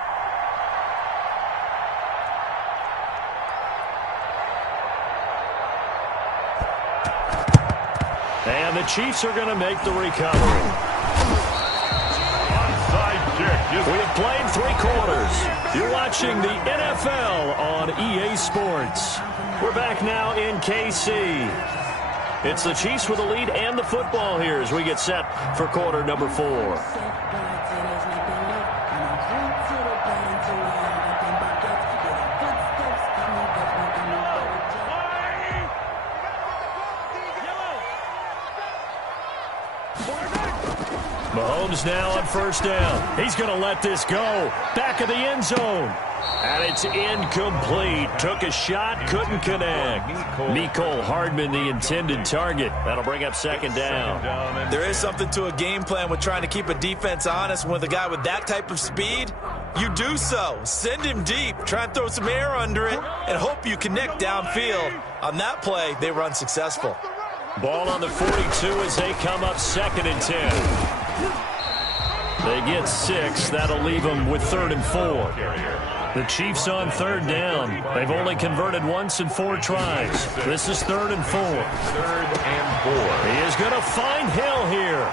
And the Chiefs are going to make the recovery. Onside kick. We have played 3 quarters. You're watching the NFL on EA Sports. We're back now in KC. It's the Chiefs with the lead and the football here as we get set for quarter number 4. Mahomes now on first down. He's going to let this go. Back of the end zone. And it's incomplete. Took a shot, couldn't connect. Mecole Hardman, the intended target. That'll bring up second down. There is something to a game plan with trying to keep a defense honest. With a guy with that type of speed, you do so. Send him deep. Try and throw some air under it and hope you connect downfield. On that play, they were unsuccessful. Ball on the 42 as they come up 2nd and 10. They get 6. That'll leave them with 3rd and 4. The Chiefs on 3rd down. They've only converted once in 4 tries. This is 3rd and 4. 3rd and 4. He is going to find Hill here.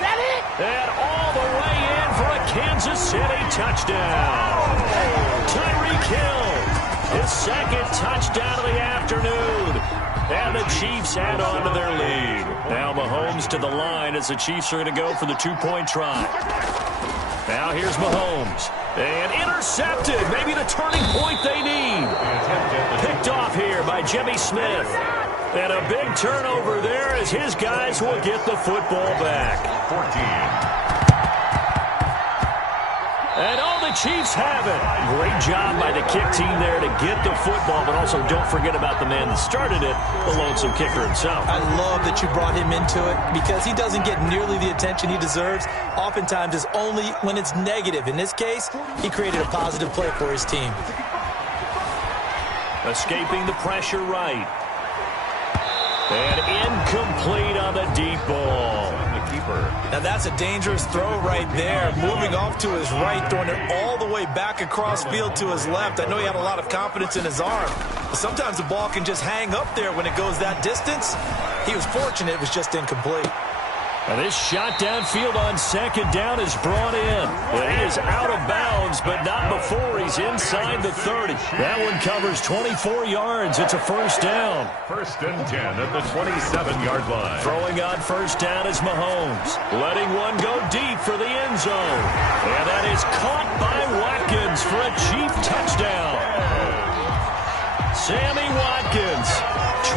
That it? And all the way in for a Kansas City touchdown. Tyreek Hill, his 2nd touchdown of the afternoon. And the Chiefs add on to their lead. Now Mahomes to the line as the Chiefs are going to go for the 2-point try. Now here's Mahomes. And intercepted. Maybe the turning point they need. Picked off here by Jimmy Smith. And a big turnover there as his guys will get the football back. 14. And all the Chiefs have it. Great job by the kick team there to get the football, but also don't forget about the man that started it, the lonesome kicker himself. I love that you brought him into it because he doesn't get nearly the attention he deserves. Oftentimes it's only when it's negative. In this case, he created a positive play for his team. Escaping the pressure right. And incomplete on the deep ball. Now that's a dangerous throw right there. Moving off to his right, throwing it all the way back across field to his left. I know he had a lot of confidence in his arm. But sometimes the ball can just hang up there when it goes that distance. He was fortunate it was just incomplete. And this shot downfield on second down is brought in. And he is out of bounds, but not before he's inside the 30. That one covers 24 yards. It's a first down. First and 10 at the 27-yard line. Throwing on first down is Mahomes. Letting one go deep for the end zone. And that is caught by Watkins for a cheap touchdown. Sammy Watkins,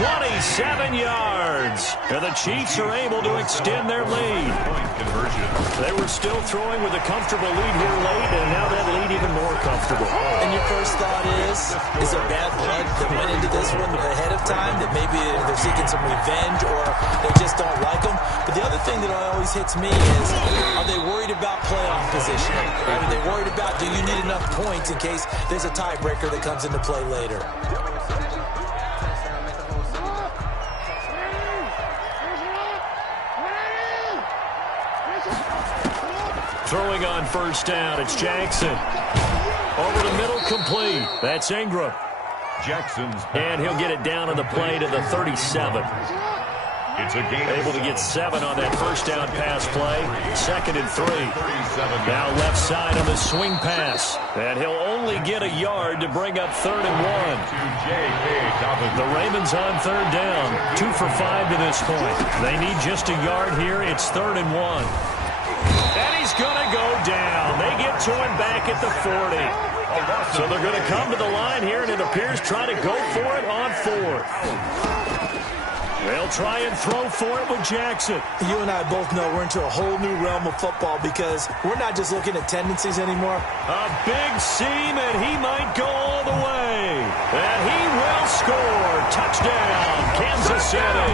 27 yards. And the Chiefs are able to extend their lead. Point conversion. They were still throwing with a comfortable lead here late, and now that lead even more comfortable. And your first thought is there bad blood that went into this one ahead of time, that maybe they're seeking some revenge or they just don't like them? But the other thing that always hits me is, are they worried about playoff position? Are they worried about, do you need enough points in case there's a tiebreaker that comes into play later? Throwing on first down, it's Jackson. Over the middle, complete. That's Ingram. Jackson's And he'll get it down on the play to the 37. It's a gain. Able to get 7 on that first down pass play. Second and 3. Now left side on the swing pass. And he'll only get a yard to bring up third and 1. The Ravens on third down. 2 for 5 to this point. They need just a yard here. It's third and 1. And he's going to go down. They get to him back at the 40. So they're going to come to the line here, and it appears try to go for it on fourth. They'll try and throw for it with Jackson. You and I both know we're into a whole new realm of football because we're not just looking at tendencies anymore. A big seam, and he might go all the way. And he will score. Touchdown, Kansas City.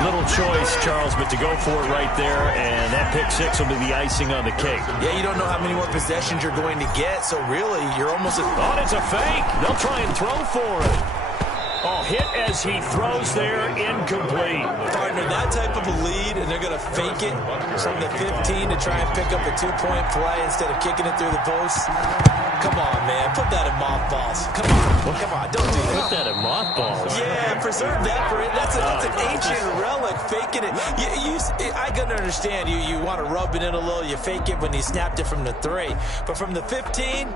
Little choice, Charles, but to go for it right there, and that pick six will be the icing on the cake. Yeah, you don't know how many more possessions you're going to get, so really, you're almost... Oh, it's a fake. They'll try and throw for it. Oh, hit as he throws there, incomplete. Partner, that type of a lead, and they're going to fake it from the 15 to try and pick up a 2-point play instead of kicking it through the post. Come on, man. Put that in mothballs. Come on. Don't do that. Put that in mothballs. Yeah, preserve that for it. That's an ancient relic, faking it. I can understand you want to rub it in a little. You fake it when you snapped it from the 3. But from the 15,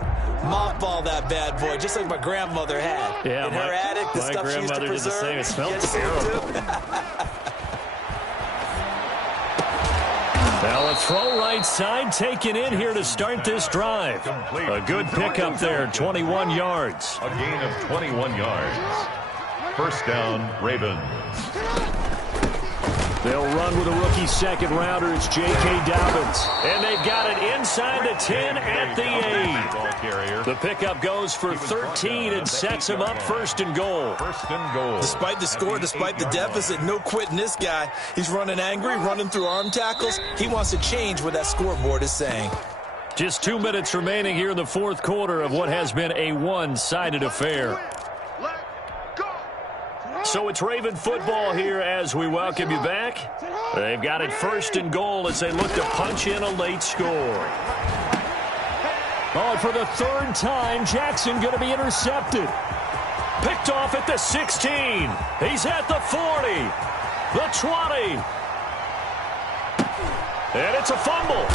mothball that bad boy, just like my grandmother had. Yeah, in her attic, the stuff she used to preserve. Did the same. It smelled terrible. Now a throw right side taken in here to start this drive. A good pickup there, 21 yards. A gain of 21 yards. First down, Ravens. They'll run with a rookie second rounder. It's J.K. Dobbins. And they've got it inside the 10 at the 8. The pickup goes for 13 and sets him up first and goal. First and goal. Despite the score, despite the deficit, no quitting this guy. He's running angry, running through arm tackles. He wants to change what that scoreboard is saying. Just 2 minutes remaining here in the fourth quarter of what has been a one-sided affair. So it's Raven football here as we welcome you back. They've got it first and goal as they look to punch in a late score. Oh, for the third time, Jackson going to be intercepted. Picked off at the 16. He's at the 40. The 20. And it's a fumble.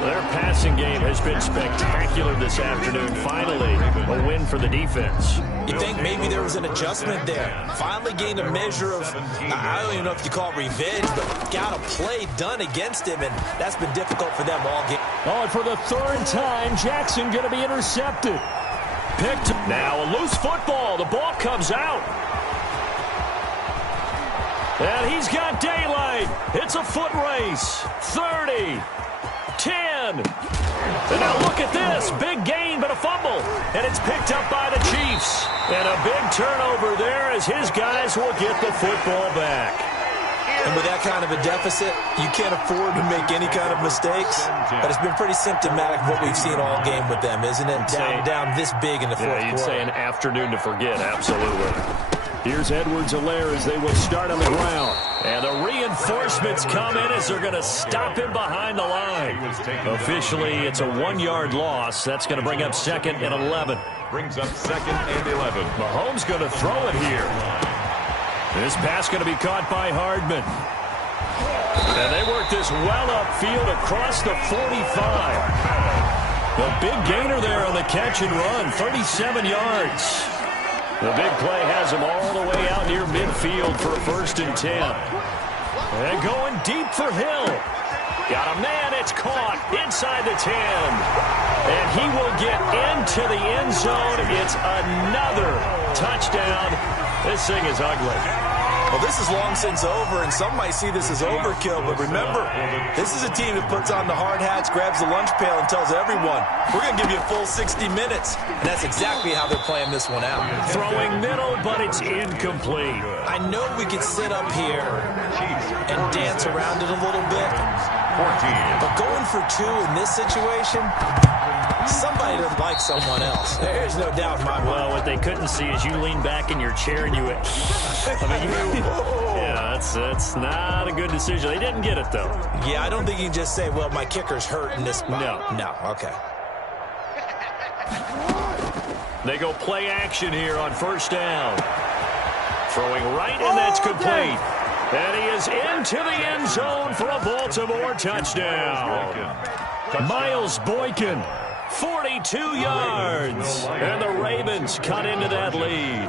Their passing game has been spectacular this afternoon. Finally, a win for the defense. You think maybe there was an adjustment there. Finally gained a measure of, I don't even know if you call it revenge, but got a play done against him, and that's been difficult for them all game. Oh, and for the third time, Jackson going to be intercepted. Picked. Now a loose football. The ball comes out. And he's got daylight. It's a foot race. 30. 10. again. And now look at this. Big gain, but a fumble. And it's picked up by the Chiefs. And a big turnover there as his guys will get the football back. And with that kind of a deficit, you can't afford to make any kind of mistakes. But it's been pretty symptomatic of what we've seen all game with them, isn't it? Down this big in the fourth quarter. You'd say an afternoon to forget, absolutely. Here's Edwards-Helaire as they will start on the ground. And the reinforcements come in as they're going to stop him behind the line. Officially, it's a 1-yard loss. That's going to bring up 2nd and 11. Brings up 2nd and 11. Mahomes going to throw it here. This pass going to be caught by Hardman. And they work this well upfield across the 45. The big gainer there on the catch and run, 37 yards. The big play has him all the way out near midfield for a 1st and 10. And going deep for Hill. Got a man, it's caught inside the 10. And he will get into the end zone. It's another touchdown. This thing is ugly. Well, this is long since over, and some might see this as overkill. But remember, this is a team that puts on the hard hats, grabs the lunch pail, and tells everyone, we're going to give you a full 60 minutes. And that's exactly how they're playing this one out. Throwing middle, but it's incomplete. I know we could sit up here and dance around it a little bit. 14. But going for 2 in this situation, somebody doesn't like someone else. There's no doubt in my mind. Well, what they couldn't see is you lean back in your chair and you went, yeah, that's not a good decision. They didn't get it, though. Yeah, I don't think you can just say, well, my kicker's hurt in this spot. No, okay. They go play action here on 1st down. Throwing right, and that's complete. And he is into the end zone for a Baltimore touchdown. Miles Boykin, 42 yards. And the Ravens cut into that lead.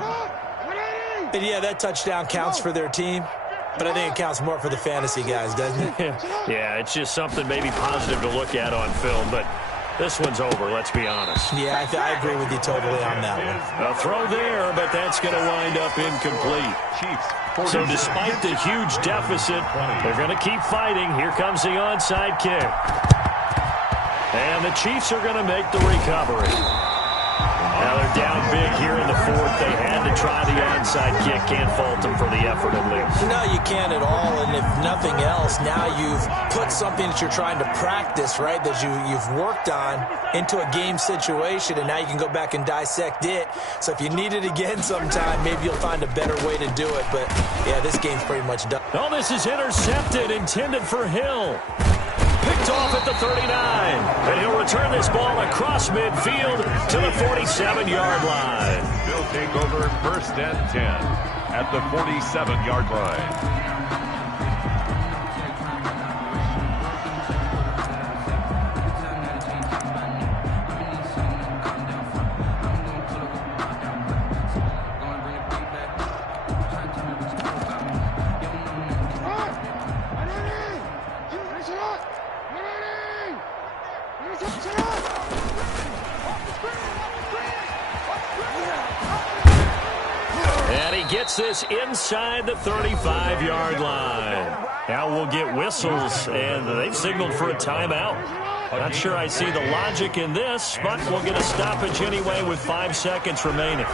And yeah, that touchdown counts for their team. But I think it counts more for the fantasy guys, doesn't it? Yeah, it's just something maybe positive to look at on film. But this one's over, let's be honest. Yeah, I agree with you totally on that one. A throw there, but that's going to wind up incomplete. So despite the huge deficit, they're going to keep fighting. Here comes the onside kick. And the Chiefs are going to make the recovery. Now they're down big here in the 4th. They had to try the onside kick. Can't fault them for the effort at least. No, you can't at all. And if nothing else, now you've put something that you're trying to practice, right, that you've worked on into a game situation, and now you can go back and dissect it. So if you need it again sometime, maybe you'll find a better way to do it. But, yeah, this game's pretty much done. Oh, this is intercepted, intended for Hill. Picked off at the 39. And he'll return this ball across midfield to the 47-yard line. They'll take over 1st and 10 at the 47-yard line. And he gets this inside the 35-yard line. Now we'll get whistles, and they've signaled for a timeout. Not sure I see the logic in this, but we'll get a stoppage anyway with 5 seconds remaining.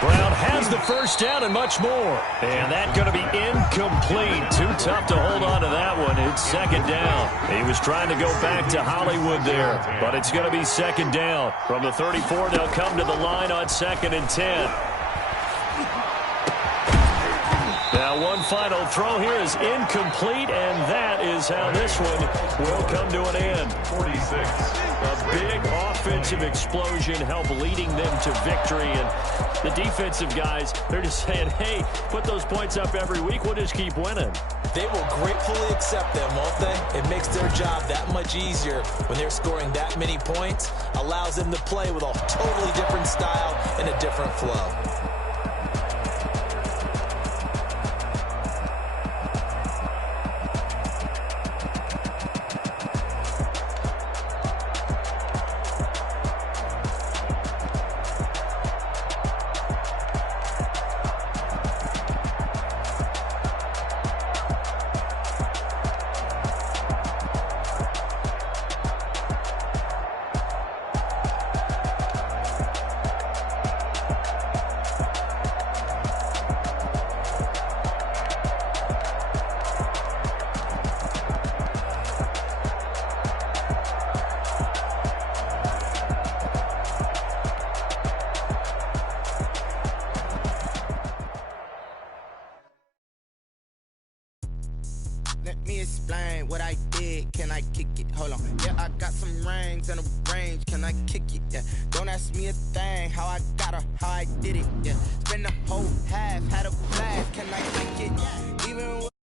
Brown has the 1st down and much more. And that's going to be incomplete. Too tough to hold on to that one. It's 2nd down. He was trying to go back to Hollywood there, but it's going to be 2nd down. From the 34, they'll come to the line on 2nd and 10. Now one final throw here is incomplete, and that is how this one will come to an end. 46. A big offensive explosion helped leading them to victory, and the defensive guys, they're just saying, hey, put those points up every week, we'll just keep winning. They will gratefully accept them, won't they? It makes their job that much easier when they're scoring that many points, allows them to play with a totally different style and a different flow. let me explain what I did. Can I kick it? Hold on. Yeah, I got some rings and a range. Can I kick it? Yeah. Don't ask me a thing. How I got her, how I did it. Yeah. Spend the whole half, had a blast. Can I kick it? Even with